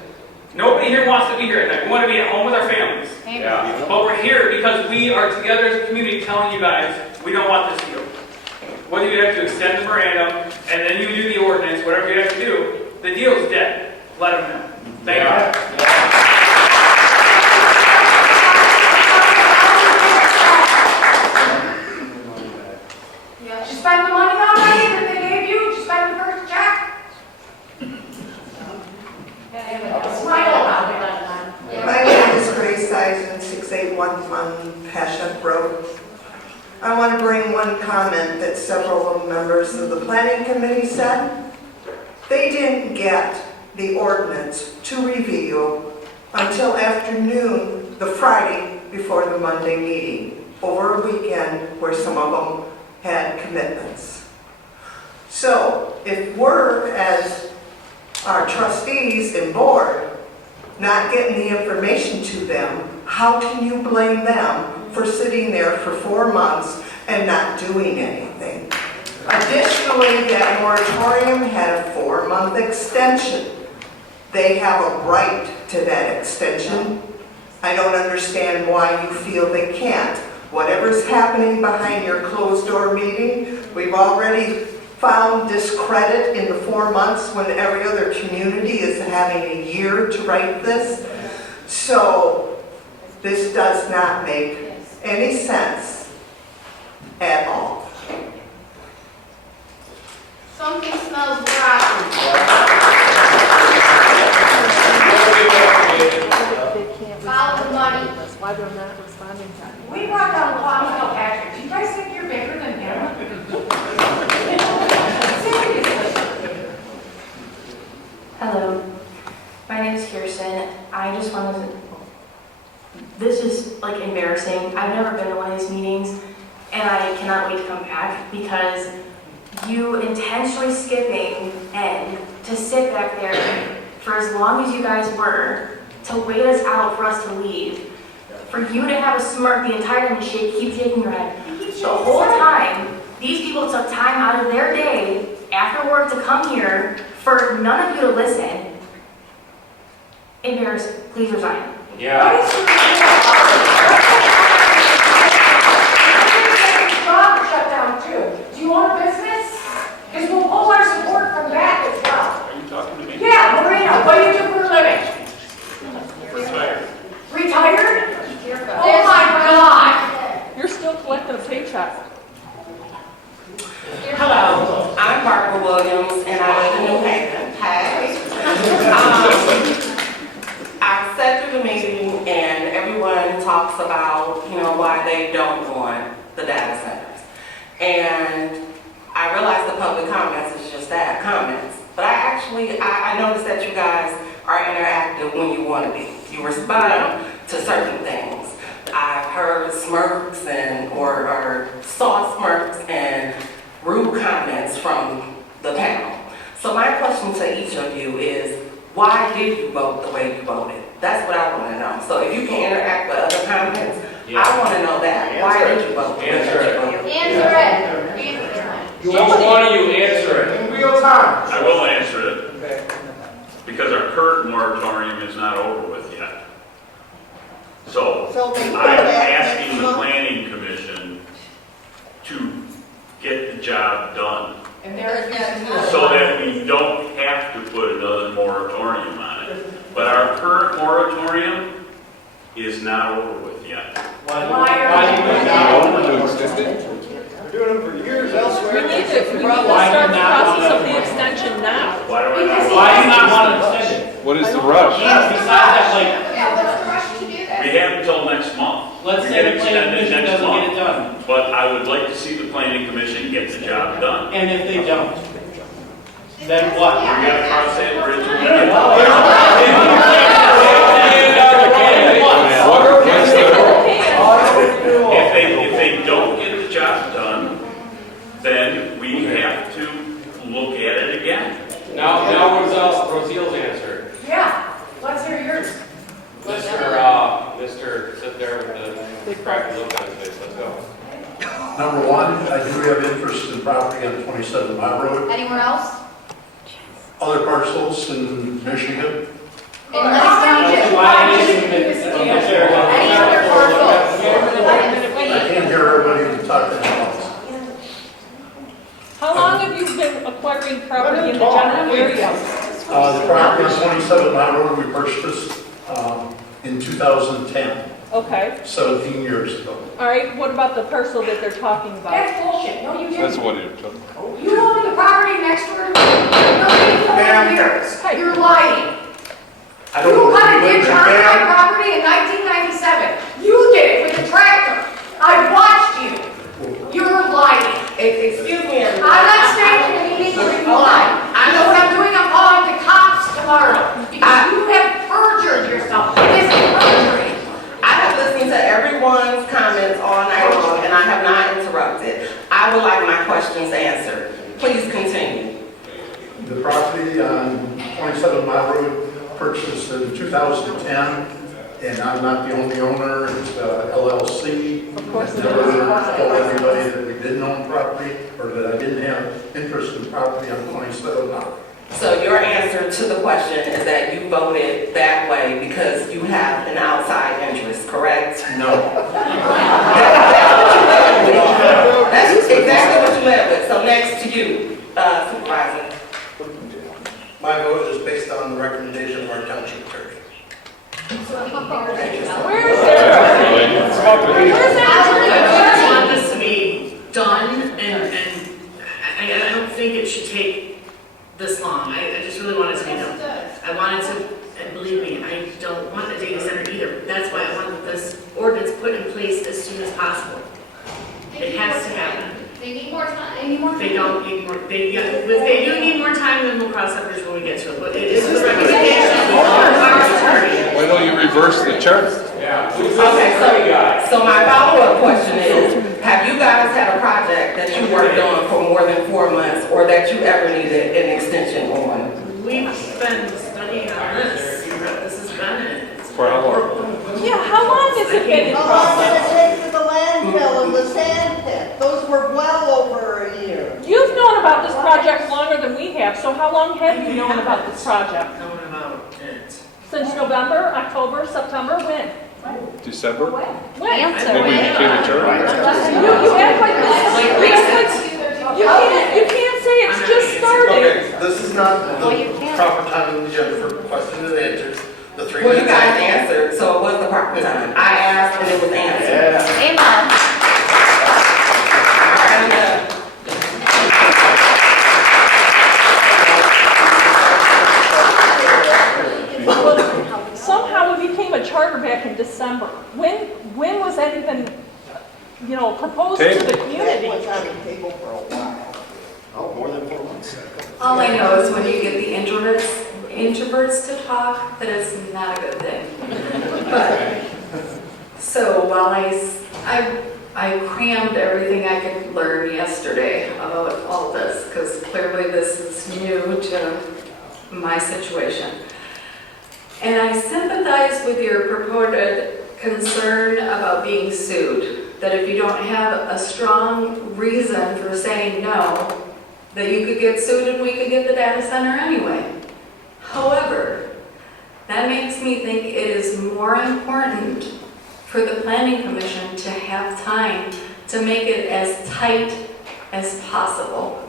Nobody here wants to be here at night. We want to be at home with our families. Yeah. But we're here because we are together as a community telling you guys we don't want this to go. Whether you have to extend the memorandum and then you do the ordinance, whatever you have to do, the deal is dead. Let them know. Thank you. Did you spend the money already that they gave you? Did you spend the first check? Smile about it. My name is Grace Eisen, 6811 Passion Road. I want to bring one comment that several members of the Planning Committee said. They didn't get the ordinance to review until afternoon, the Friday before the Monday meeting, over a weekend where some of them had commitments. So if we're, as our trustees and board, not getting the information to them, how can you blame them for sitting there for 4 months and not doing anything? Additionally, that moratorium had a 4-month extension. They have a right to that extension. I don't understand why you feel they can't. Whatever's happening behind your closed-door meeting, we've already found discredit in the 4 months when every other community is having a year to write this. So this does not make any sense at all. Something smells rotten. Follow the money. We brought down Kwame Kilpatrick. Do you guys think you're bigger than him? because you intentionally skipping N to sit back there for as long as you guys were, to wait us out for us to leave, for you to have a smirk the entire time and keep shaking your head. The whole time, these people took time out of their day after work to come here for none of you to listen. Embarrassed, please resign. Yeah. Shut down too. Do you want a business? Because we'll pull our support from that as well. Are you talking to me? Yeah, Marina, what do you do for a living? Retired. Retired? Oh my God! You're still collecting a paycheck. Hello, I'm Barbara Williams, and I live in New Haven. Hey. I sat through the meeting, and everyone talks about, why they don't want the data centers. And I realize the public comments is just that, comments. But I noticed that you guys are interactive when you want to be. You respond to certain things. I've heard smirks or saw smirks and rude comments from the panel. So my question to each of you is, why did you vote the way you voted? That's what I want to know. So if you can interact with other comments, I want to know that. Why did you vote the way that you voted? Answer it. Each one of you answer it. In real time. I will answer it, because our current moratorium is not over with yet. So they I'm asking the planning commission to get the job done, And there's so that we don't have to put another moratorium on it. But our current moratorium is not over with yet. We're doing them for years elsewhere. We need to start the process of the extension now. Why do I not? Why do you not want to extend it? What is the rush? Besides that, Yeah, what's the rush to do that? We have until next month. let's We say get the planning extended commission next doesn't get month. it done. But I would like to see the planning commission get the job done. And if they don't, then what? We gotta cross that bridge when we get If they don't get the job done, then we have to look at it again. Now Roseal's answer. Yeah, let's hear yours. Mr. Sit there with the crappy look on his face. Let's go. Number one, I do have interest in property on 27 Mile Road. Anywhere else? Other parcels in Michigan. In Lennox Township? Any other parcels? I can't hear everybody talking at once. How long have you been acquiring property in the general area? The property on 27 Mile Road, we purchased in 2010, Okay. 17 years ago. All right, what about the parcel that they're talking about? That's bullshit. No, you That's didn't. what it took. You own the property next door to me. Years. You're lying. I don't You know cut where a you live, ditch on my ma'am. property in 1997. You did it with a tractor. I watched you. You're lying. Excuse me, everybody. I'm not staying in the meeting where you lie. I know what I'm doing. I'm calling the cops tomorrow because you have perjured yourself. This is perjury. I have listened to everyone's comments all night long, and I have not interrupted. I would like my questions answered. Please continue. The property on 27 Mile Road purchased in 2010, and I'm not the only owner, it's LLC. Of course. Never told anybody that we didn't own property or that I didn't have interest in property on 27 Mile. So your answer to the question is that you voted that way because you have an outside interest, correct? No. That's exactly what you led with. So next to you, Supervisor. My vote is based on the recommendation of our township attorney. Where is there? I just want this to be done, and I don't think it should take this long. I just really want it to be done. I want it to, and believe me, I don't want a data center either. That's why I want this ordinance put in place as soon as possible. It has to happen. They need more time. They need more time. They don't need more, if they do need more time, then we'll cross that bridge when we get to it. But it is the recommendation of our attorney. Why don't you reverse the chart? Okay, so my follow-up question is, have you guys had a project project that you worked on for more than 4 months or that you ever needed an extension on? We've been studying on this. This has been it. It's For how long? Yeah, how long has it been in How long did process? it take for the landfill and the sand pit? Those were well over a year. You've known about this project longer than we have, so how long have you known about this project? known about it. Since November, October, September, when? December? When? Then we became attorney. You act like this, you can't say it's just started. Okay, this is not the proper time on the agenda for question and answers. The 3 Well, you minutes. guys answered, so it was the proper time. I asked and it was answered. Amen. Somehow it became a charter back in December. When was that even, proposed to the community? It was on the table for a while. Oh, more than 4 months. All I know is when you get the introverts to talk, that it's not a good thing. But, so while I crammed everything I could learn yesterday about all this, because clearly this is new to my situation. And I sympathize with your purported concern about being sued, that if you don't have a strong reason for saying no, that you could get sued and we could get the data center anyway. However, that makes me think it is more important for the Planning Commission to have time to make it as tight as possible.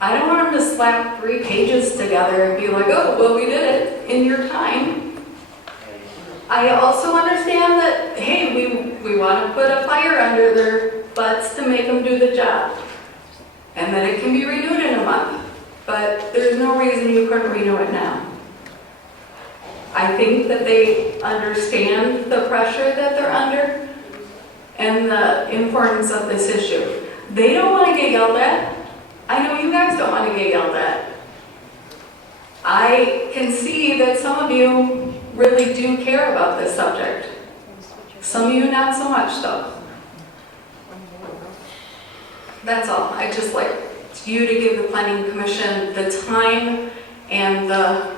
I don't want them to slap 3 pages together and be like, oh, well, we did it in your time. I also understand that, hey, we want to put a fire under their butts to make them do the job. And that it can be renewed in a month. But there's no reason you couldn't renew it now. I think that they understand the pressure that they're under and the importance of this issue. They don't want to get yelled at. I know you guys don't want to get yelled at. I can see that some of you really do care about this subject. Some of you not so much though. That's all. I'd just like you to give the Planning Commission the time and the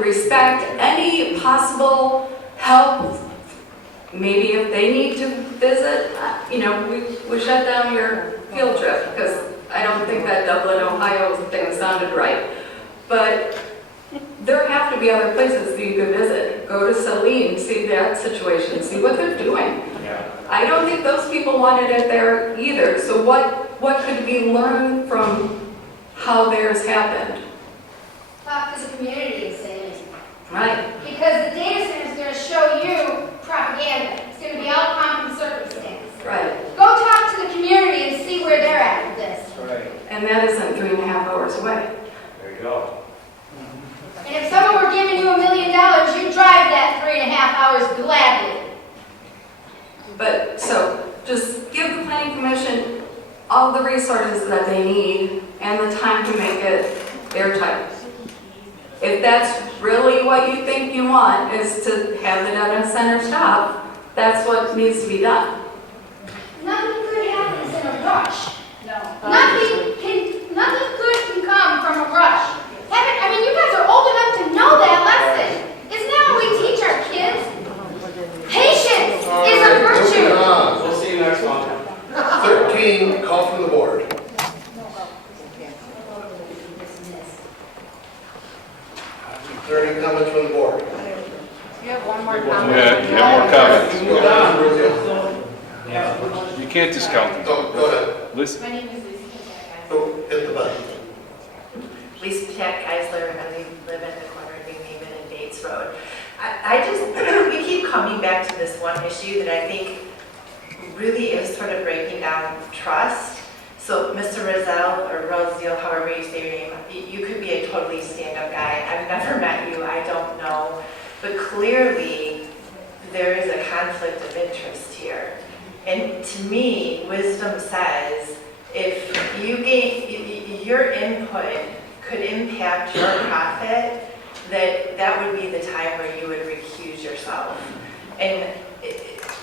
respect, any possible help. Maybe if they need to visit, we shut down your field trip because I don't think that Dublin, Ohio thing sounded right. But there have to be other places that you could visit. Go to Saline, see that situation, see what they're doing. I don't think those people wanted it there either. So what could we learn from how theirs happened? Talk to the community and say anything. Right. Because the data center is going to show you propaganda. It's going to be all pomp and circumstance. Right. Go talk to the community and see where they're at with this. Right. And that isn't 3.5 hours away. There you go. And if someone were giving you $1 million, you'd drive that 3.5 hours gladly. But, so, just give the Planning Commission all the resources that they need and the time to make it airtight. If that's really what you think you want, is to have the data center stop, that's what needs to be done. Nothing good happens in a rush. No. Nothing good can come from a rush. You guys are old enough to know that lesson. Isn't that what we teach our kids? Patience is a virtue. We'll see you next month. 13, call from the board. Is there any comments from the board? You have one more Yeah, you have more comments. You can't discount them. Go ahead. Listen. My name is Lisa. Go hit the button. Lisa Geisler, and we live at the corner of New Haven and Bates Road. We keep coming back to this one issue that I think really is sort of breaking down trust. So Mr. Roselle, or Roselle, however you say your name, you could be a totally stand-up guy. I've never met you, I don't know. But clearly, there is a conflict of interest here. And to me, wisdom says, if your input could impact your profit, that would be the time where you would recuse yourself. And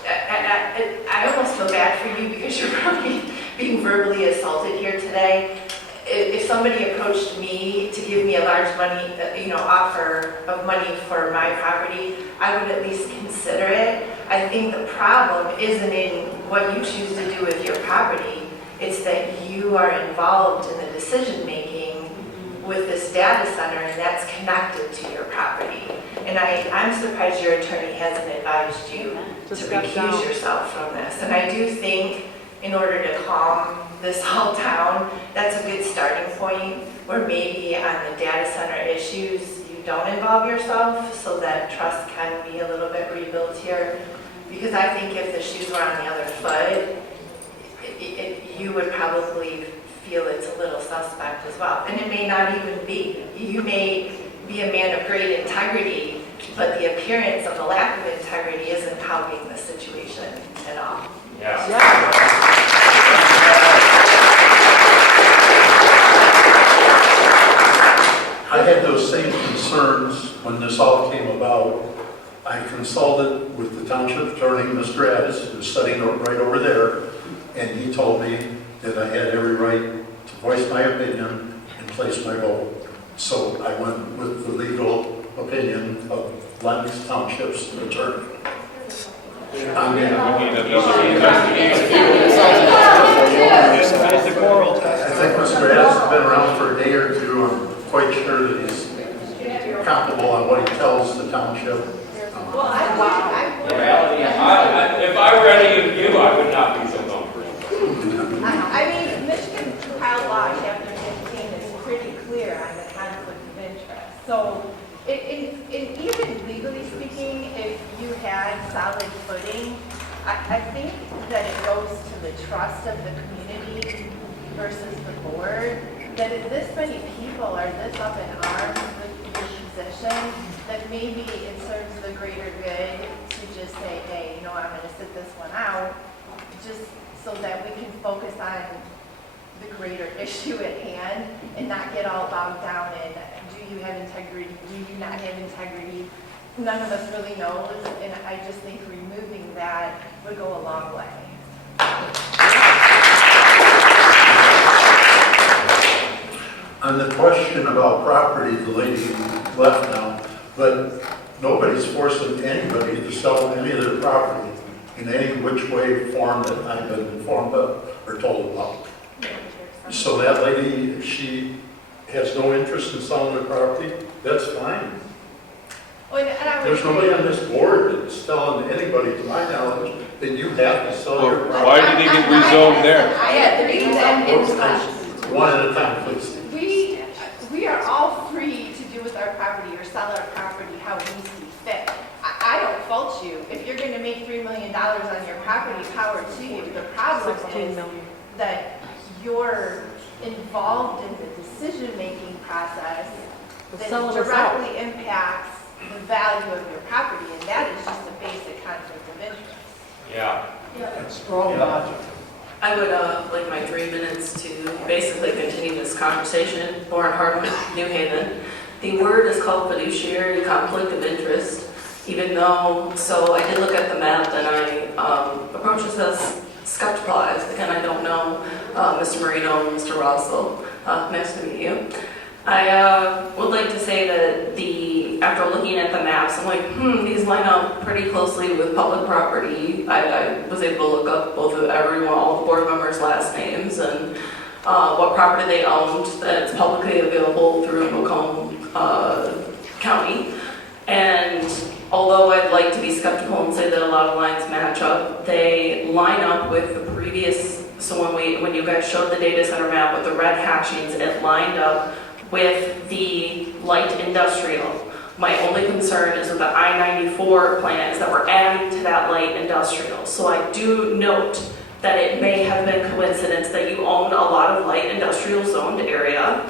I almost feel bad for you because you're probably being verbally assaulted here today. If somebody approached me to give me a large money, offer of money for my property, I would at least consider it. I think the problem isn't in what you choose to do with your property. It's that you are involved in the decision-making with this data center, and that's connected to your property. And I'm surprised your attorney hasn't advised you to recuse yourself from this. And I do think in order to calm this whole town, that's a good starting point, where maybe on the data center issues, you don't involve yourself so that trust can be a little bit rebuilt here. Because I think if the shoes were on the other foot, you would probably feel it's a little suspect as well. And it may not even be. You may be a man of great integrity, but the appearance of the lack of integrity isn't helping the situation at all. I had those same concerns when this all came about. I consulted with the township attorney, Mr. Addis, who's sitting right over there, and he told me that I had every right to voice my opinion and place my vote. So I went with the legal opinion of Lenox Township's attorney. I think Mr. Addis has been around for a day or two. I'm quite sure that he's accountable on what he tells the township. If I were any of you, I would not be so comfortable. I mean, Michigan Child Law, Chapter 15, is pretty clear on the conflict of interest. So, even legally speaking, if you had solid footing, I think that it goes to the trust of the community versus the board, that if this many people are this up in arms with your position, that maybe it serves the greater good to just say, hey, I'm going to sit this one out, just so that we can focus on the greater issue at hand and not get all bogged down in, do you have integrity, do you not have integrity? None of us really knows, and I just think removing that would go a long way. On the question about property, the lady left now, but nobody's forcing anybody to sell any of their property in any which way, form that I've been informed of or told about. So that lady, if she has no interest in selling her property, that's fine. There's nobody on this board that's telling anybody, to my knowledge, that you have to sell your property. Why did he get rezoned there? One at a time, please. We are all free to do with our property or sell our property how we see fit. I don't fault you. If you're going to make $3 million on your property, power to you. The problem is that you're involved in the decision-making process that directly impacts the value of your property, and that is just a basic conflict of interest. That's strong logic. I would like my 3 minutes to basically continue this conversation. Lauren Hardwick, New Haven. The word is called fiduciary conflict of interest, even though, so I did look at the map and I approached this as skepticalized. Again, I don't know Mr. Marino, Mr. Russell. Nice to meet you. I would like to say that after looking at the maps, I'm like, these line up pretty closely with public property. I was able to look up both of all the board members' last names and what property they owned that's publicly available through Macomb County. And although I'd like to be skeptical and say that a lot of lines match up, they line up with the previous, so when you guys showed the data center map with the red hashings, it lined up with the light industrial. My only concern is with the I-94 plan is that we're adding to that light industrial. So I do note that it may have been coincidence that you own a lot of light industrial zoned area.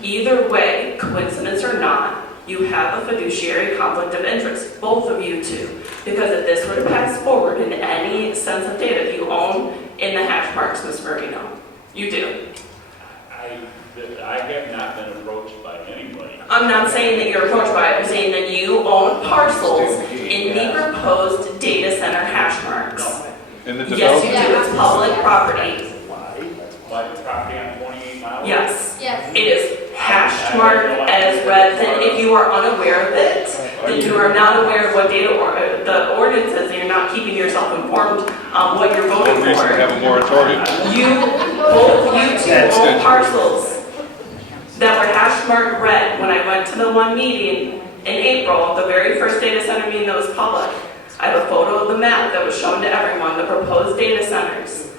Either way, coincidence or not, you have a fiduciary conflict of interest, both of you two. Because if this were to pass forward in any sense of data, you own in the hash marks, Ms. Marino. You do. I have not been approached by anybody. I'm not saying that you're approached by it. I'm saying that you own parcels in the proposed data center hash marks. In the Yes, you development? do, it's public property. Private property on 28 miles? Yes. Yes. It is hashed marked as red, and if you are unaware of it, then you are not aware of what the ordinance is, and you're not keeping yourself informed on what you're voting One reason to for. have a moratorium. You two own parcels that were hash marked red when I went to the one meeting in April, the very first data center meeting that was public. I have a photo of the map that was shown to everyone, the proposed data centers.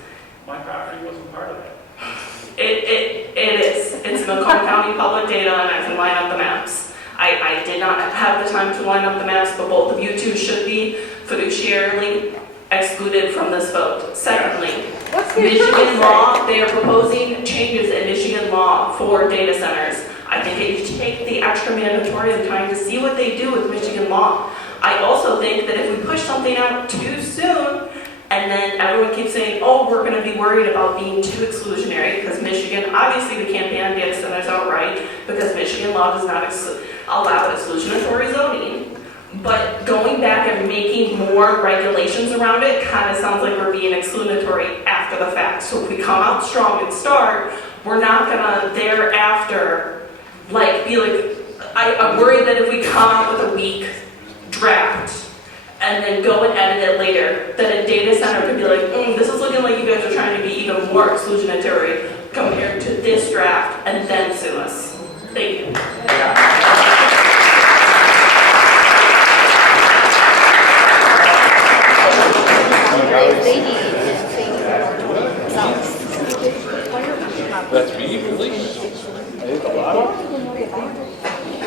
My property wasn't part of it. It is. It's Macomb County public data, and I can line up the maps. I did not have the time to line up the maps, but both of you two should be fiduciarily excluded from this vote. Secondly, Michigan law, they are proposing changes in Michigan law for data centers. I think that you should take the extra mandatory time to see what they do with Michigan law. I also think that if we push something out too soon, and then everyone keeps saying, oh, we're going to be worried about being too exclusionary, because Michigan, obviously we can't ban data centers outright, because Michigan law does not allow exclusionary zoning. But going back and making more regulations around it kind of sounds like we're being exclusionary after the fact. So if we come out strong and start, we're not going to thereafter be like, I'm worried that if we come out with a weak draft and then go and edit it later, that a data center could be like, this is looking like you guys are trying to be even more exclusionary compared to this draft, and then sue us. Thank you. That's me, really?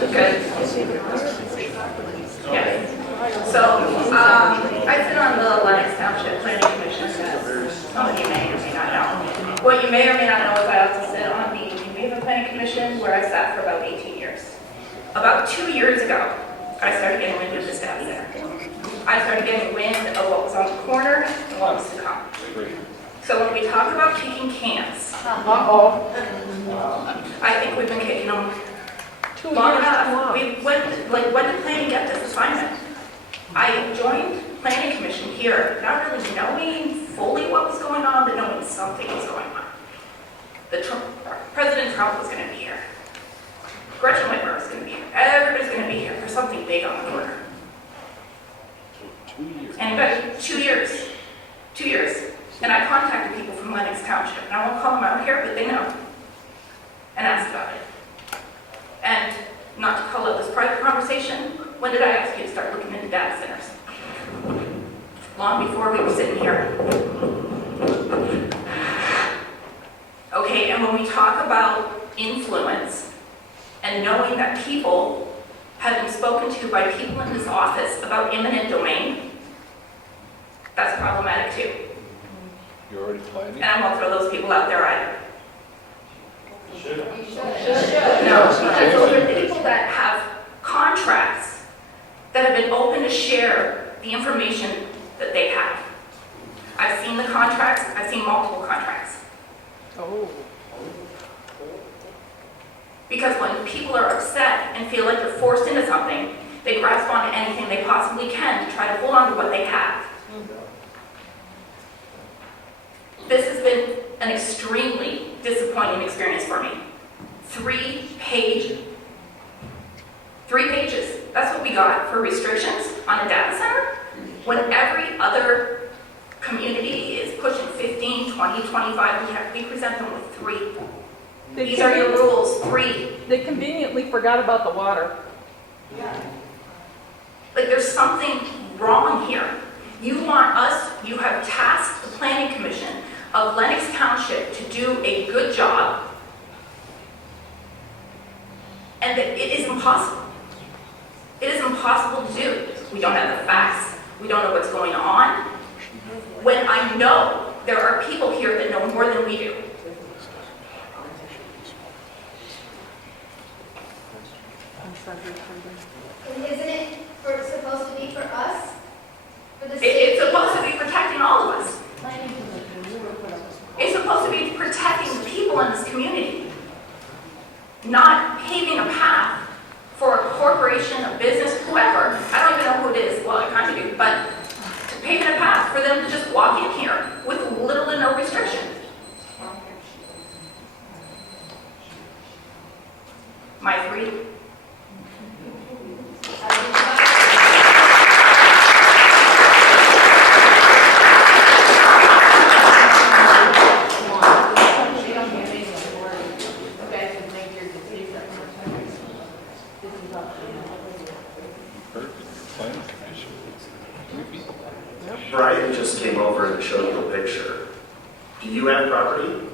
Good. Yes. So, I sit on the Lenox Township Planning Commission, as some of you may or may not know. What you may or may not know is I also sit on the Geneva Planning Commission, where I sat for about 18 years. About 2 years ago, I started getting wind of this data center. I started getting wind of what was on the corner and what was to come. So when we talk about kicking cans, I think we've been kicking them long enough. When did planning get this assignment? I joined planning commission here, not really knowing fully what was going on, but knowing something was going on. President Trump was going to be here. Gretchen Whitmer was going to be here. Everybody's going to be here for something big on the corner. Anybody? 2 years. 2 years. And I contacted people from Lenox Township, and I won't call them out here, but they know, and asked about it. And not to call it this private conversation, when did I ask you to start looking into data centers? Long before we were sitting here. Okay, and when we talk about influence and knowing that people have been spoken to by people in this office about eminent domain, that's problematic too. You're already planning? And I won't throw those people out there either. Should. No, because those are people that have contracts that have been open to share the information that they have. I've seen the contracts, I've seen multiple contracts. Oh. Because when people are upset and feel like they're forced into something, they grasp onto anything they possibly can to try to hold on to what they have. This has been an extremely disappointing experience for me. 3 pages. That's what we got for restrictions on a data center, when every other community is pushing 15, 20, 25. We present them with 3. These are your rules, 3. They conveniently forgot about the water. Like, there's something wrong here. You want us, you have tasked the Planning Commission of Lenox Township to do a good job, and that it is impossible. It is impossible to do. We don't have the facts. We don't know what's going on. When I know there are people here that know more than we do. And isn't it supposed to be for us? For the It's supposed to be protecting all of us. It's supposed to be protecting the people in this community, not paving a path for a corporation, a business, whoever. I don't even know who it is. Well, I kind of do, but paving a path for them to just walk in here My 3. Brian just came over and showed you a picture. Do you have property?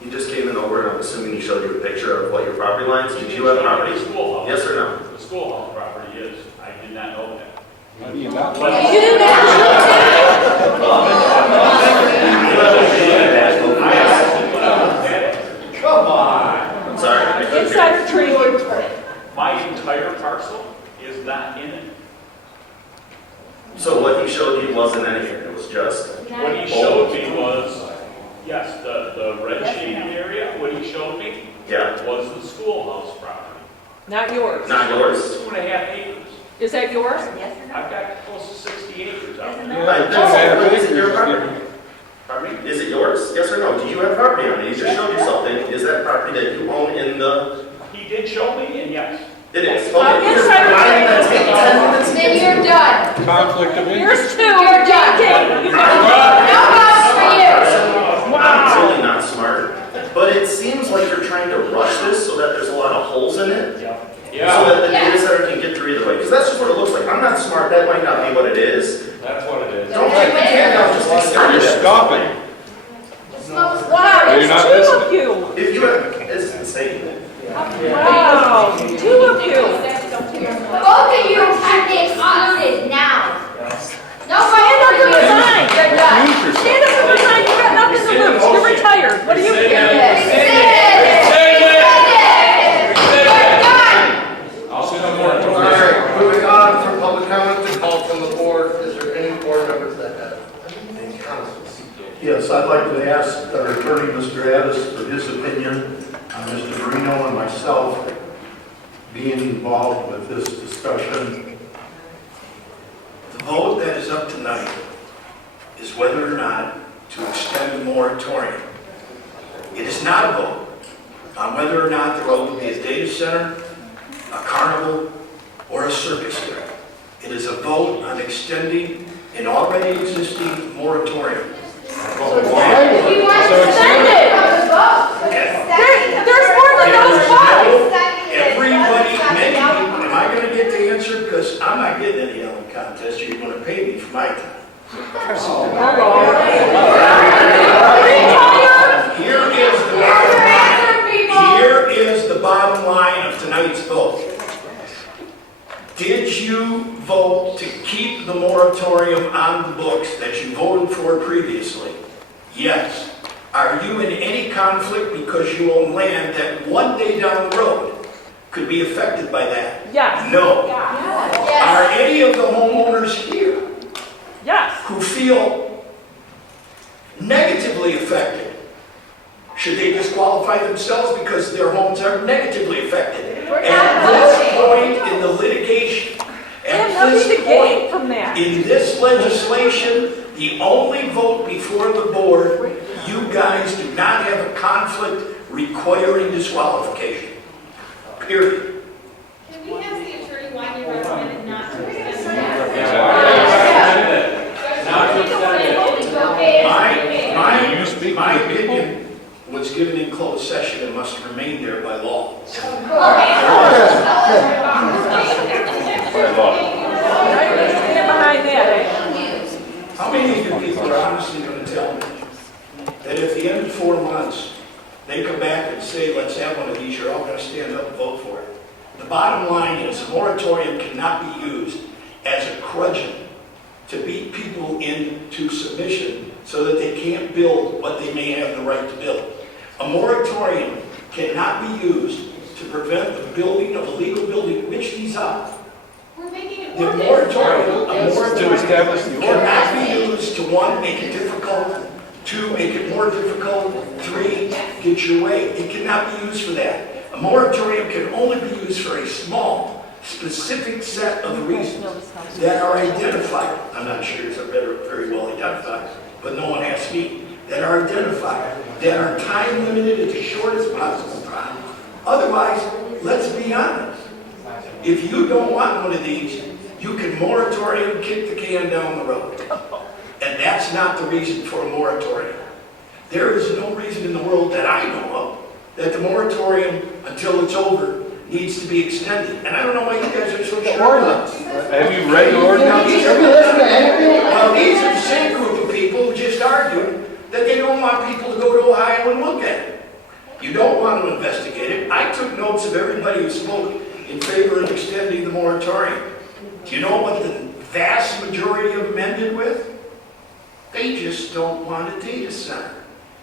He just came in over and I'm assuming he showed you a picture of what your property lines. Did you have property? The schoolhouse. Yes or no? The schoolhouse property is. I did not know that. How do you not? You didn't Come on. I'm sorry. I couldn't hear Inside you. the tree. My entire parcel is not in it. So what he showed you wasn't in here. It was just. What he showed me was, yes, the red shaded area, what he showed me Yeah. was the schoolhouse property. Not yours. Not yours. 2.5 acres. Is that yours? I've got close to 60 acres out there. I think so. Is it your property? Pardon me? Is it yours? Yes or no? Do you have property on it? He just showed you something. Is that property that you own in the? He did show me, and yes. It is. Inside Okay. the Why did that take 10 minutes? Then you're done. Conflict of Here's interest. 2. You're done. You No votes for you. I'm really not smart, but it seems like you're trying to rush this so that there's a lot of holes in it. So that the data center can get through either way. Because that's just what it looks like. I'm not smart. That might not be what it is. That's what it is. Don't take the can down. Just extend You're it. stopping. Wow, You're there's not 2 listening. of you. If you have, it's insane. Wow, 2 of you. Both of you have been excluded now. No Stand up and vote for you. resign. You're done. Stand up and resign. You got nothing to lose. You're retired. What do you care? All right, moving on from public comment to call from the board. Is there any board members that have any comments? Yes, I'd like to ask our attorney, Mr. Addis, for his opinion on Mr. Marino and myself being involved with this discussion. The vote that is up tonight is whether or not to extend the moratorium. It is not a vote on whether or not there will be a data center, a carnival, or a circus here. It is a vote on extending an already existing moratorium. He wants to extend it. There's more than those votes. Everybody, many people, am I going to get the answer? Because I'm not getting any yelling contest. You're going to pay me for my time. Here is the bottom line of tonight's vote. Did you vote to keep the moratorium on the books that you voted for previously? Yes. Are you in any conflict because you own land that one day down the road could be affected by that? Yes. No. Yes. Are any of the homeowners here Yes. who feel negatively affected? Should they disqualify themselves because their homes are negatively affected? At this point in the litigation, at nothing this to gain point from that. in this legislation, the only vote before the board, you guys do not have a conflict requiring disqualification. Period. Can we ask the attorney why you recommended not to extend My opinion was given in closed session and must remain there by law. Stand behind that, eh? How many of you people are honestly going to tell me that if the end of 4 months, they come back and say, let's have one of these, you're all going to stand up and vote for it? The bottom line is a moratorium cannot be used as a crutch to beat people into submission so that they can't build what they may have the right to build. A moratorium cannot be used to prevent the building of a legal building, which these are. We're making it The work. moratorium To establish the cannot be used to, 1, make it difficult, 2, make it more difficult, 3, get your way. It cannot be used for that. A moratorium can only be used for a small, specific set of reasons that are identified. I'm not sure it's very well identified, but no one asked me. That are identified, that are time limited at the shortest possible time, Otherwise, let's be honest. If you don't want one of these, you can moratorium, kick the can down the road. And that's not the reason for a moratorium. There is no reason in the world that I know of that the moratorium, until it's over, needs to be extended. And I don't know why you guys are so sure about it. Have you read the ordinance? Well, these are the same group of people who just argued that they don't want people to go to Ohio and look at it. You don't want to investigate it. I took notes of everybody who spoke in favor of extending the moratorium. Do you know what the vast majority of them ended with? They just don't want a data center.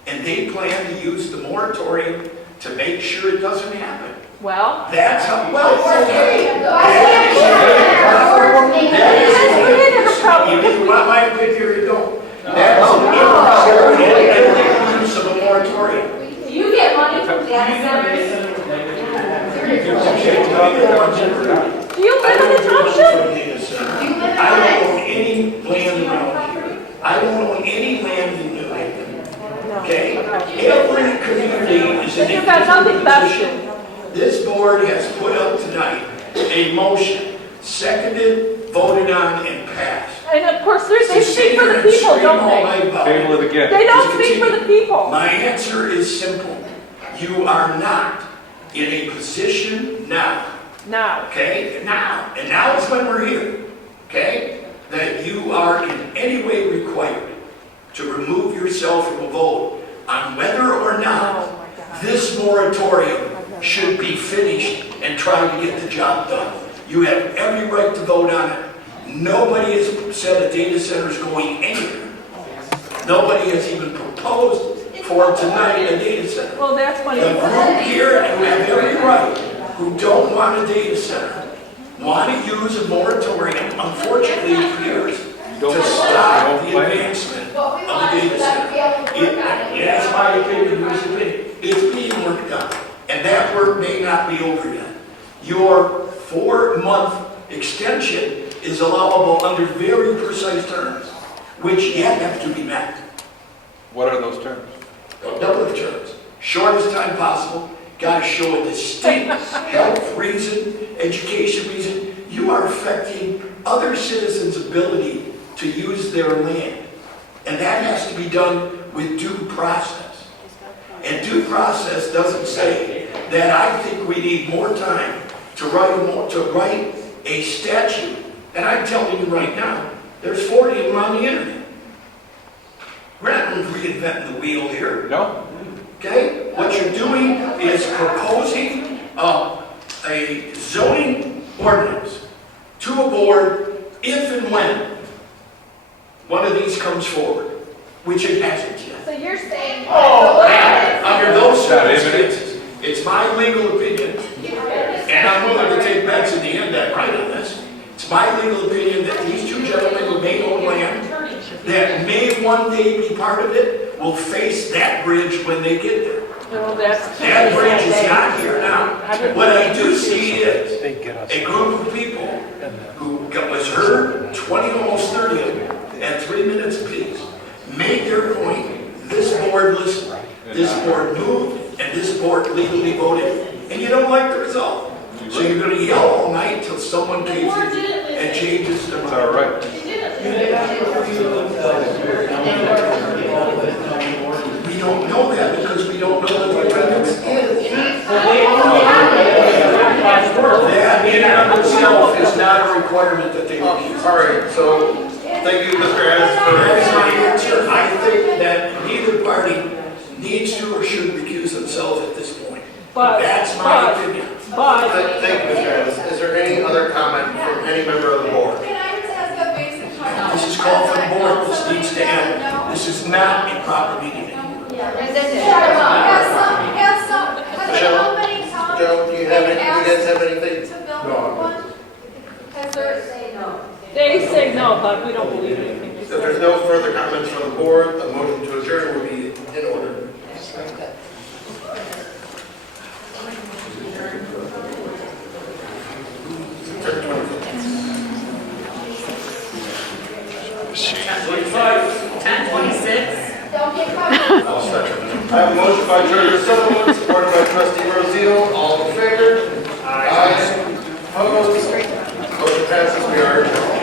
And they plan to use the moratorium to make sure it doesn't happen. Well, That's how, well, okay. You either want my opinion or you don't. That's an improper use of a moratorium. Do you get money from data centers? do you live in the township? I don't own any land around here. I don't own any land in New Haven. Okay? Every community is in You've got nothing a vested. This board has put up tonight a motion, seconded, voted on, and passed. And of course, they To sit speak for here the and people, scream don't all they? night about Table it again. They don't Just speak for the continue. people. My answer is simple. You are not in a position now, Now. okay? Now, and now is when we're here, okay? That you are in any way required to remove yourself from a vote on whether or not this moratorium should be finished and try to get the job done. You have every right to vote on it. Nobody has said a data center is going anywhere. Nobody has even proposed for tonight a data center. Well, that's funny. The group here who have every right, who don't want a data center, want to use a moratorium, unfortunately it appears, to stop the advancement of the data center. That's my opinion, your opinion. It's being worked on, and that work may not be over yet. Your 4-month extension is allowable under very precise terms, which yet have to be met. What are those terms? A number of terms. Shortest time possible, got to show a distinct health reason, education reason. You are affecting other citizens' ability to use their land. And that has to be done with due process. And due process doesn't say that I think we need more time to write a statute. And I'm telling you right now, there's 40 of them on the internet. We're not reinventing the wheel here. No. Okay? What you're doing is proposing a zoning ordinance to a board if and when one of these comes forward, which it hasn't yet. So you're saying. Under those circumstances, it's my legal opinion, and I'm willing to take bets at the end that right on this. It's my legal opinion that these two gentlemen who may own land, that may one day be part of it, will face that bridge when they get there. Well, that's. That bridge is not here now. What I do see is a group of people who was heard, 20, almost 30 of them, at 3 minutes apiece, made their point. This board listened, this board moved, and this board legally voted. And you don't like the result. So you're going to yell all night until someone caves in and changes their mind. All right. We don't know that because we don't know what the ordinance is. That in and of itself is not a requirement that they use. All right, so thank you, Mr. Adams, for That's my answer. I think that neither party needs to or should recuse themselves at this point. That's my opinion. Thank you, Mr. Adams. Is there any other comment from any member of the board? Can I just ask a basic question? This is called for the board. This needs to end. This is not a proper meeting anymore. Have some, has the company come Joe, do you guys have anything? to build one? Has there, say no. They say no, but we don't believe anything. If there's no further comments from the board, a motion to adjourn will be in order. $10:26. Don't get caught. I have a motion by Treasurer Sutherland, supported by Trustee Rosine, seal. All in favor? Aye. Opposed? Motion passes. We are adjourned.